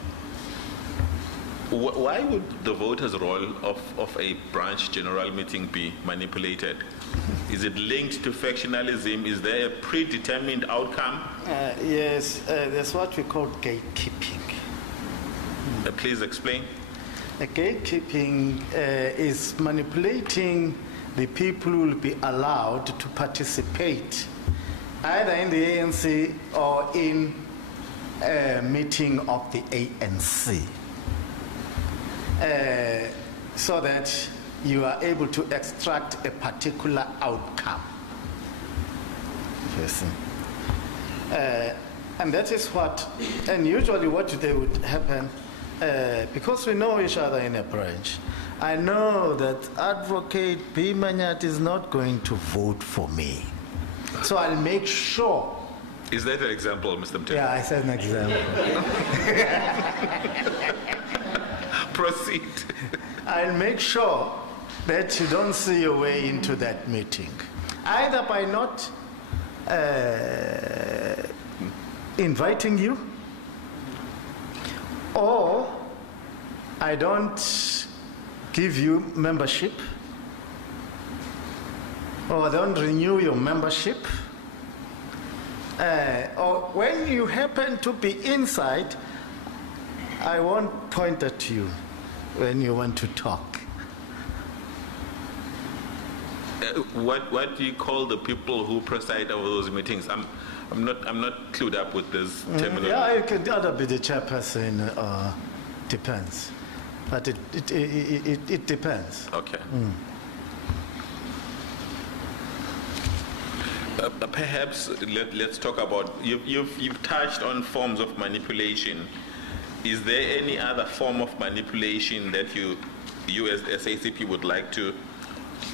Why would the voters' roll of a branch general meeting be manipulated? Is it linked to factionalism? Is there a predetermined outcome? Yes, that's what we call gatekeeping. Please explain. Gatekeeping is manipulating the people who will be allowed to participate either in the ANC or in a meeting of the ANC. So that you are able to extract a particular outcome. Yes. And that is what, and usually what they would happen, because we know each other in a branch, I know that Advocate B. Manyat is not going to vote for me. So I'll make sure. Is that an example, Mr. Mtembu? Yeah, I said an example. Proceed. I'll make sure that you don't see your way into that meeting, either by not inviting you, or I don't give you membership, or I don't renew your membership, or when you happen to be inside, I won't point at you when you want to talk. What do you call the people who preside over those meetings? I'm not clued up with this terminology. Yeah, you could either be the chairperson or depends, but it depends. Okay. Perhaps let's talk about you've touched on forms of manipulation. Is there any other form of manipulation that you as the SACP would like to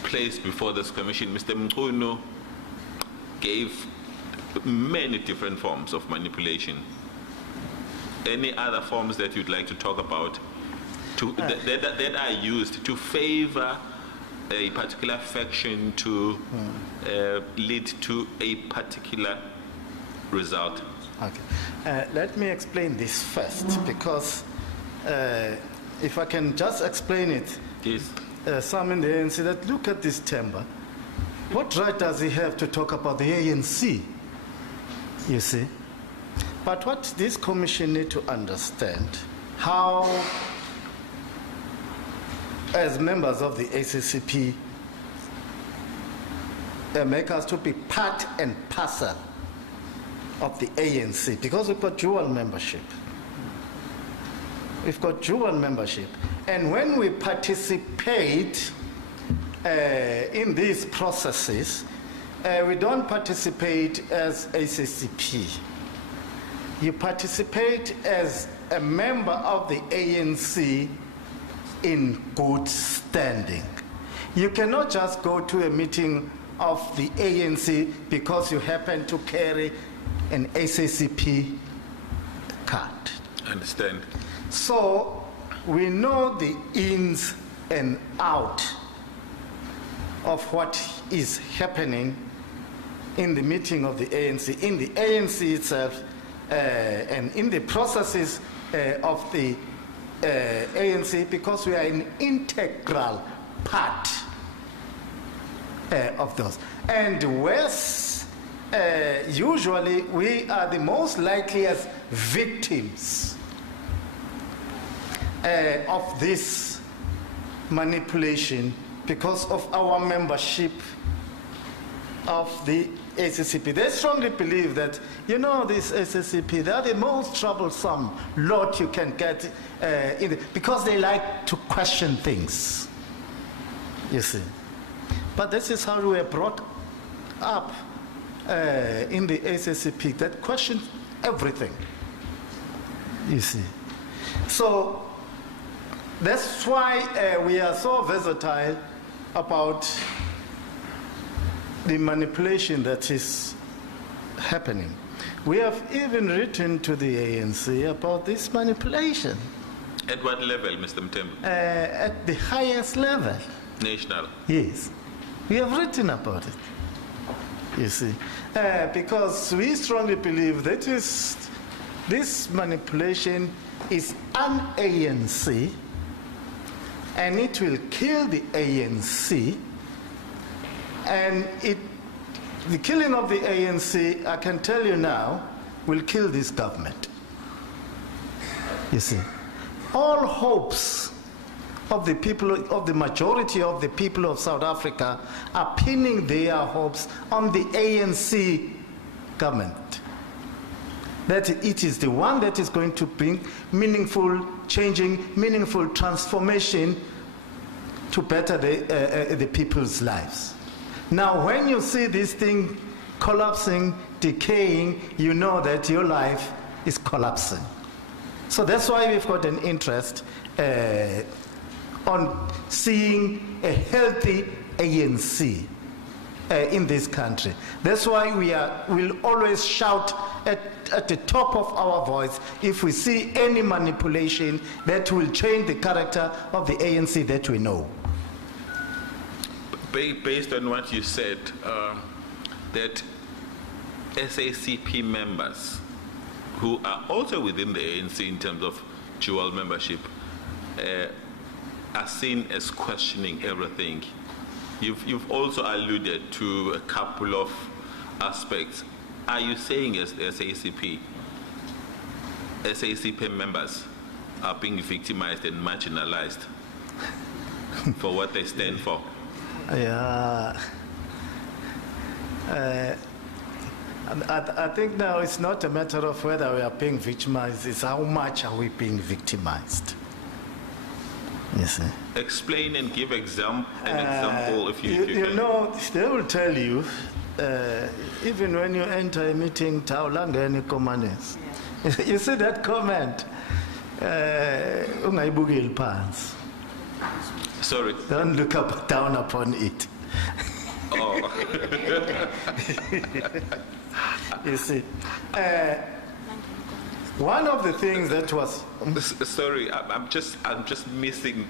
place before this commission? Mr. Umzimkhulu gave many different forms of manipulation. Any other forms that you'd like to talk about that are used to favor a particular faction to lead to a particular result? Okay. Let me explain this first, because if I can just explain it. Yes. Some in the ANC that look at this Temba. What right does he have to talk about the ANC? You see? But what this commission need to understand, how as members of the SACP make us to be part and parcel of the ANC, because we've got dual membership. We've got dual membership. And when we participate in these processes, we don't participate as SACP. You participate as a member of the ANC in good standing. You cannot just go to a meeting of the ANC because you happen to carry an SACP card. I understand. So we know the ins and out of what is happening in the meeting of the ANC, in the ANC itself, and in the processes of the ANC, because we are an integral part of those. And worse, usually we are the most likely as victims of this manipulation because of our membership of the SACP. They strongly believe that, you know, this SACP, they are the most troublesome lot you can get because they like to question things, you see. But this is how we were brought up in the SACP, that questions everything, you see. So that's why we are so versatile about the manipulation that is happening. We have even written to the ANC about this manipulation. At what level, Mr. Mtembu? At the highest level. National? Yes. We have written about it, you see. Because we strongly believe that this manipulation is un-ANC, and it will kill the ANC. And the killing of the ANC, I can tell you now, will kill this government. You see, all hopes of the people, of the majority of the people of South Africa, are pinning their hopes on the ANC government. That it is the one that is going to bring meaningful changing, meaningful transformation to better the people's lives. Now, when you see this thing collapsing, decaying, you know that your life is collapsing. So that's why we've got an interest on seeing a healthy ANC in this country. That's why we'll always shout at the top of our voice if we see any manipulation that will change the character of the ANC that we know. Based on what you said, that SACP members who are also within the ANC in terms of dual membership are seen as questioning everything. You've also alluded to a couple of aspects. Are you saying as SACP members are being victimized and marginalized for what they stand for? Yeah. I think now it's not a matter of whether we are being victimized, it's how much are we being victimized. Yes. Explain and give an example if you can. You know, they will tell you, even when you enter a meeting, you see that comment, sorry. Don't look down upon it. Oh. You see, one of the things that was sorry, I'm just missing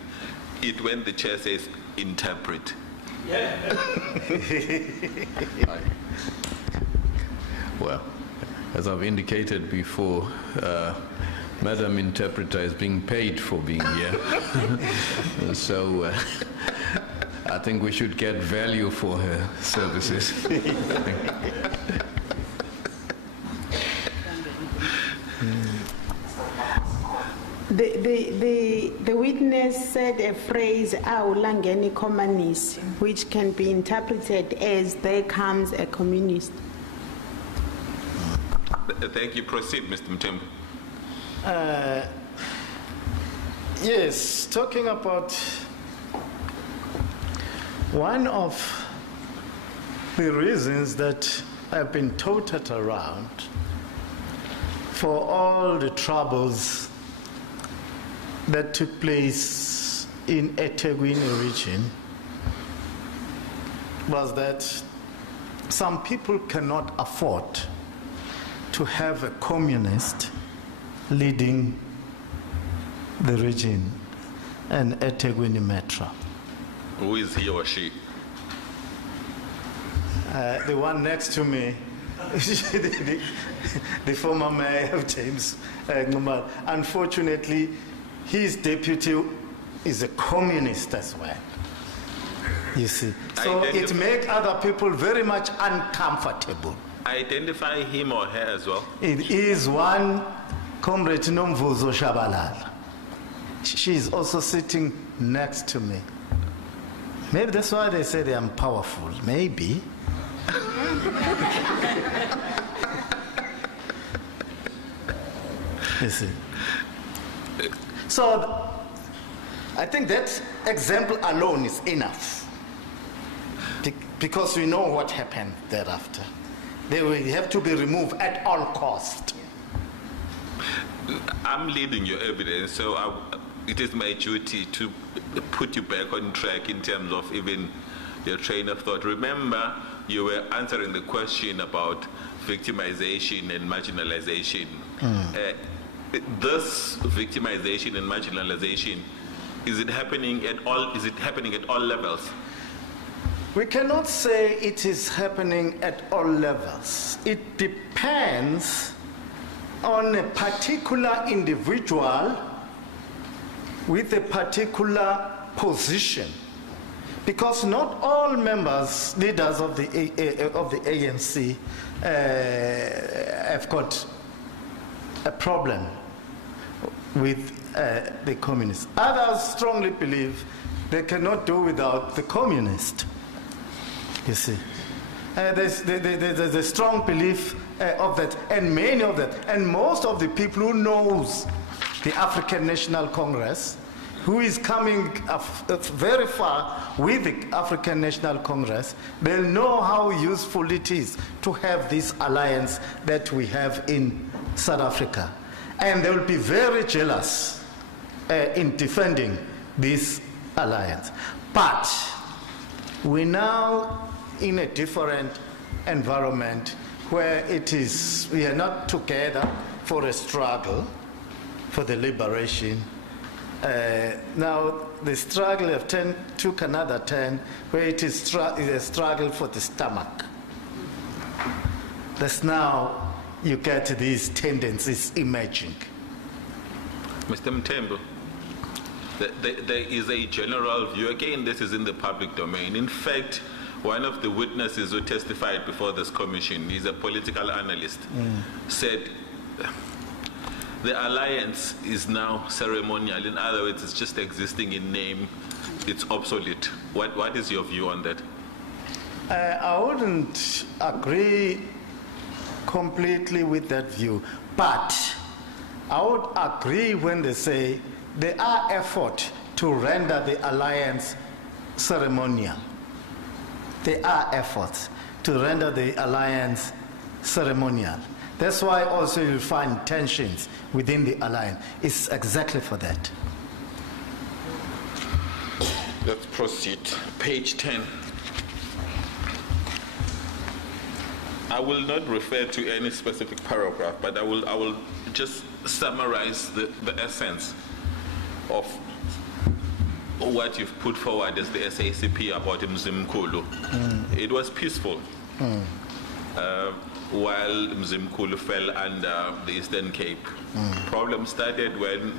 it when the chair says interpret. Yeah. Well, as I've indicated before, Madam Interpreter is being paid for being here. So I think we should get value for her services. The witness said a phrase, "Awulangeni communist," which can be interpreted as "there comes a communist." Thank you. Proceed, Mr. Mtembu. Yes, talking about one of the reasons that have been touted around for all the troubles that took place in eThekwini region was that some people cannot afford to have a communist leading the region and eThekwini Metro. Who is he or she? The one next to me, the former mayor of James Ngumal. Unfortunately, his deputy is a communist as well. You see, so it makes other people very much uncomfortable. Identify him or her as well. It is one comrade Nomvuzo Shabalala. She is also sitting next to me. Maybe that's why they say I'm powerful. Maybe. You see. So I think that example alone is enough. Because we know what happened thereafter. They will have to be removed at all cost. I'm leading your evidence, so it is my duty to put you back on track in terms of even your train of thought. Remember, you were answering the question about victimization and marginalization. This victimization and marginalization, is it happening at all? Is it happening at all levels? We cannot say it is happening at all levels. It depends on a particular individual with a particular position. Because not all members, leaders of the ANC have got a problem with the communists. Others strongly believe they cannot do without the communist. You see, there's a strong belief of that, and many of that, and most of the people who knows the African National Congress, who is coming very far with the African National Congress, they'll know how useful it is to have this alliance that we have in South Africa, and they will be very jealous in defending this alliance. But we now in a different environment where we are not together for a struggle for the liberation. Now the struggle took another turn where it is a struggle for the stomach. That's now you get these tendencies emerging. Mr. Mtembu, there is a general view, again this is in the public domain. In fact, one of the witnesses who testified before this commission, he's a political analyst, said the alliance is now ceremonial. In other words, it's just existing in name, it's obsolete. What is your view on that? I wouldn't agree completely with that view, but I would agree when they say there are efforts to render the alliance ceremonial. There are efforts to render the alliance ceremonial. That's why also you'll find tensions within the alliance. It's exactly for that. Let's proceed. Page 10. I will not refer to any specific paragraph, but I will just summarize the essence of what you've put forward as the SACP about Umzimkhulu. It was peaceful while Umzimkhulu fell under the Eastern Cape. Problem started when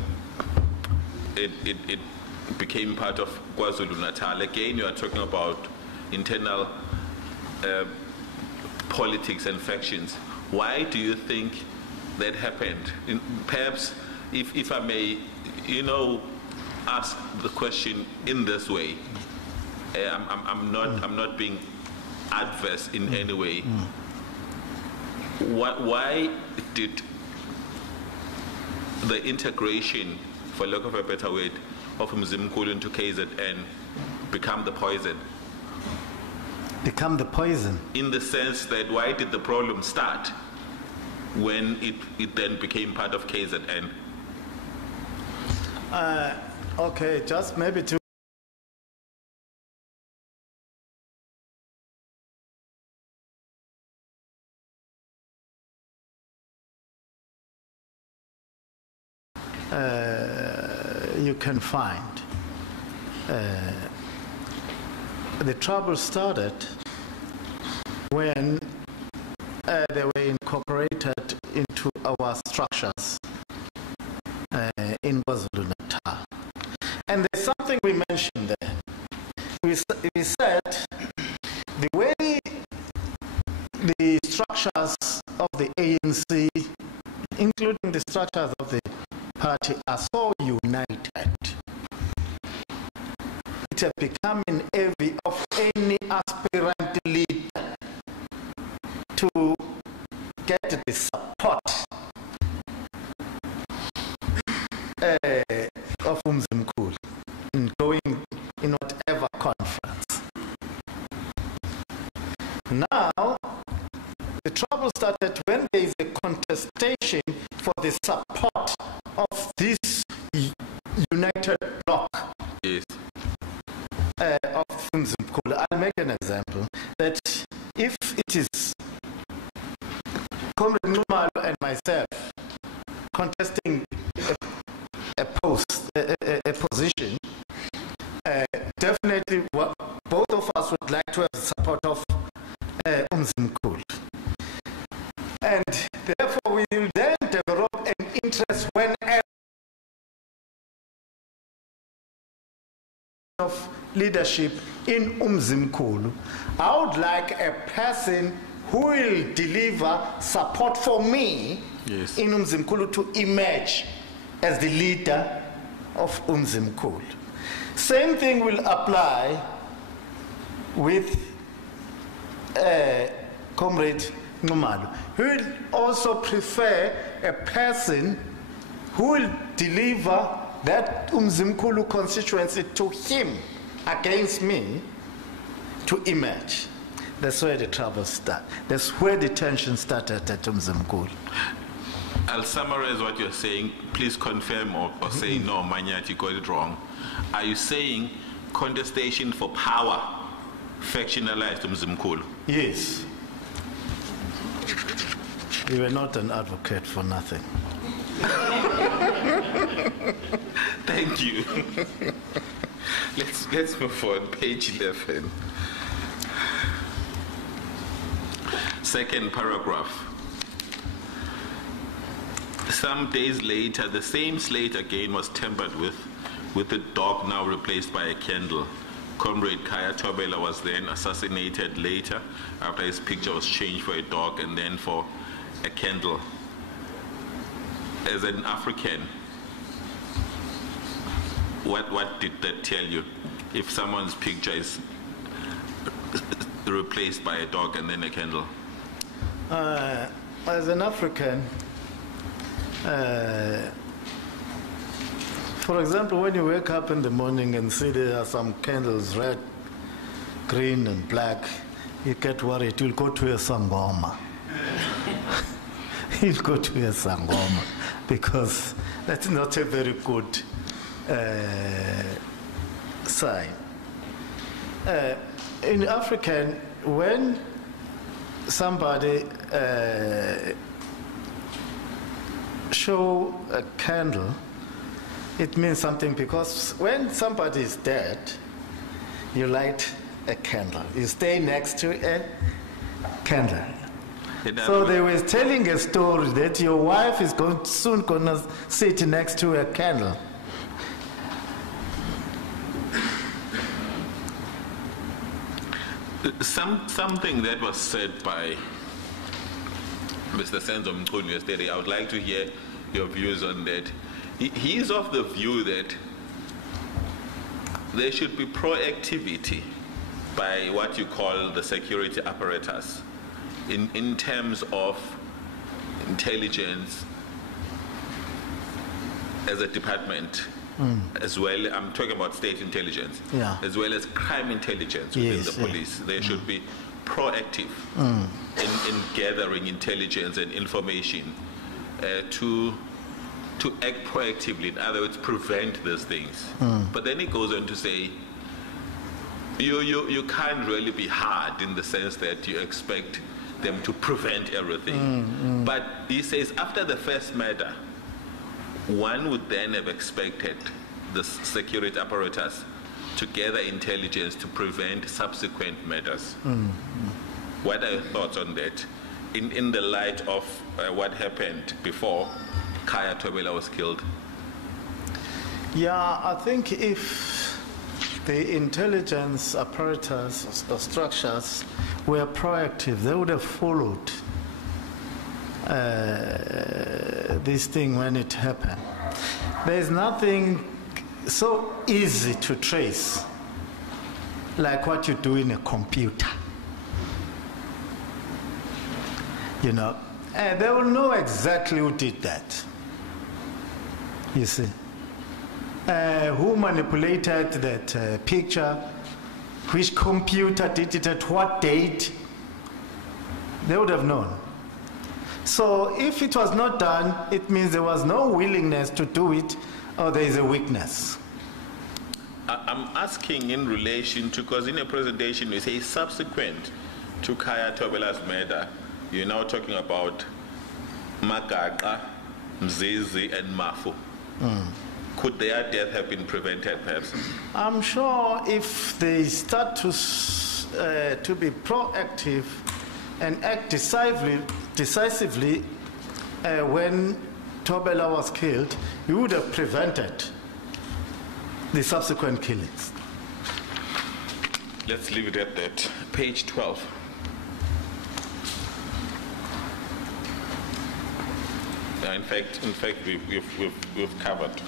it became part of KwaZulu-Natal. Again, you are talking about internal politics and factions. Why do you think that happened? Perhaps, if I may, ask the question in this way. I'm not being adverse in any way. Why did the integration, for lack of a better word, of Umzimkhulu into KZN become the poison? Become the poison? In the sense that why did the problem start when it then became part of KZN? Okay, just maybe to you can find the trouble started when they were incorporated into our structures in KwaZulu-Natal. And there's something we mentioned there. We said the way the structures of the ANC, including the structures of the party, are so united, it has become an envy of any aspirant leader to get the support of Umzimkhulu in going in whatever conference. Now, the trouble started when there is a contestation for the support of this united bloc. Yes. Of Umzimkhulu. I'll make an example that if it is Comrade Numalo and myself contesting a position, definitely both of us would like to have the support of Umzimkhulu. And therefore we will then develop an interest whenever of leadership in Umzimkhulu. I would like a person who will deliver support for me, yes, in Umzimkhulu to emerge as the leader of Umzimkhulu. Same thing will apply with Comrade Numalo, who will also prefer a person who will deliver that Umzimkhulu constituency to him against me to emerge. That's where the trouble started. That's where the tension started at Umzimkhulu. I'll summarize what you're saying. Please confirm or say, no, Manyat, you got it wrong. Are you saying contestation for power factionalized Umzimkhulu? Yes. You were not an advocate for nothing. Thank you. Let's move on. Page 11. Second paragraph. Some days later, the same slate again was tampered with the dog now replaced by a candle. Comrade Kaya Tobela was then assassinated later after his picture was changed for a dog and then for a candle. As an African, what did that tell you? If someone's picture is replaced by a dog and then a candle? As an African, for example, when you wake up in the morning and see there are some candles, red, green, and black, you get worried. You'll go to a sangoma. You'll go to a sangoma because that's not a very good sign. In African, when somebody show a candle, it means something, because when somebody is dead, you light a candle. You stay next to a candle. So they were telling a story that your wife is soon going to sit next to a candle. Something that was said by Mr. Umzimkhulu yesterday, I would like to hear your views on that. He is of the view that there should be proactivity by what you call the security apparatus in terms of intelligence as a department, as well, I'm talking about state intelligence, as well as crime intelligence within the police. They should be proactive in gathering intelligence and information to act proactively, in other words, prevent these things. But then it goes on to say, you can't really be hard in the sense that you expect them to prevent everything. But he says after the first murder, one would then have expected the security apparatus to gather intelligence to prevent subsequent murders. What are your thoughts on that? In the light of what happened before Kaya Thobela was killed? Yeah, I think if the intelligence apparatus or structures were proactive, they would have followed this thing when it happened. There's nothing so easy to trace like what you do in a computer. You know, and they will know exactly who did that. You see, who manipulated that picture, which computer did it at what date, they would have known. So if it was not done, it means there was no willingness to do it, or there is a weakness. I'm asking in relation to, because in a presentation you say subsequent to Kaya Thobela's murder, you're now talking about Magaqa, Mzizi, and Mafu. Could their death have been prevented, perhaps? I'm sure if they start to be proactive and act decisively when Thobela was killed, you would have prevented the subsequent killings. Let's leave it at that. Page 12. In fact, we've covered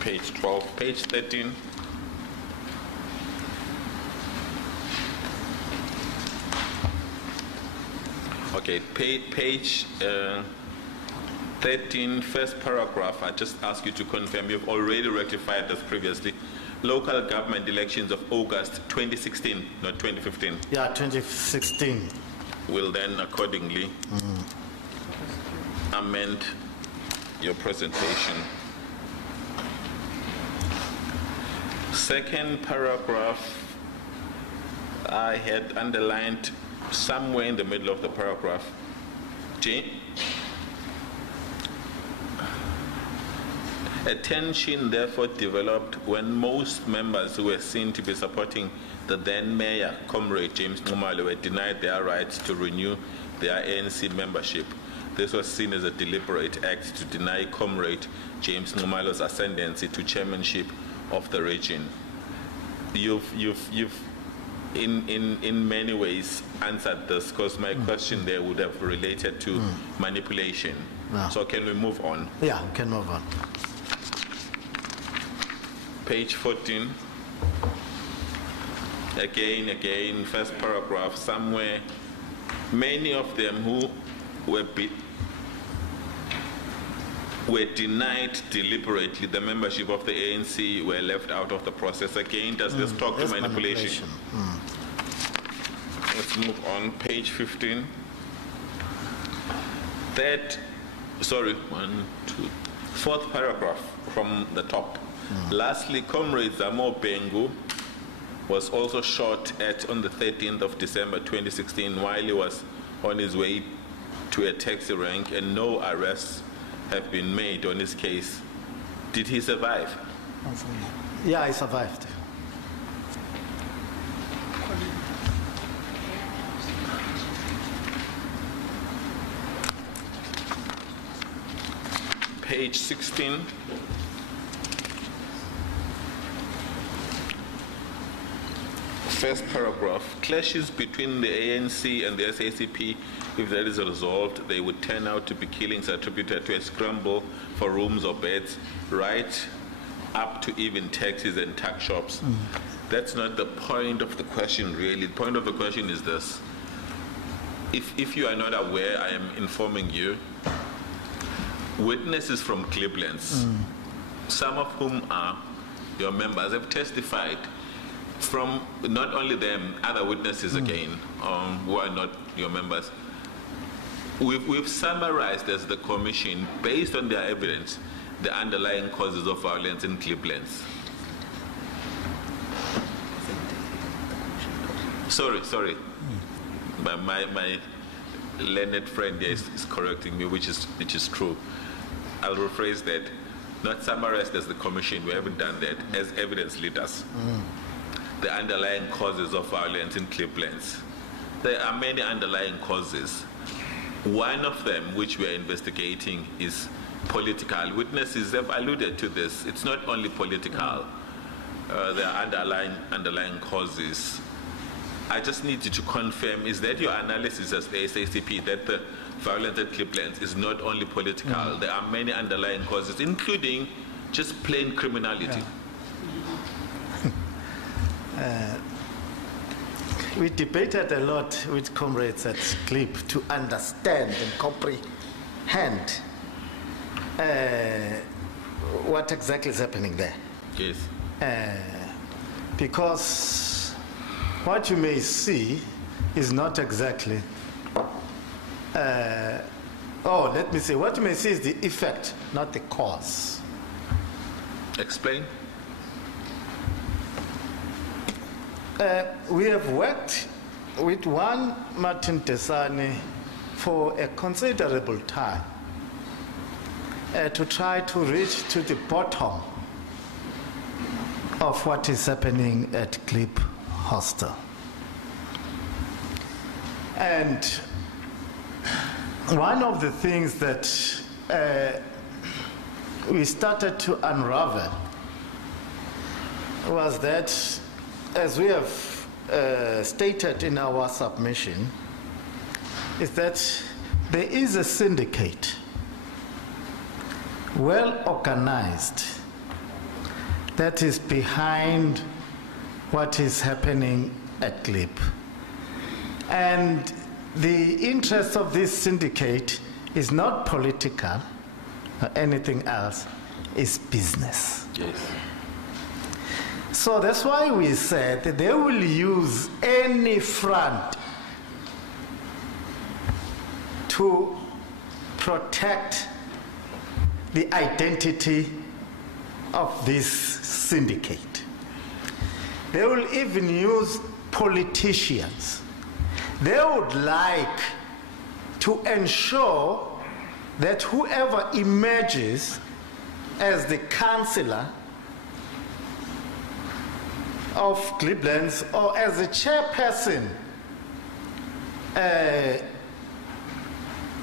page 12, page 13. Okay, page 13, first paragraph. I just ask you to confirm you've already rectified this previously. Local government elections of August 2016, not 2015. Yeah, 2016. Will then accordingly amend your presentation. Second paragraph, I had underlined somewhere in the middle of the paragraph. Attention therefore developed when most members who were seen to be supporting the then mayor, Comrade James Nxumalo, were denied their rights to renew their ANC membership. This was seen as a deliberate act to deny Comrade James Nxumalo's ascendancy to chairmanship of the region. You've in many ways answered this, because my question there would have related to manipulation. So can we move on? Yeah, we can move on. Page 14. Again, first paragraph, somewhere, many of them who were denied deliberately the membership of the ANC were left out of the process. Again, does this talk to manipulation? Let's move on. Page 15. Fourth paragraph from the top. Lastly, Comrade Zamo Bengu was also shot at on the 13th of December 2016 while he was on his way to a taxi rank, and no arrests have been made on his case. Did he survive? Yeah, he survived. Page 16. First paragraph. Clashes between the ANC and the SACP, if that is resolved, they would turn out to be killings attributed to a scramble for rooms or beds, right up to even taxis and tuck shops. That's not the point of the question, really. The point of the question is this. if you are not aware, I am informing you. Witnesses from Glebelands, some of whom are your members, have testified. From not only them, other witnesses again, who are not your members. We've summarized as the commission, based on their evidence, the underlying causes of violence in Glebelands. Sorry. My learned friend here is correcting me, which is true. I'll rephrase that. Not summarized as the commission, we haven't done that, as evidence leaders. The underlying causes of violence in Glebelands. There are many underlying causes. One of them, which we are investigating, is political. Witnesses have alluded to this. It's not only political. There are underlying causes. I just need you to confirm, is that your analysis as the SACP, that the violence at Glebelands is not only political, there are many underlying causes, including just plain criminality? We debated a lot with comrades at Glebe to understand and comprehend what exactly is happening there. Yes. Because what you may see is not exactly, let me say, what you may see is the effect, not the cause. Explain. We have worked with one Martin Desani for a considerable time to try to reach to the bottom of what is happening at Glebe Hostel. And one of the things that we started to unravel was that, as we have stated in our submission, is that there is a syndicate, well organized, that is behind what is happening at Glebe. And the interest of this syndicate is not political or anything else, it's business. Yes. So that's why we said that they will use any front to protect the identity of this syndicate. They will even use politicians. They would like to ensure that whoever emerges as the councillor of Glebelands or as the chairperson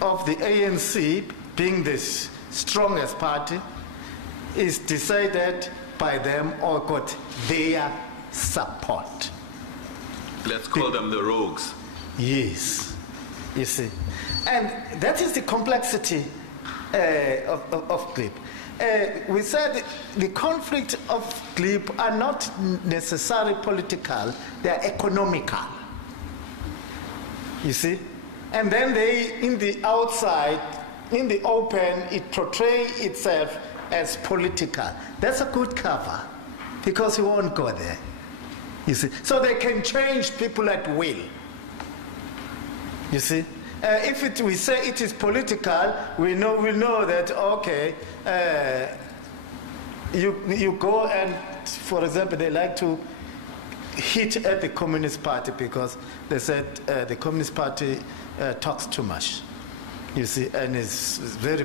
of the ANC, being the strongest party, is decided by them or got their support. Let's call them the rogues. Yes, you see. And that is the complexity of Glebe. We said the conflict of Glebe are not necessarily political, they are economical. You see? And then they, in the outside, in the open, it portrays itself as political. That's a good cover, because you won't go there. You see? So they can change people at will. You see? If we say it is political, we know that, okay, you go and, for example, they like to hit at the Communist Party because they said the Communist Party talks too much, you see, and it's very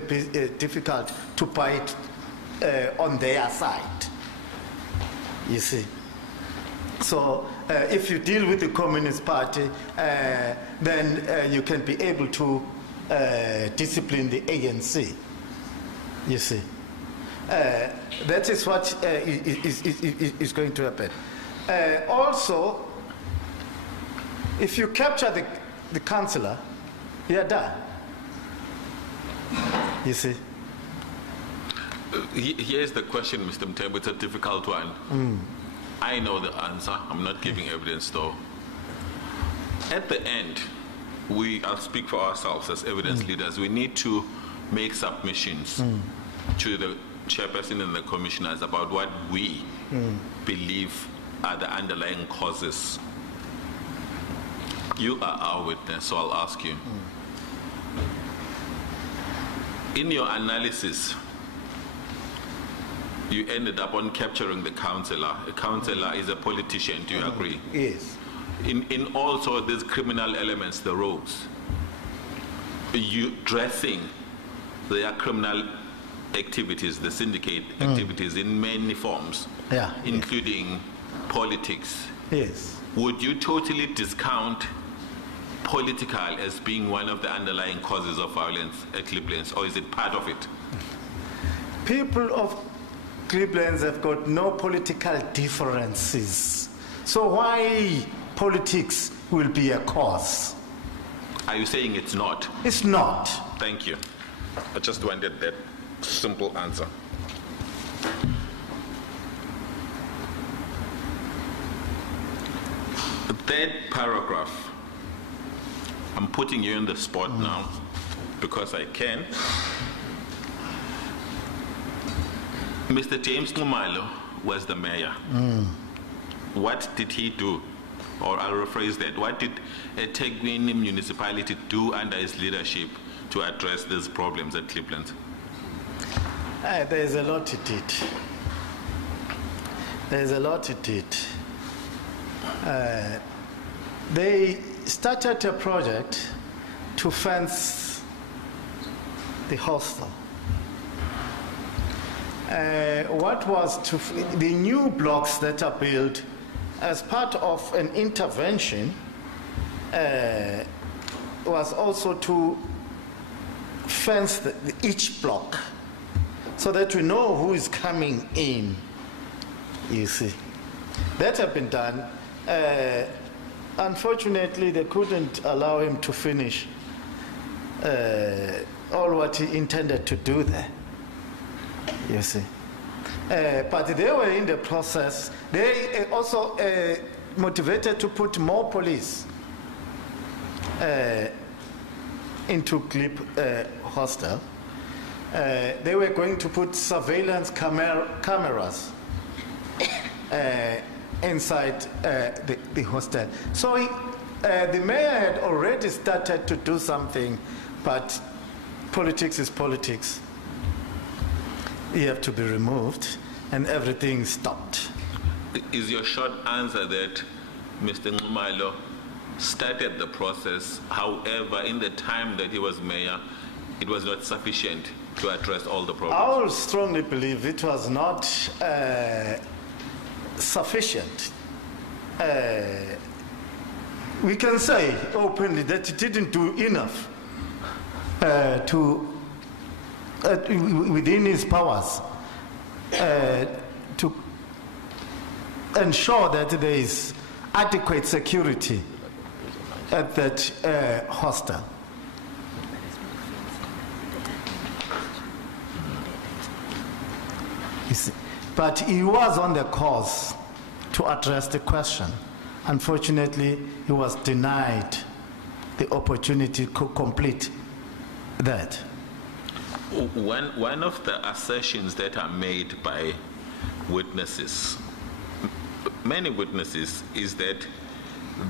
difficult to buy it on their side, you see. So if you deal with the Communist Party, then you can be able to discipline the ANC, you see. That is what is going to happen. Also, if you capture the councillor, you're done, you see. Here's the question, Mr. Mtembu. It's a difficult one. I know the answer. I'm not giving evidence, though. At the end, I'll speak for ourselves as evidence leaders. We need to make submissions to the chairperson and the commissioners about what we believe are the underlying causes. You are our witness, so I'll ask you. In your analysis, you ended up on capturing the councillor. A councillor is a politician, do you agree? Yes. In also these criminal elements, the rogues, you dressing their criminal activities, the syndicate activities in many forms, including politics. Yes. Would you totally discount political as being one of the underlying causes of violence at Glebelands, or is it part of it? People of Glebelands have got no political differences. So why politics will be a cause? Are you saying it's not? It's not. Thank you. I just wanted that simple answer. The third paragraph, I'm putting you in the spot now because I can. Mr. James Nxumalo was the mayor. What did he do? Or I'll rephrase that. What did eThekwini municipality do under his leadership to address these problems at Glebelands? There's a lot it did. There's a lot it did. They started a project to fence the hostel. What was the new blocks that are built as part of an intervention was also to fence each block so that we know who is coming in, you see. That had been done. Unfortunately, they couldn't allow him to finish all what he intended to do there, you see. But they were in the process. They also motivated to put more police into Glebe hostel. They were going to put surveillance cameras inside the hostel. So the mayor had already started to do something, but politics is politics. You have to be removed, and everything stopped. Is your short answer that Mr. Nxumalo started the process, however, in the time that he was mayor, it was not sufficient to address all the problems? I would strongly believe it was not sufficient. We can say openly that he didn't do enough within his powers to ensure that there is adequate security at that hostel. You see, but he was on the course to address the question. Unfortunately, he was denied the opportunity to complete that. One of the assertions that are made by witnesses, many witnesses, is that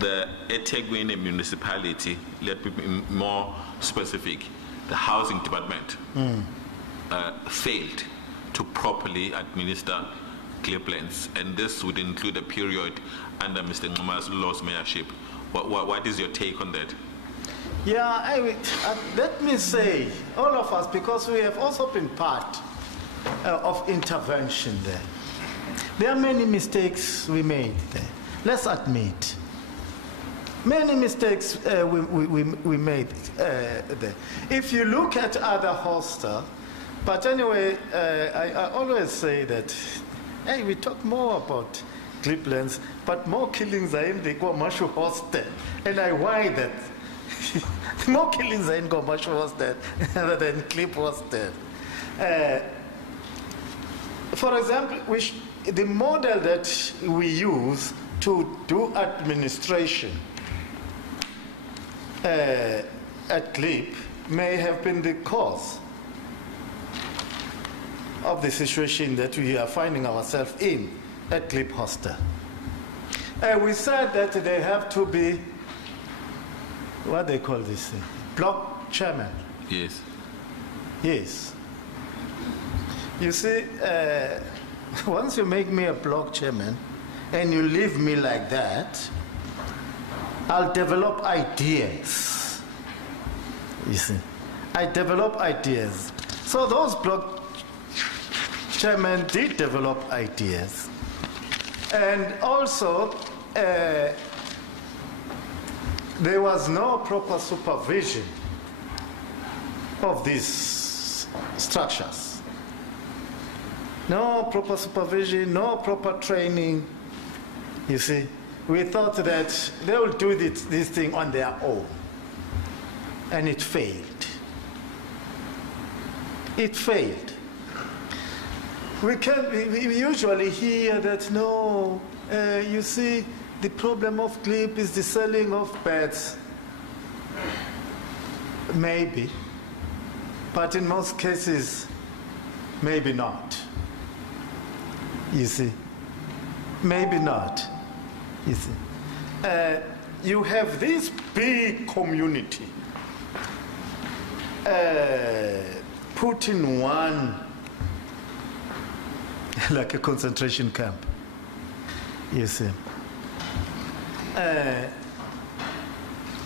the eThekwini municipality, let me be more specific, the housing department failed to properly administer Glebelands, and this would include a period under Mr. Nxumalo's mayorship. What is your take on that? Yeah, let me say, all of us, because we have also been part of intervention there. There are many mistakes we made there. Let's admit. Many mistakes we made there. If you look at other hostels, but anyway, I always say that, hey, we talk more about Glebelands, but more killings are in the KwaZulu hostel. And why that? More killings are in KwaZulu hostel rather than Glebe hostel. For example, the model that we use to do administration at Glebe may have been the cause of the situation that we are finding ourselves in at Glebe Hostel. We said that they have to be, what they call this thing, block chairman. Yes. Yes. You see, once you make me a block chairman and you leave me like that, I'll develop ideas. You see, I develop ideas. So those block chairmen did develop ideas. And also, there was no proper supervision of these structures. No proper supervision, no proper training. You see, we thought that they will do this thing on their own. And it failed. It failed. We usually hear that, no, you see, the problem of Glebe is the selling of beds. Maybe. But in most cases, maybe not. You see. Maybe not. You see. You have this big community put in one, like a concentration camp. You see.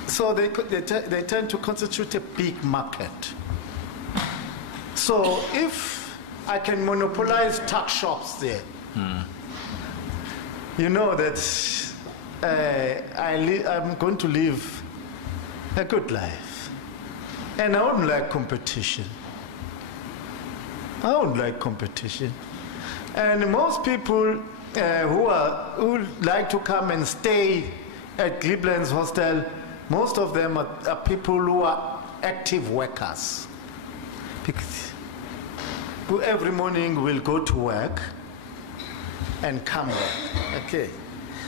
So they tend to constitute a big market. So if I can monopolize tuck shops there, you know that I'm going to live a good life. And I wouldn't like competition. I wouldn't like competition. And most people who like to come and stay at Glebelands hostel, most of them are people who are active workers. Because who every morning will go to work and come back. Okay.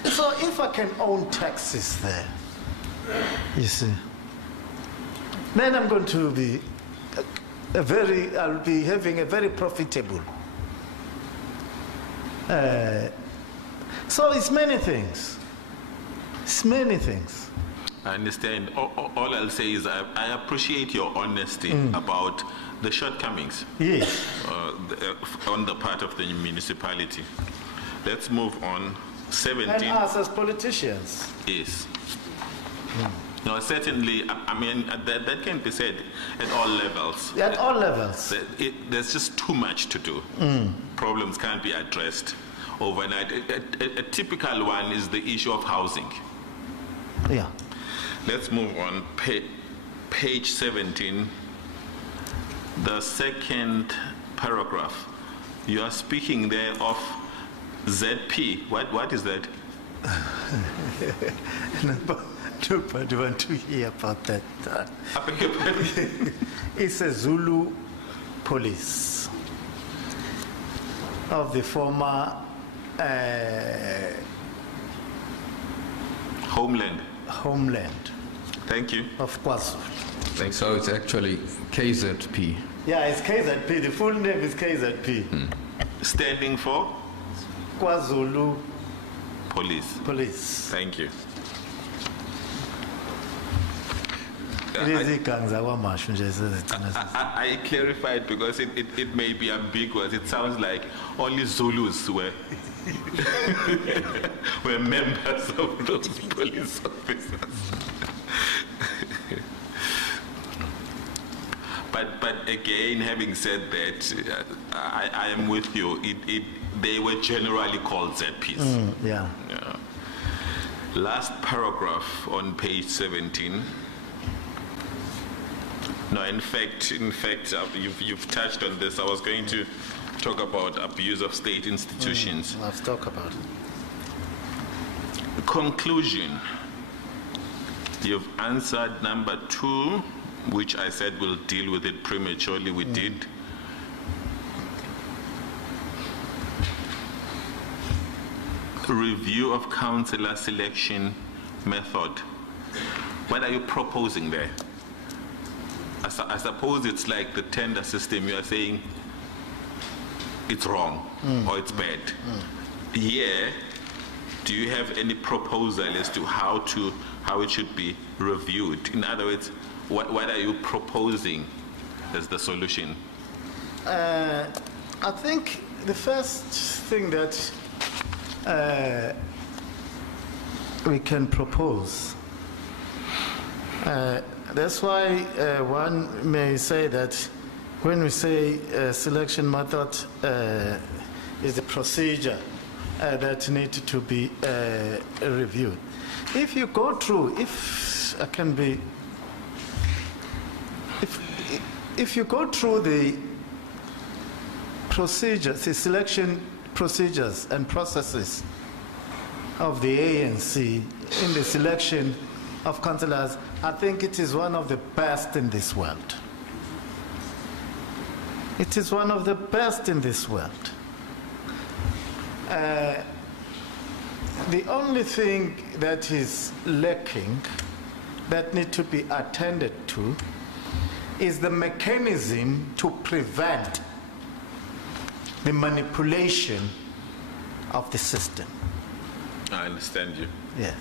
So if I can own taxis there, you see, then I'm going to be I'll be having a very profitable. So it's many things. It's many things. I understand. All I'll say is I appreciate your honesty about the shortcomings. Yes. On the part of the municipality. Let's move on. 17. And us as politicians. Yes. No, certainly, I mean, that can be said at all levels. At all levels. There's just too much to do. Problems can't be addressed overnight. A typical one is the issue of housing. Yeah. Let's move on. Page 17, the second paragraph. You are speaking there of ZP. What is that? Nobody want to hear about that. It's a Zulu police of the former homeland. Thank you. Of KwaZulu. So it's actually KZP. Yeah, it's KZP. The full name is KZP. Standing for? KwaZulu Police. Thank you. I clarified because it may be ambiguous. It sounds like only Zulus were were members of those police officers. But again, having said that, I am with you. They were generally called ZPs. Yeah. Last paragraph on page 17. No, in fact, you've touched on this. I was going to talk about abuse of state institutions. Let's talk about it. Conclusion. You've answered number 2, which I said we'll deal with it prematurely. We did. Review of councillor selection method. What are you proposing there? I suppose it's like the tender system. You are saying it's wrong or it's bad. Yeah. Do you have any proposal as to how it should be reviewed? In other words, what are you proposing as the solution? I think the first thing that we can propose, that's why one may say that when we say selection method is a procedure that needs to be reviewed. If you go through, if you go through the procedures, the selection procedures and processes of the ANC in the selection of councillors, I think it is one of the best in this world. It is one of the best in this world. The only thing that is lacking, that need to be attended to, is the mechanism to prevent the manipulation of the system. I understand you. Yes.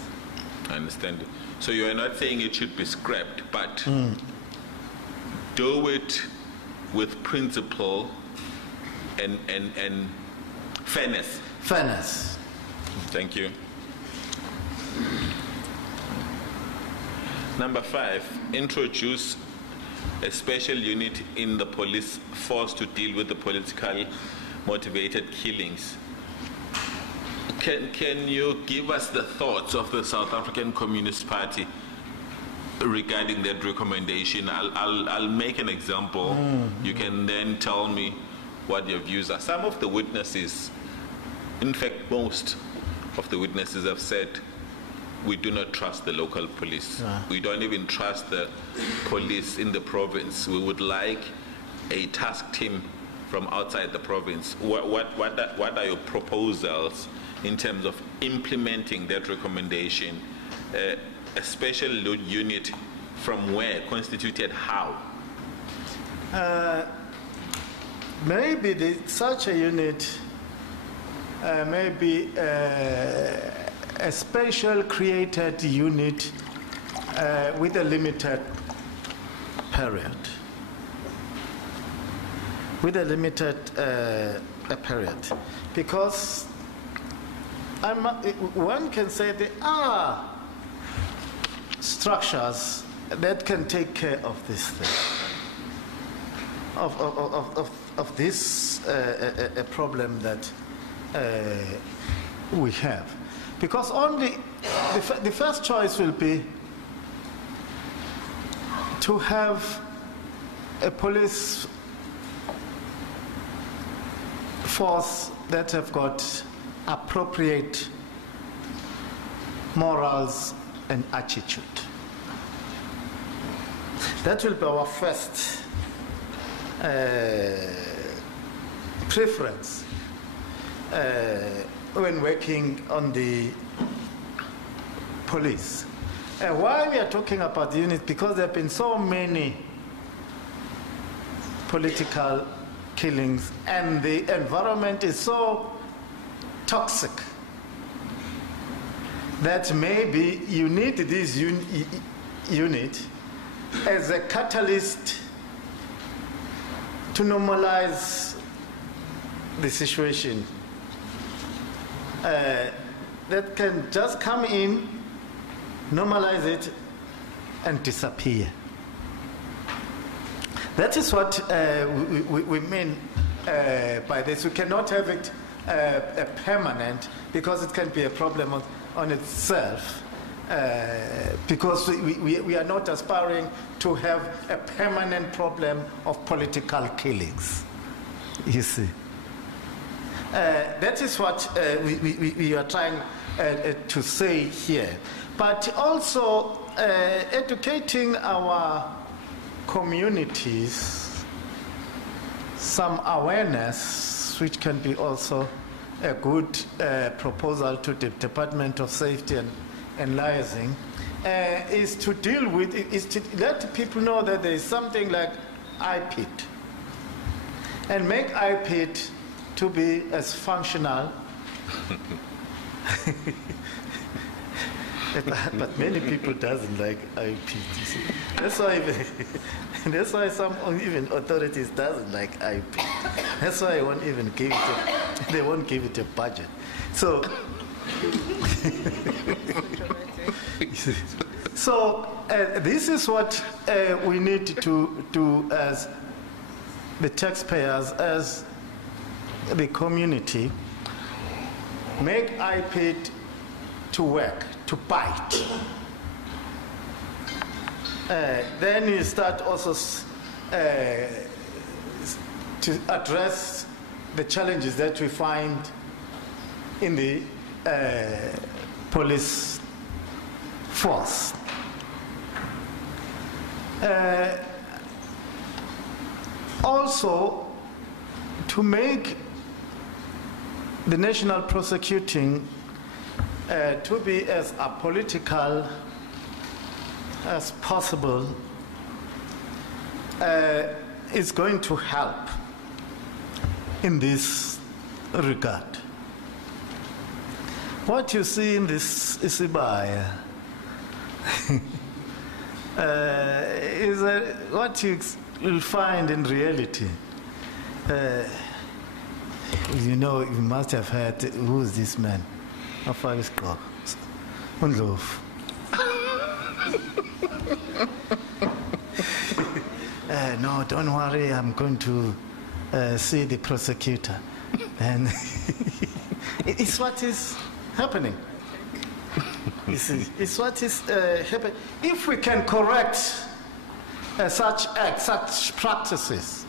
I understand you. So you are not saying it should be scrapped, but do it with principle and fairness. Fairness. Thank you. Number 5, introduce a special unit in the police force to deal with the politically motivated killings. Can you give us the thoughts of the South African Communist Party regarding that recommendation? I'll make an example. You can then tell me what your views are. Some of the witnesses, in fact most of the witnesses, have said we do not trust the local police. We don't even trust the police in the province. We would like a task team from outside the province. What are your proposals in terms of implementing that recommendation? A special unit from where? Constituted how? Maybe such a unit may be a special created unit with a limited period. With a limited period. Because one can say there are structures that can take care of this thing, of this problem that we have. Because only the first choice will be to have a police force that have got appropriate morals and attitude. That will be our first preference when working on the police. Why we are talking about the unit? Because there have been so many political killings and the environment is so toxic that maybe you need this unit as a catalyst to normalize the situation. That can just come in, normalize it, and disappear. That is what we mean by this. We cannot have it a permanent, because it can be a problem on itself, because we are not aspiring to have a permanent problem of political killings, you see. That is what we are trying to say here. But also educating our communities, some awareness, which can be also a good proposal to the Department of Safety and Liaising, is to deal with, is to let people know that there is something like IPIT, and make IPIT to be as functional. But many people doesn't like IPIT. You see. That's why some even authorities doesn't like IPIT. That's why they won't even give it. They won't give it a budget. So. So this is what we need to do as the taxpayers, as the community, make IPIT to work, to bite. Then you start also to address the challenges that we find in the police force. Also, to make the national prosecuting to be as apolitical as possible is going to help in this regard. What you see in this Isibaya is what you'll find in reality. You know, you must have heard, who is this man? No, don't worry, I'm going to see the prosecutor. And it's what is happening. You see, it's what is happening. If we can correct such acts, such practices,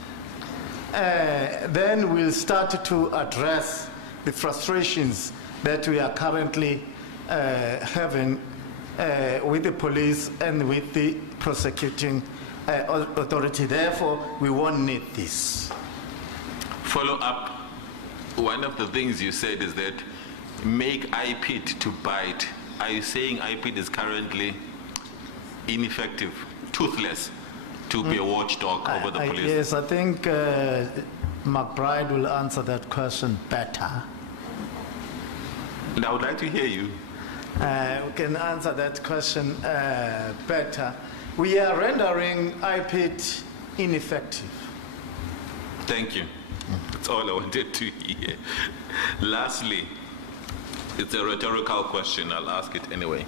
then we'll start to address the frustrations that we are currently having with the police and with the prosecuting authority. Therefore, we won't need this. Follow up. One of the things you said is that make IPIT to bite. Are you saying IPIT is currently ineffective, toothless, to be a watchdog over the police? Yes, I think McBride will answer that question better. And I would like to hear you. We can answer that question better. We are rendering IPIT ineffective. Thank you. That's all I wanted to hear. Lastly, it's a rhetorical question. I'll ask it anyway.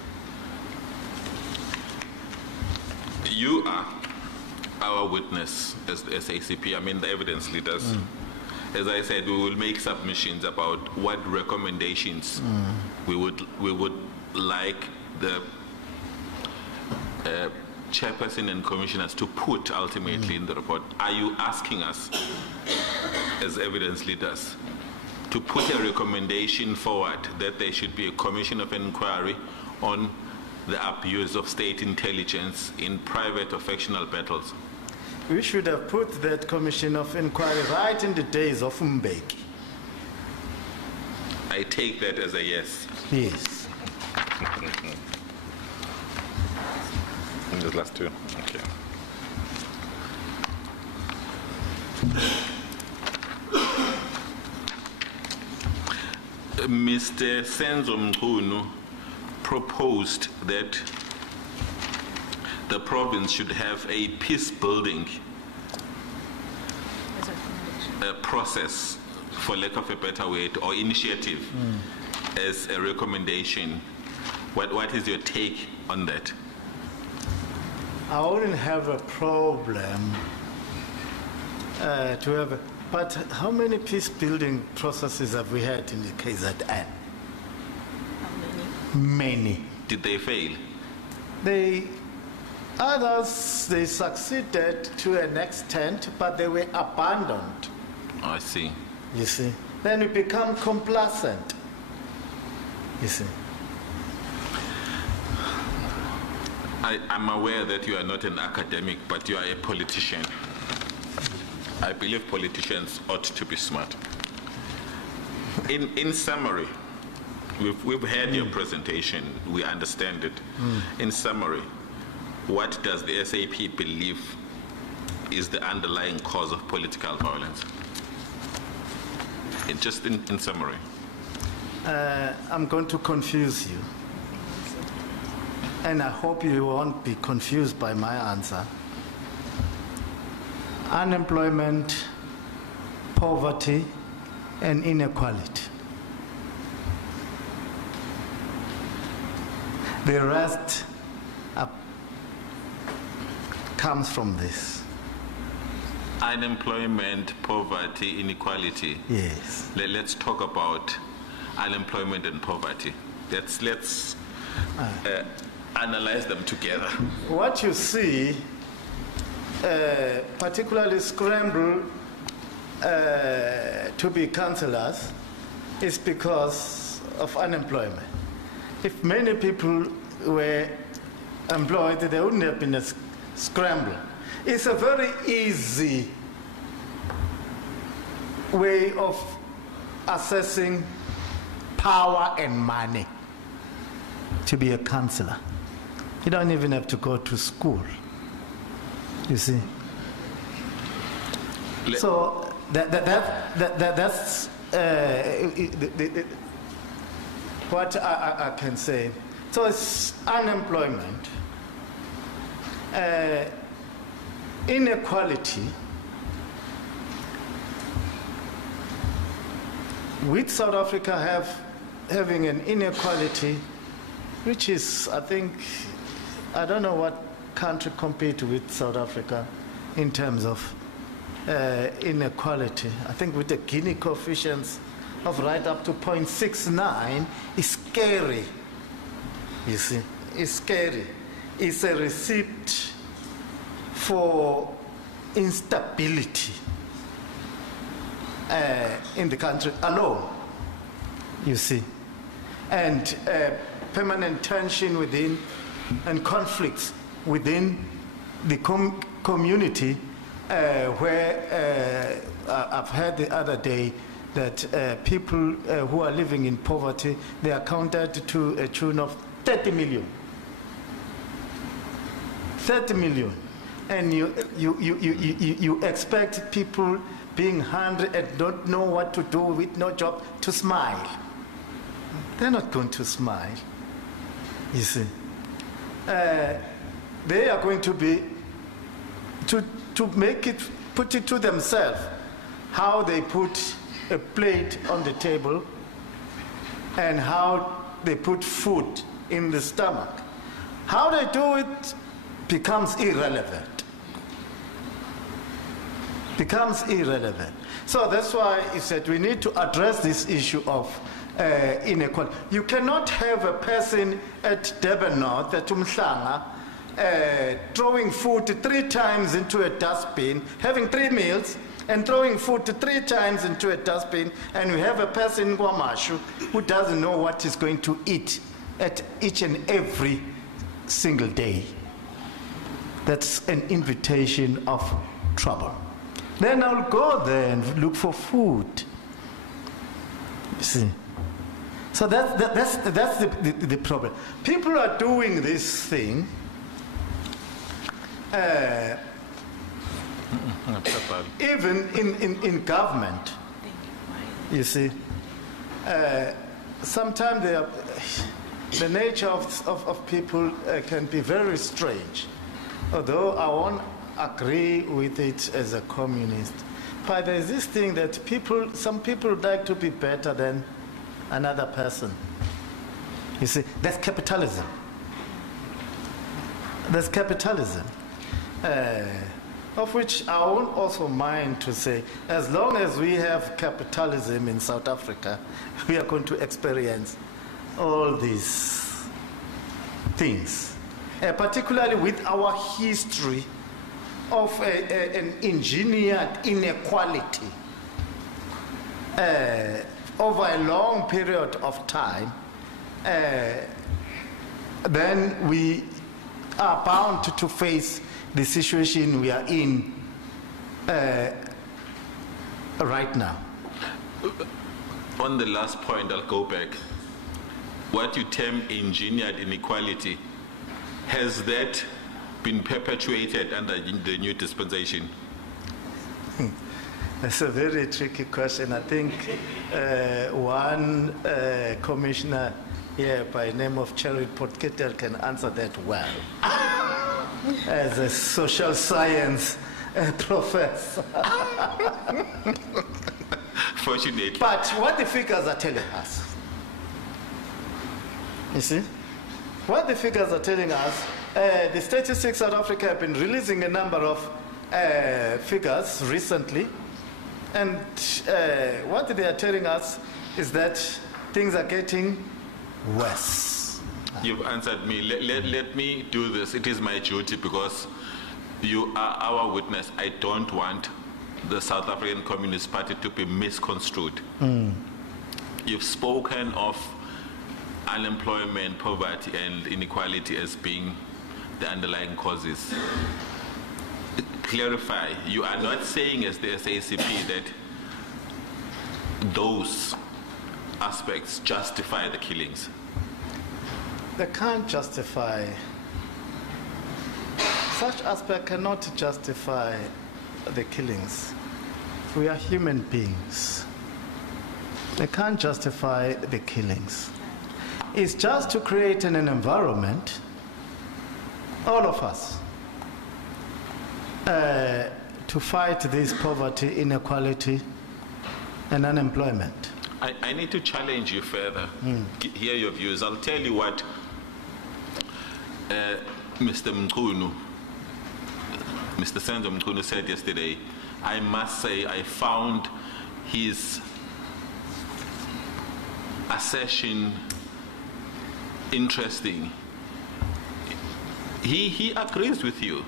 You are our witness as the SACP, I mean the evidence leaders. As I said, we will make submissions about what recommendations we would like the chairperson and commissioners to put ultimately in the report. Are you asking us as evidence leaders to put a recommendation forward that there should be a commission of inquiry on the abuse of state intelligence in private or factional battles? We should have put that commission of inquiry right in the days of Mbeki. I take that as a yes. Yes. And the last two. Okay. Mr. Umzimkhulu proposed that the province should have a peace building process, for lack of a better word, or initiative as a recommendation. What is your take on that? I wouldn't have a problem to have, but how many peace building processes have we had in the KZN? Many. Did they fail? Others, they succeeded to an extent, but they were abandoned. I see. You see? Then we become complacent. You see? I'm aware that you are not an academic, but you are a politician. I believe politicians ought to be smart. In summary, We've heard your presentation. We understand it. In summary, what does the SAP believe is the underlying cause of political violence? Just in summary. I'm going to confuse you. And I hope you won't be confused by my answer. Unemployment, poverty, and inequality. The rest comes from this. Unemployment, poverty, inequality. Yes. Let's talk about unemployment and poverty. Let's analyze them together. What you see, particularly scramble to be councillors, is because of unemployment. If many people were employed, there wouldn't have been a scramble. It's a very easy way of assessing power and money to be a councillor. You don't even have to go to school, you see. So that's what I can say. So it's unemployment, inequality, with South Africa having an inequality which is, I think, I don't know what country compete with South Africa in terms of inequality. I think with the Gini coefficients of right up to 0.69 is scary. You see, it's scary. It's a receipt for instability in the country alone, you see, and permanent tension within and conflicts within the community, where I've heard the other day that people who are living in poverty, they are counted to a tune of 30 million. 30 million. And you expect people being hungry and don't know what to do with no job to smile. They're not going to smile, you see. They are going to be, to put it to themselves, how they put a plate on the table and how they put food in the stomach. How they do it becomes irrelevant. Becomes irrelevant. So that's why he said we need to address this issue of inequality. You cannot have a person at Durban North, at Umchanga, throwing food 3 times into a dustbin, having 3 meals, and throwing food 3 times into a dustbin, and we have a person in KwaMashu who doesn't know what he's going to eat at each and every single day. That's an invitation of trouble. Then I'll go there and look for food. You see? So that's the problem. People are doing this thing even in government. You see? Sometimes the nature of people can be very strange. Although I won't agree with it as a communist, but there's this thing that some people like to be better than another person. You see, that's capitalism. That's capitalism. Of which I won't also mind to say, as long as we have capitalism in South Africa, we are going to experience all these things. Particularly with our history of an engineered inequality over a long period of time, then we are bound to face the situation we are in right now. On the last point, I'll go back. what you term engineered inequality, has that been perpetuated under the new dispensation? That's a very tricky question. I think one commissioner here by name of Cherry Potketel can answer that well. As a social science professor. Fortunately. But what the figures are telling us, you see, what the figures are telling us, the Statistics South Africa have been releasing a number of figures recently, and what they are telling us is that things are getting worse. You've answered me. Let me do this. It is my duty because you are our witness. I don't want the South African Communist Party to be misconstrued. You've spoken of unemployment, poverty, and inequality as being the underlying causes. Clarify, you are not saying as the SACP that those aspects justify the killings? They can't justify, such aspect cannot justify the killings. We are human beings. They can't justify the killings. It's just to create an environment, all of us, to fight this poverty, inequality, and unemployment. I need to challenge you further, hear your views. I'll tell you what Mr. Umzimkhulu said yesterday. I must say I found his assertion interesting. He agrees with you,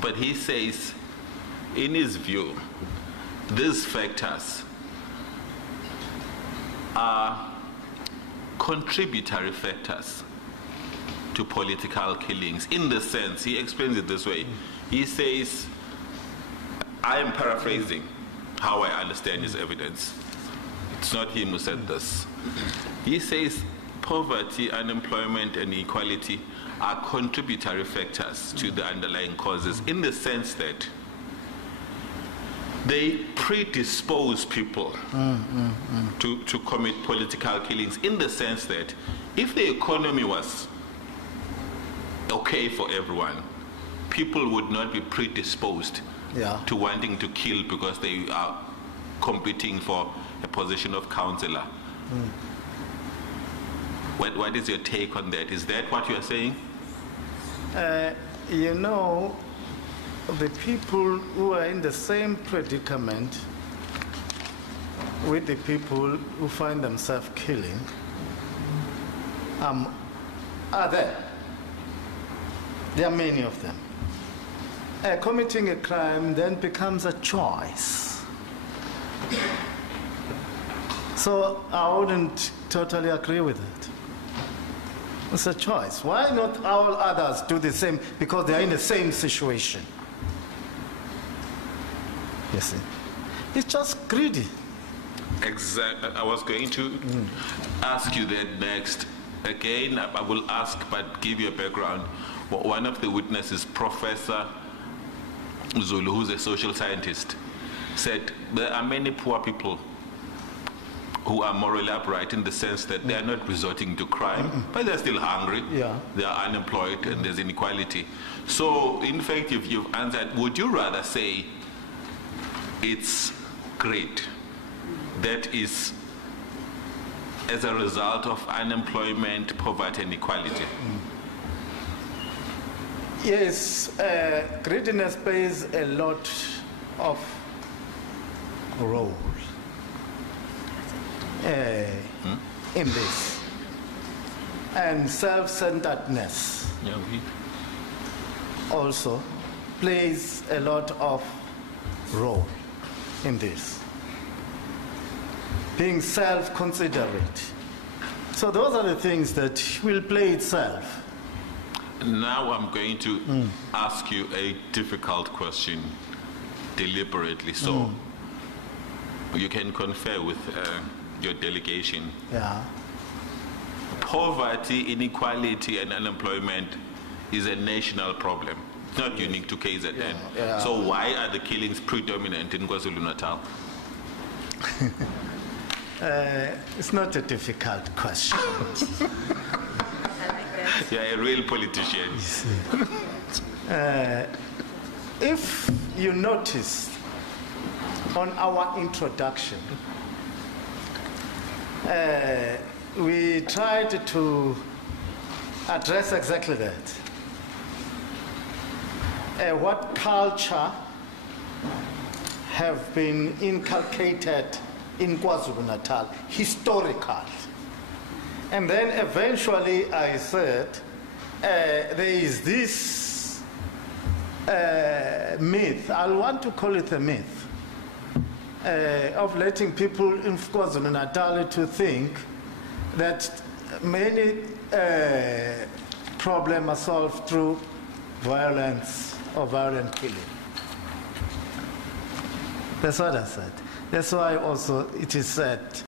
but he says, in his view, these factors are contributory factors to political killings. In the sense, he explains it this way. He says, I am paraphrasing how I understand his evidence. It's not him who said this. He says poverty, unemployment, and inequality are contributory factors to the underlying causes, in the sense that they predispose people to commit political killings, in the sense that if the economy was okay for everyone, people would not be predisposed to wanting to kill because they are competing for a position of councillor. What is your take on that? Is that what you are saying? You know, the people who are in the same predicament with the people who find themselves killing are there. There are many of them. Committing a crime then becomes a choice. So I wouldn't totally agree with it. It's a choice. Why not all others do the same? Because they are in the same situation. You see? It's just greedy. Exactly. I was going to ask you that next. Again, I will ask, but give you a background. One of the witnesses, Professor Zulu, who's a social scientist, said there are many poor people who are morally upright in the sense that they are not resorting to crime, but they're still hungry, they are unemployed, and there's inequality. So, in fact, if you've answered, would you rather say it's greed that is as a result of unemployment, poverty, and inequality? Yes, greediness plays a lot of role in this. And self-centeredness also plays a lot of role in this. Being self-considerate. So those are the things that will play itself. Now I'm going to ask you a difficult question deliberately, so you can confer with your delegation. poverty, inequality, and unemployment is a national problem. It's not unique to KZN. Yeah. So why are the killings predominant in KwaZulu-Natal? It's not a difficult question. You're a real politician. If you noticed on our introduction, we tried to address exactly that. What culture have been inculcated in KwaZulu-Natal, historical. And then eventually I said, there is this myth, I want to call it a myth, of letting people in KwaZulu-Natal to think that many problems are solved through violence or violent killing. That's what I said. That's why also it is said